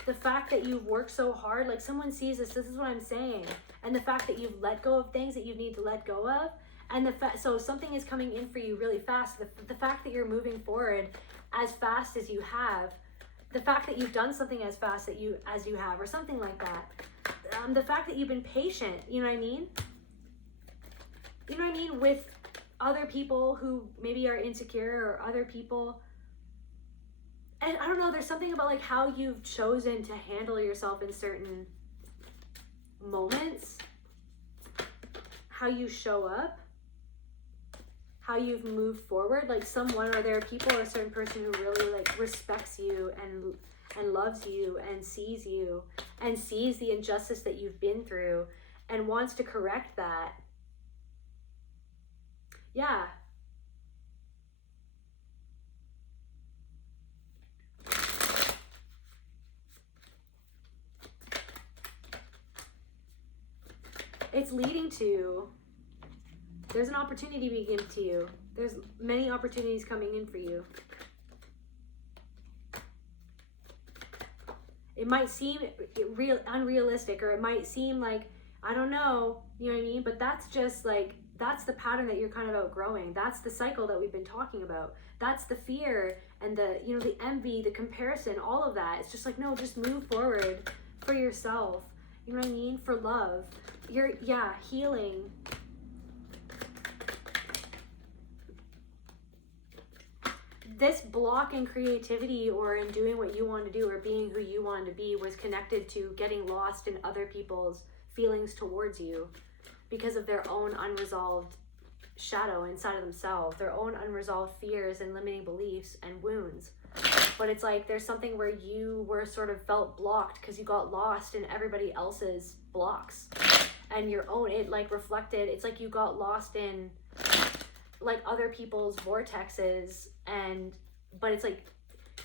the fact that you've worked so hard, like, someone sees this is what I'm saying, and the fact that you've let go of things that you need to let go of, and so something is coming in for you really fast, the fact that you're moving forward as fast as you have, the fact that you've done something as fast as you have, or something like that, the fact that you've been patient, you know what I mean? You know what I mean? With other people who maybe are insecure, or other people. And I don't know, there's something about, like, how you've chosen to handle yourself in certain moments. How you show up. How you've moved forward. Like, someone, or there are people, or a certain person who really, like, respects you and loves you and sees the injustice that you've been through and wants to correct that. Yeah. It's leading to, there's an opportunity being given to you. There's many opportunities coming in for you. It might seem unrealistic, or it might seem like, I don't know, you know what I mean? But that's just like, that's the pattern that you're kind of outgrowing. That's the cycle that we've been talking about. That's the fear and the, you know, the envy, the comparison, all of that. It's just like, no, just move forward for yourself. You know what I mean? For love. Healing. This block in creativity, or in doing what you want to do, or being who you want to be, was connected to getting lost in other people's feelings towards you, because of their own unresolved shadow inside of themselves, their own unresolved fears and limiting beliefs and wounds. But it's like, there's something where you were sort of felt blocked because you got lost in everybody else's blocks and your own. It like reflected, it's like you got lost in like other people's vortexes, but it's like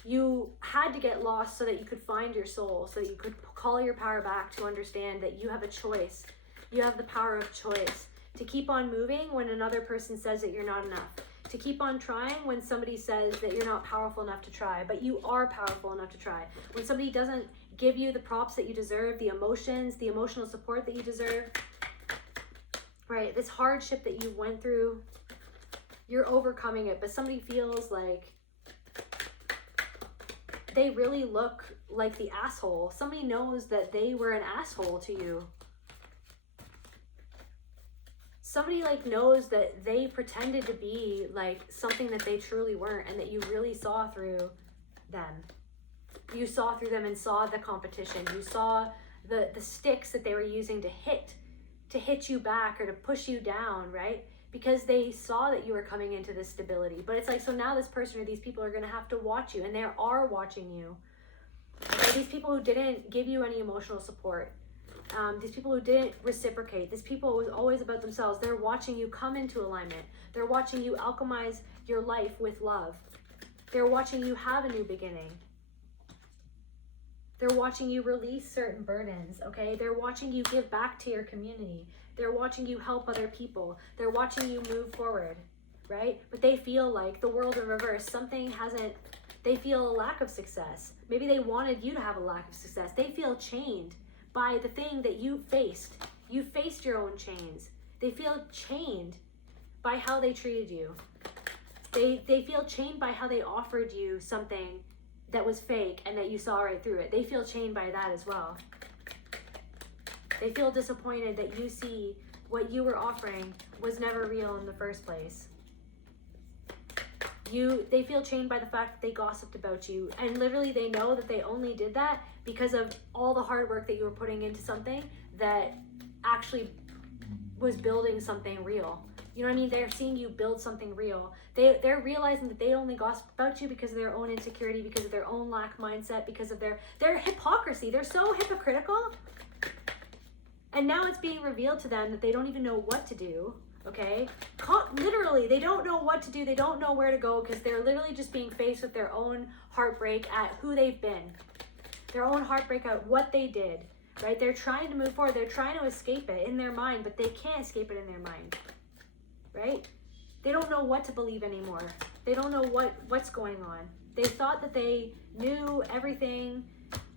you had to get lost so that you could find your soul, so that you could call your power back to understand that you have a choice. You have the power of choice to keep on moving when another person says that you're not enough, to keep on trying when somebody says that you're not powerful enough to try, but you are powerful enough to try. When somebody doesn't give you the props that you deserve, the emotions, the emotional support that you deserve, right? This hardship that you went through, you're overcoming it, but somebody feels like they really look like the asshole. Somebody knows that they were an asshole to you. Somebody like knows that they pretended to be like something that they truly weren't, and that you really saw through them. You saw through them and saw the competition. You saw the sticks that they were using to hit to hit you back or to push you down, right? Because they saw that you were coming into this stability. But it's like, so now this person or these people are going to have to watch you, and they are watching you. Okay? These people who didn't give you any emotional support, these people who didn't reciprocate, these people who was always about themselves, they're watching you come into alignment. They're watching you alchemize your life with love. They're watching you have a new beginning. They're watching you release certain burdens, okay? They're watching you give back to your community. They're watching you help other people. They're watching you move forward, right? But they feel like the world in reverse, they feel a lack of success. Maybe they wanted you to have a lack of success. They feel chained by the thing that you faced. You faced your own chains. They feel chained by how they treated you. They feel chained by how they offered you something that was fake and that you saw right through it. They feel chained by that as well. They feel disappointed that you see what you were offering was never real in the first place. They feel chained by the fact that they gossiped about you, and literally they know that they only did that because of all the hard work that you were putting into something that actually was building something real. You know what I mean? They're seeing you build something real. They're realizing that they only gossip about you because of their own insecurity, because of their own lack mindset, because of their hypocrisy. They're so hypocritical. And now it's being revealed to them that they don't even know what to do, okay? Literally, they don't know what to do. They don't know where to go because they're literally just being faced with their own heartbreak at who they've been. Their own heartbreak at what they did, right? They're trying to move forward. They're trying to escape it in their mind, but they can't escape it in their mind, right? They don't know what to believe anymore. They don't know what's going on. They thought that they knew everything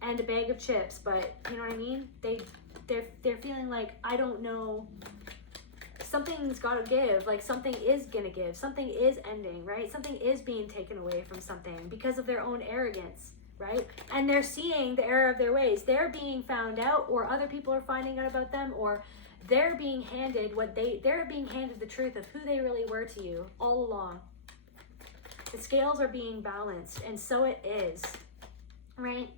and a bag of chips, but you know what I mean? They're feeling like, I don't know, something's got to give, like something is going to give, something is ending, right? Something is being taken away from something because of their own arrogance, right? And they're seeing the error of their ways. They're being found out, or other people are finding out about them, or they're being handed they're being handed the truth of who they really were to you all along. The scales are being balanced, and so it is, right?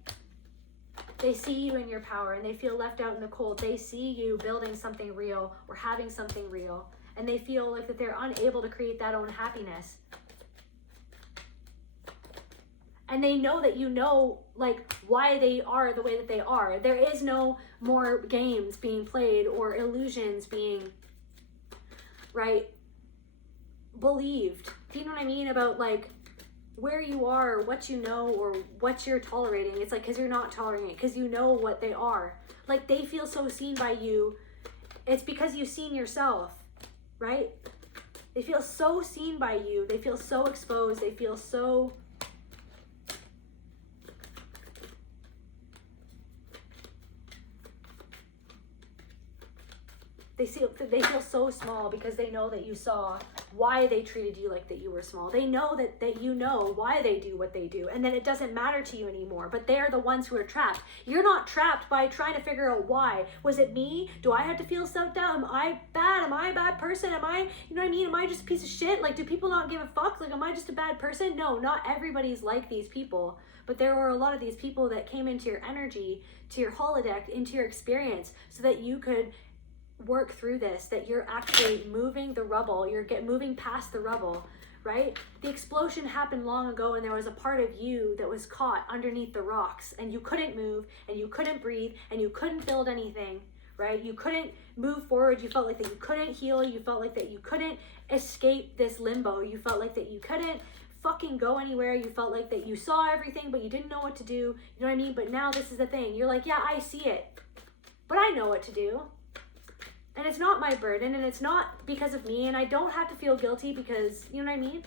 They see you in your power and they feel left out in the cold. They see you building something real or having something real, and they feel like that they're unable to create that own happiness. And they know that you know, like, why they are the way that they are. There is no more games being played or illusions being, right, believed. Do you know what I mean? About, like, where you are, what you know, or what you're tolerating. It's like, because you're not tolerating it, because you know what they are. Like, they feel so seen by you. It's because you've seen yourself, right? They feel so seen by you. They feel so exposed. They feel so... They feel so small because they know that you saw why they treated you like that you were small. They know that you know why they do what they do, and then it doesn't matter to you anymore. But they're the ones who are trapped. You're not trapped by trying to figure out why. Was it me? Do I have to feel self-doubt? Am I bad? Am I a bad person? Am I, you know what I mean? Am I just a piece of shit? Like, do people not give a fuck? Like, am I just a bad person? No, not everybody's like these people. But there were a lot of these people that came into your energy, to your holodeck, into your experience, so that you could work through this, that you're actually moving the rubble, you're moving past the rubble, right? The explosion happened long ago, and there was a part of you that was caught underneath the rocks, and you couldn't move, and you couldn't breathe, and you couldn't build anything, right? You couldn't move forward. You felt like that you couldn't heal. You felt like that you couldn't escape this limbo. You felt like that you couldn't fucking go anywhere. You felt like that you saw everything, but you didn't know what to do. You know what I mean? But now this is the thing. You're like, yeah, I see it, but I know what to do. And it's not my burden, and it's not because of me, and I don't have to feel guilty because, you know what I mean?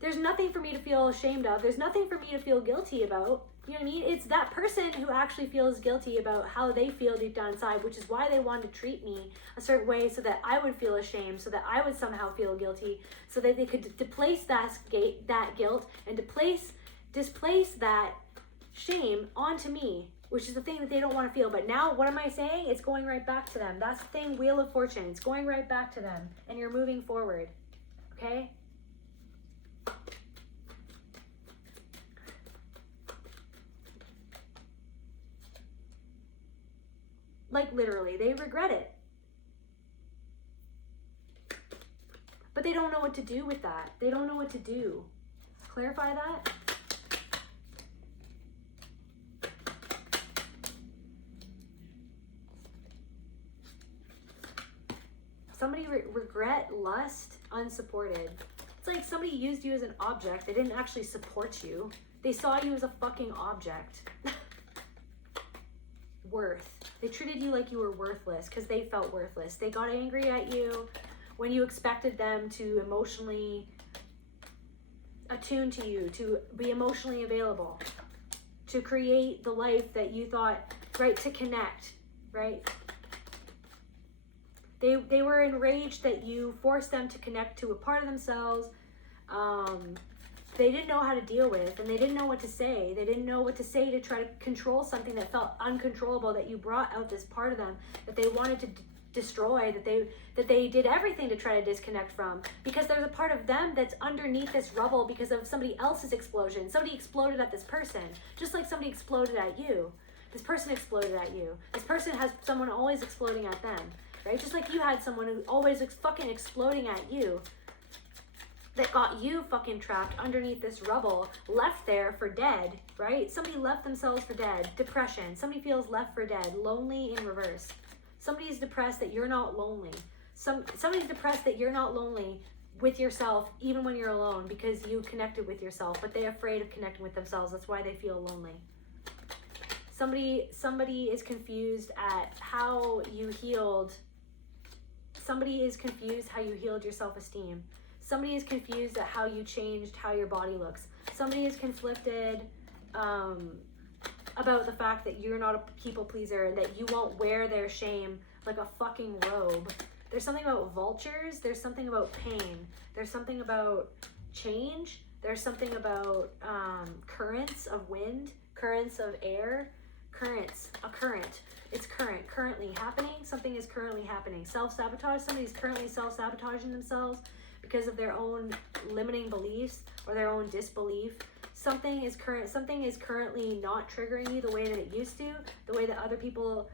There's nothing for me to feel ashamed of. There's nothing for me to feel guilty about. You know what I mean? It's that person who actually feels guilty about how they feel deep down inside, which is why they wanted to treat me a certain way, so that I would feel ashamed, so that I would somehow feel guilty, so that they could displace that guilt and displace that shame onto me, which is the thing that they don't want to feel. But now, what am I saying? It's going right back to them. That's the thing, Wheel of Fortune. It's going right back to them, and you're moving forward, okay? Like, literally, they regret it. But they don't know what to do with that. They don't know what to do. Clarify that. Somebody regret, lust, unsupported. It's like somebody used you as an object. They didn't actually support you. They saw you as a fucking object. Worth. They treated you like you were worthless because they felt worthless. They got angry at you when you expected them to emotionally attune to you, to be emotionally available, to create the life that you thought, right, to connect, right? They were enraged that you forced them to connect to a part of themselves they didn't know how to deal with, and they didn't know what to say. They didn't know what to say to try to control something that felt uncontrollable, that you brought out this part of them that they wanted to destroy, that they did everything to try to disconnect from, because there's a part of them that's underneath this rubble because of somebody else's explosion. Somebody exploded at this person, just like somebody exploded at you. This person exploded at you. This person has someone always exploding at them, right? Just like you had someone who always fucking exploding at you, that got you fucking trapped underneath this rubble, left there for dead, right? Somebody left themselves for dead. Depression. Somebody feels left for dead. Lonely in reverse. Somebody's depressed that you're not lonely. Somebody's depressed that you're not lonely with yourself, even when you're alone, because you connected with yourself, but they're afraid of connecting with themselves. That's why they feel lonely. Somebody is confused at how you healed. Somebody is confused how you healed your self-esteem. Somebody is confused at how you changed how your body looks. Somebody is conflicted about the fact that you're not a people pleaser and that you won't wear their shame like a fucking robe. There's something about vultures. There's something about pain. There's something about change. There's something about currents of wind, currents of air, currents, a current. It's currently happening. Something is currently happening. Self-sabotage. Somebody's currently self-sabotaging themselves because of their own limiting beliefs or their own disbelief. Something is currently not triggering you the way that it used to, the way that other people,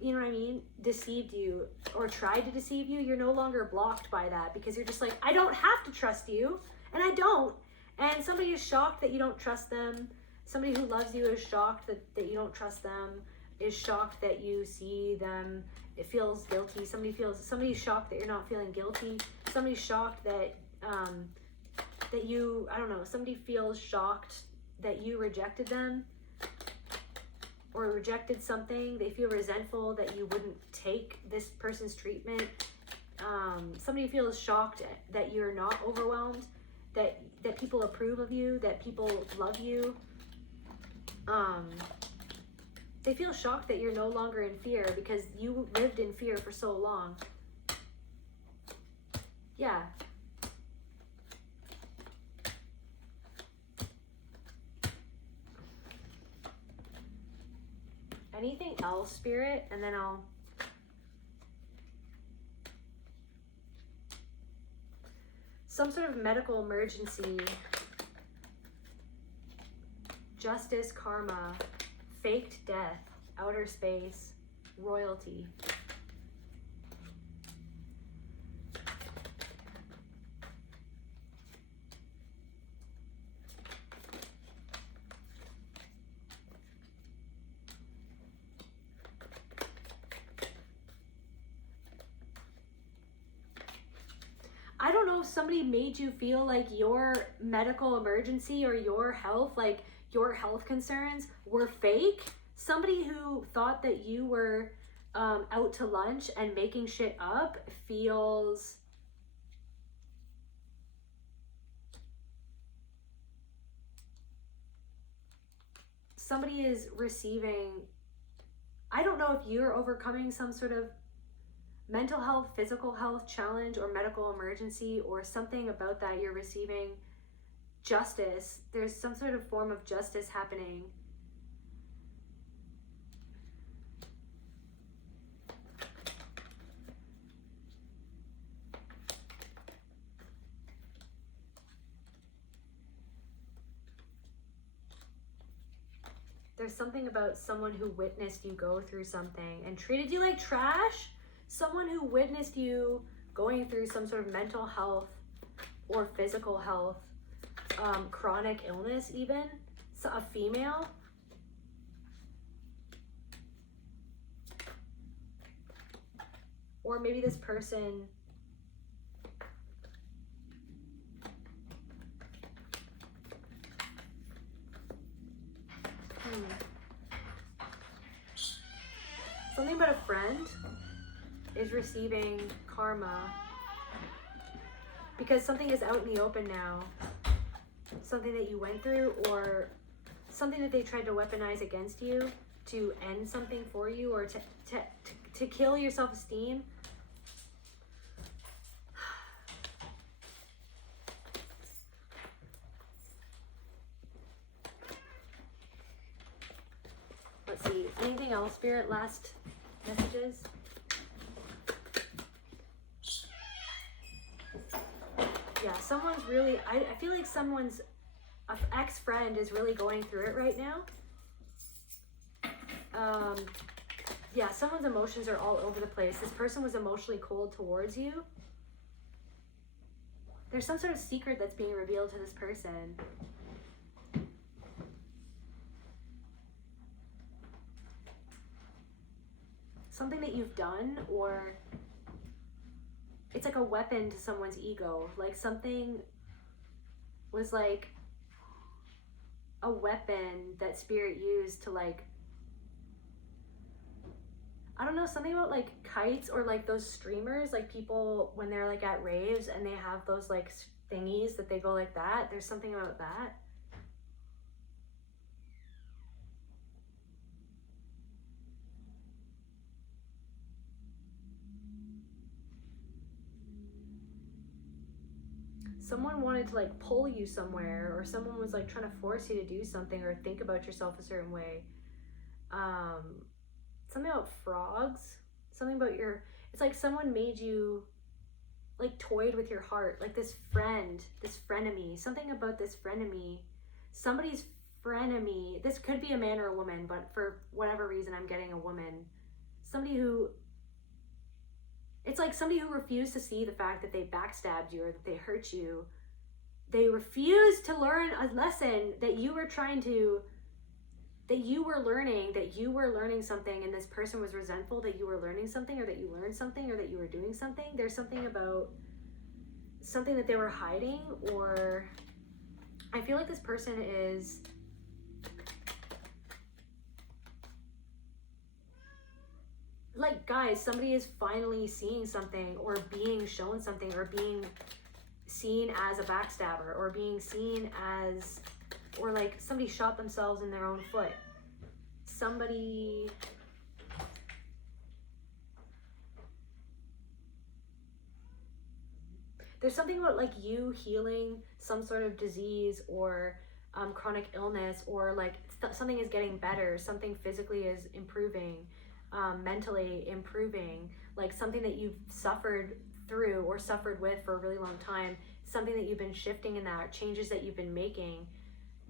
you know what I mean, deceived you or tried to deceive you. You're no longer blocked by that because you're just like, I don't have to trust you, and I don't. And somebody is shocked that you don't trust them. Somebody who loves you is shocked that you don't trust them, is shocked that you see them. It feels guilty. Somebody's shocked that you're not feeling guilty. Somebody's shocked that that you, I don't know, somebody feels shocked that you rejected them or rejected something. They feel resentful that you wouldn't take this person's treatment. Somebody feels shocked that you're not overwhelmed, that people approve of you, that people love you. They feel shocked that you're no longer in fear because you lived in fear for so long. Yeah. Anything else, Spirit? And then I'll... Some sort of medical emergency. Justice, karma. Faked death. Outer space. Royalty. I don't know if somebody made you feel like your medical emergency or your health, like your health concerns were fake. Somebody who thought that you were out to lunch and making shit up feels... Somebody is receiving... I don't know if you're overcoming some sort of mental health, physical health challenge or medical emergency or something about that. You're receiving justice. There's some sort of form of justice happening. There's something about someone who witnessed you go through something and treated you like trash. Someone who witnessed you going through some sort of mental health or physical health, chronic illness even, so a female. Or maybe this person something about a friend is receiving karma because something is out in the open now. Something that you went through, or something that they tried to weaponize against you to end something for you, or to kill your self-esteem. Let's see. Anything else, Spirit? Last messages? Yeah, someone's really, I feel like someone's ex-friend is really going through it right now. Yeah, someone's emotions are all over the place. This person was emotionally cold towards you. There's some sort of secret that's being revealed to this person. Something that you've done, or it's like a weapon to someone's ego. Like something was like a weapon that Spirit used to, like, I don't know, something about like kites or like those streamers, like people when they're like at raves and they have those like thingies that they go like that. There's something about that. Someone wanted to like pull you somewhere, or someone was like trying to force you to do something or think about yourself a certain way. Something about frogs, something about your, it's like someone made you, like toyed with your heart, like this friend, this frenemy, something about this frenemy, somebody's frenemy. This could be a man or a woman, but for whatever reason I'm getting a woman. Somebody who, it's like somebody who refused to see the fact that they backstabbed you or that they hurt you. They refused to learn a lesson that you were trying to, that you were learning something, and this person was resentful that you were learning something, or that you learned something, or that you were doing something. There's something about something that they were hiding, or I feel like this person is, like, guys, somebody is finally seeing something, or being shown something, or being seen as a backstabber, or being seen as, or like somebody shot themselves in their own foot. Somebody, there's something about like you healing some sort of disease, or chronic illness, or like something is getting better, something physically is improving, mentally improving, like something that you've suffered through or suffered with for a really long time, something that you've been shifting in, that changes that you've been making.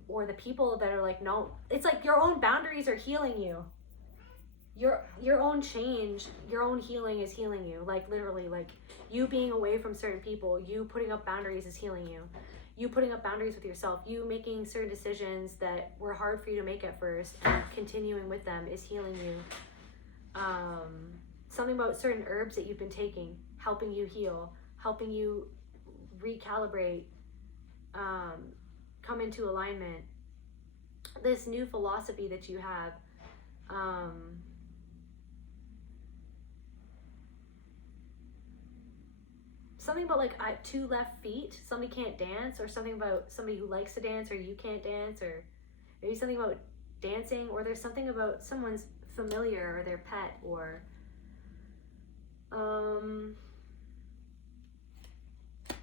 Or the people that are like, no, it's like your own boundaries are healing you. Your own change, your own healing is healing you. Like literally, like you being away from certain people, you putting up boundaries is healing you. You putting up boundaries with yourself, you making certain decisions that were hard for you to make at first, and continuing with them is healing you. Something about certain herbs that you've been taking, helping you heal, helping you recalibrate, come into alignment. This new philosophy that you have, something about like 2 left feet, somebody can't dance, or something about somebody who likes to dance, or you can't dance, or maybe something about dancing, or there's something about someone's familiar or their pet, or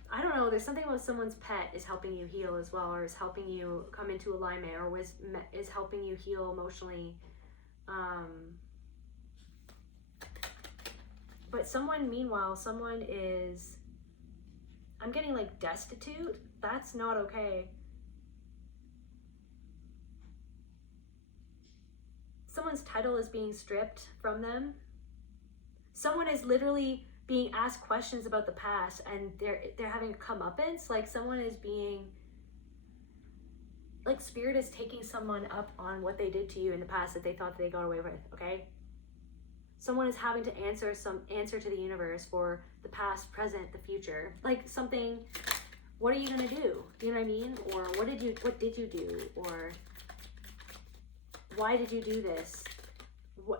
I don't know, there's something about someone's pet is helping you heal as well, or is helping you come into alignment, or is helping you heal emotionally. But someone, meanwhile, someone is, I'm getting like destitute. That's not okay. Someone's title is being stripped from them. Someone is literally being asked questions about the past, and they're having a comeuppance. Like someone is being, like spirit is taking someone up on what they did to you in the past that they thought that they got away with. Okay, someone is having to answer to the universe for the past, present, the future. Like something, what are you gonna do? You know what I mean? Or what did you do? Or why did you do this?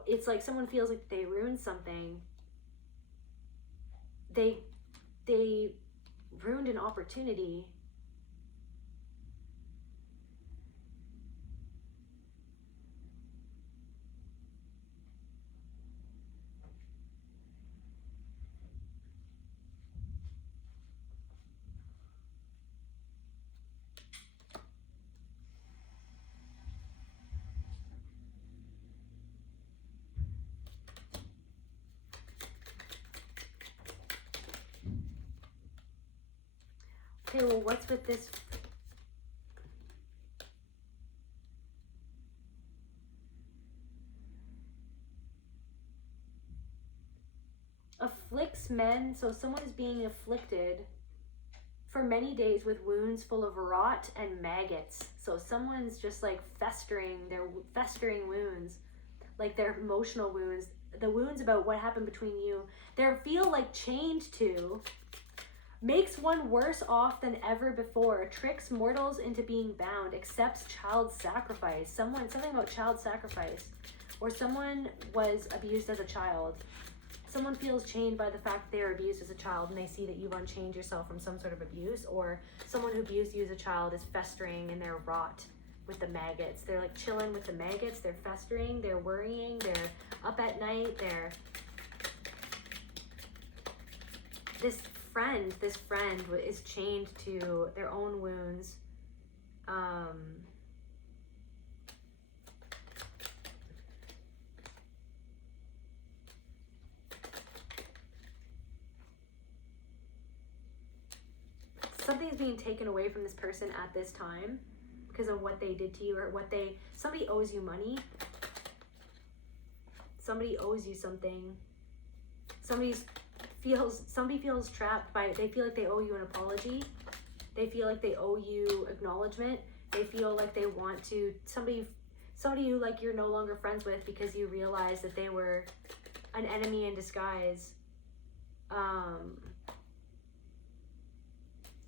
It's like someone feels like they ruined something. They ruined an opportunity. Okay, well, what's with this? Afflicts men, so someone is being afflicted for many days with wounds full of rot and maggots. So someone's just like festering, their festering wounds, like their emotional wounds, the wounds about what happened between you. They feel like chained to, makes one worse off than ever before, tricks mortals into being bound, accepts child sacrifice. Something about child sacrifice, or someone was abused as a child. Someone feels chained by the fact that they were abused as a child, and they see that you've unchained yourself from some sort of abuse, or someone who abused you as a child is festering in their rot with the maggots. They're like chilling with the maggots, they're festering, they're worrying, they're up at night, this friend is chained to their own wounds. Something's being taken away from this person at this time because of what they did to you, or somebody owes you money. Somebody owes you something. Somebody feels trapped by, they feel like they owe you an apology. They feel like they owe you acknowledgement. They feel like they want to, somebody who like you're no longer friends with because you realize that they were an enemy in disguise,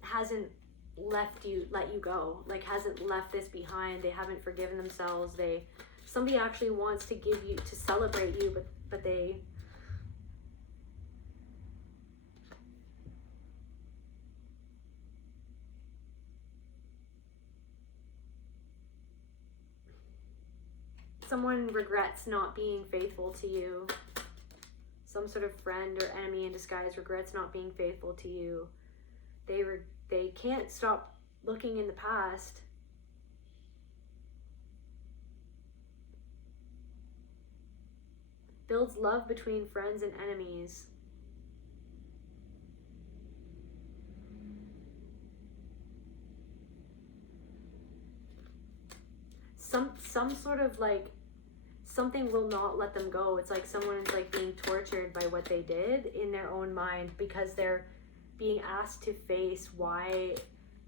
hasn't let you go, like hasn't left this behind. They haven't forgiven themselves. Somebody actually wants to celebrate you, but they, someone regrets not being faithful to you. Some sort of friend or enemy in disguise regrets not being faithful to you. They can't stop looking in the past. Builds love between friends and enemies. Some sort of like, something will not let them go. It's like someone's like being tortured by what they did in their own mind, because they're being asked to face why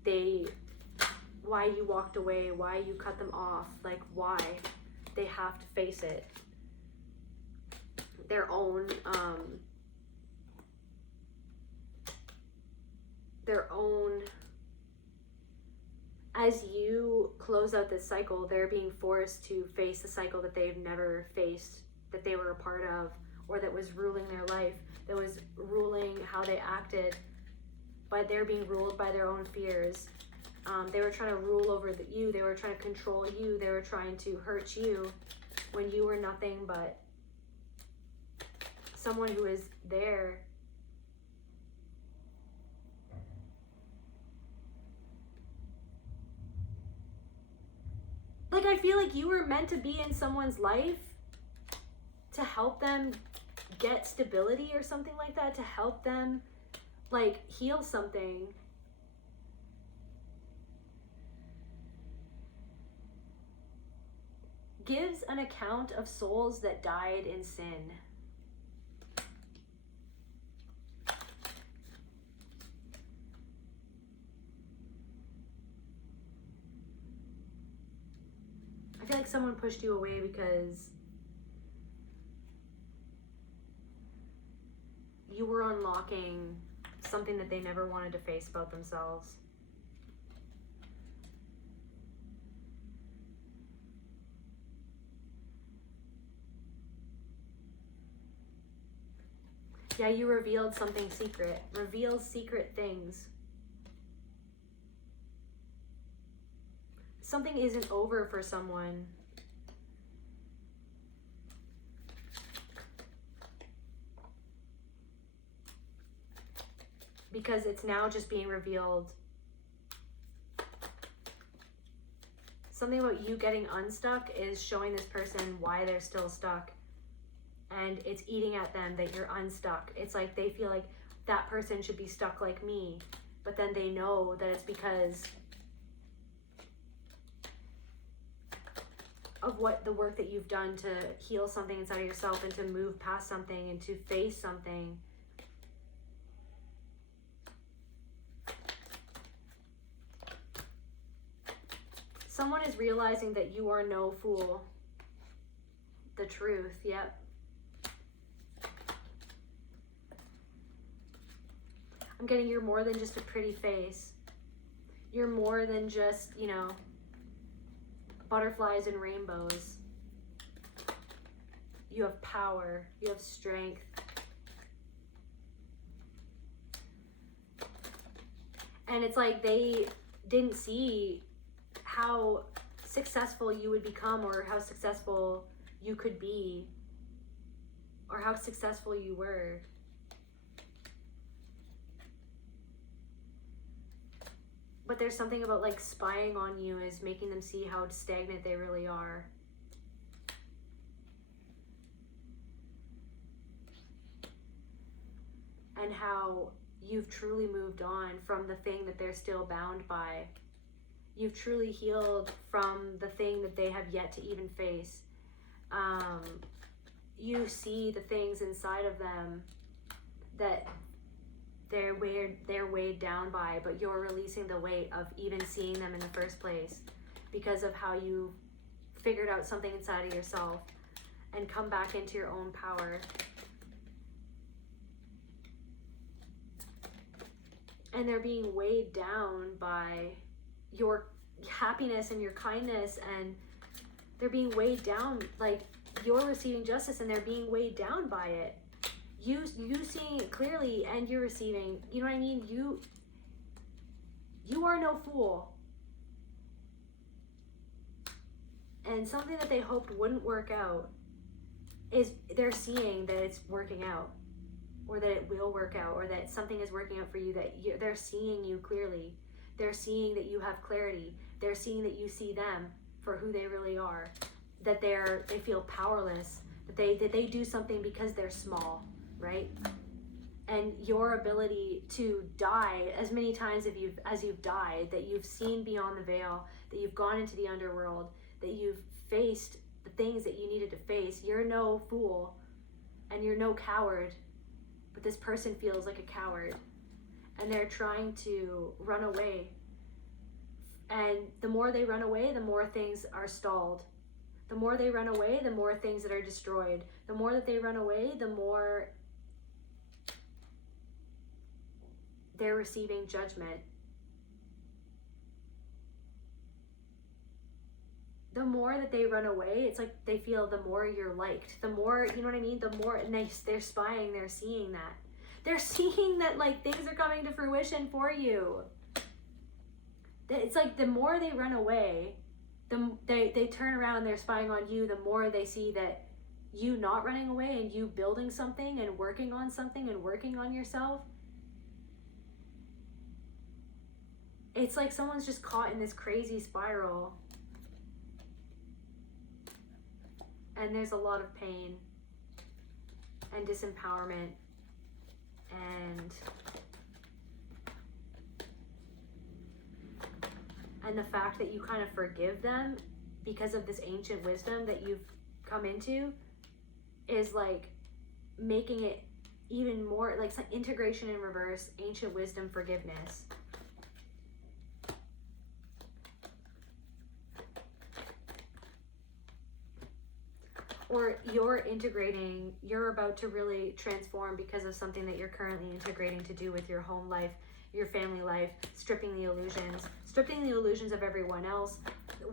you walked away, why you cut them off, like why they have to face it. Their own as you close out this cycle, they're being forced to face the cycle that they've never faced, that they were a part of, or that was ruling their life, that was ruling how they acted. But they're being ruled by their own fears. They were trying to rule over you. They were trying to control you. They were trying to hurt you when you were nothing but someone who is there. Like, I feel like you were meant to be in someone's life to help them get stability or something like that, to help them like heal something. Gives an account of souls that died in sin. feel like someone pushed you away because you were unlocking something that they never wanted to face about themselves. Yeah, you revealed something secret. Reveal secret things. Something isn't over for someone. Because it's now just being revealed. Something about you getting unstuck is showing this person why they're still stuck. And it's eating at them that you're unstuck. It's like they feel like that person should be stuck like me. But then they know that it's because of what the work that you've done to heal something inside of yourself and to move past something and to face something. Someone is realizing that you are no fool. The truth, yep. I'm getting you're more than just a pretty face. You're more than just, you know, butterflies and rainbows. You have power. You have strength. And it's like they didn't see how successful you would become or how successful you could be or how successful you were. But there's something about like spying on you is making them see how stagnant they really are. And how you've truly moved on from the thing that they're still bound by. You've truly healed from the thing that they have yet to even face. You see the things inside of them that they're weighed down by, but you're releasing the weight of even seeing them in the first place because of how you figured out something inside of yourself and come back into your own power. And they're being weighed down by your happiness and your kindness, and they're being weighed down, like you're receiving justice and they're being weighed down by it. You seeing it clearly and you're receiving, you know what I mean? You are no fool. And something that they hoped wouldn't work out is they're seeing that it's working out, or that it will work out, or that something is working out for you, that they're seeing you clearly. They're seeing that you have clarity. They're seeing that you see them for who they really are, that they feel powerless, that they do something because they're small. Right? And your ability to die as many times as you've died, that you've seen beyond the veil, that you've gone into the underworld, that you've faced the things that you needed to face. You're no fool and you're no coward, but this person feels like a coward and they're trying to run away. And the more they run away, the more things are stalled. The more they run away, the more things that are destroyed. The more that they run away, the more they're receiving judgment. The more that they run away, it's like they feel the more you're liked. The more, you know what I mean? The more, and they're spying, they're seeing that. They're seeing that like things are coming to fruition for you. It's like the more they run away, they turn around and they're spying on you, the more they see that you not running away and you building something and working on something and working on yourself. It's like someone's just caught in this crazy spiral. And there's a lot of pain and disempowerment and the fact that you kind of forgive them because of this ancient wisdom that you've come into is like making it even more like some integration in reverse, ancient wisdom, forgiveness. or you're about to really transform because of something that you're currently integrating to do with your home life, your family life, stripping the illusions of everyone else,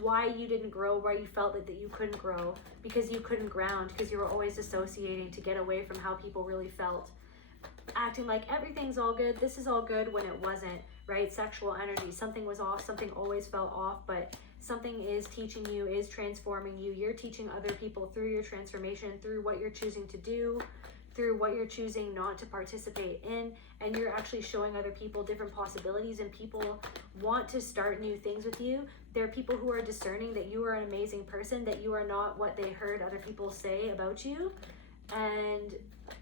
why you didn't grow, why you felt that you couldn't grow, because you couldn't ground, because you were always associating to get away from how people really felt, acting like everything's all good, this is all good, when it wasn't, right? Sexual energy, something was off, something always felt off, but something is teaching you, is transforming you. You're teaching other people through your transformation, through what you're choosing to do, through what you're choosing not to participate in, and you're actually showing other people different possibilities, and people want to start new things with you. There are people who are discerning that you are an amazing person, that you are not what they heard other people say about you, and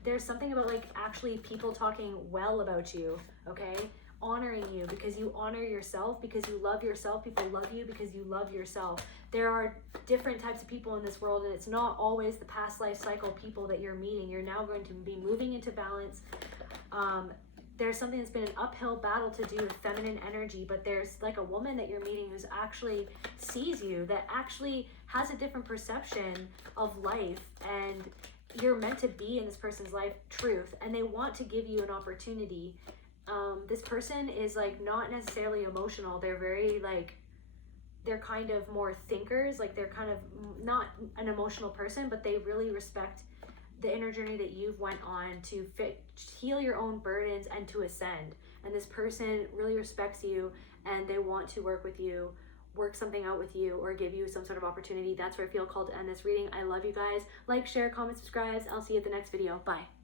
there's something about like actually people talking well about you, okay? Honoring you because you honor yourself, because you love yourself. People love you because you love yourself. There are different types of people in this world, and it's not always the past life cycle people that you're meeting. You're now going to be moving into balance. There's something that's been an uphill battle to do with feminine energy, but there's like a woman that you're meeting who's actually sees you, that actually has a different perception of life, and you're meant to be in this person's life, truth, and they want to give you an opportunity. This person is like not necessarily emotional. They're very like, they're kind of more thinkers. Like they're kind of not an emotional person, but they really respect the inner journey that you've went on to heal your own burdens and to ascend. And this person really respects you, and they want to work with you, work something out with you, or give you some sort of opportunity. That's where I feel called to end this reading. I love you guys. Like, share, comment, subscribe. I'll see you at the next video. Bye.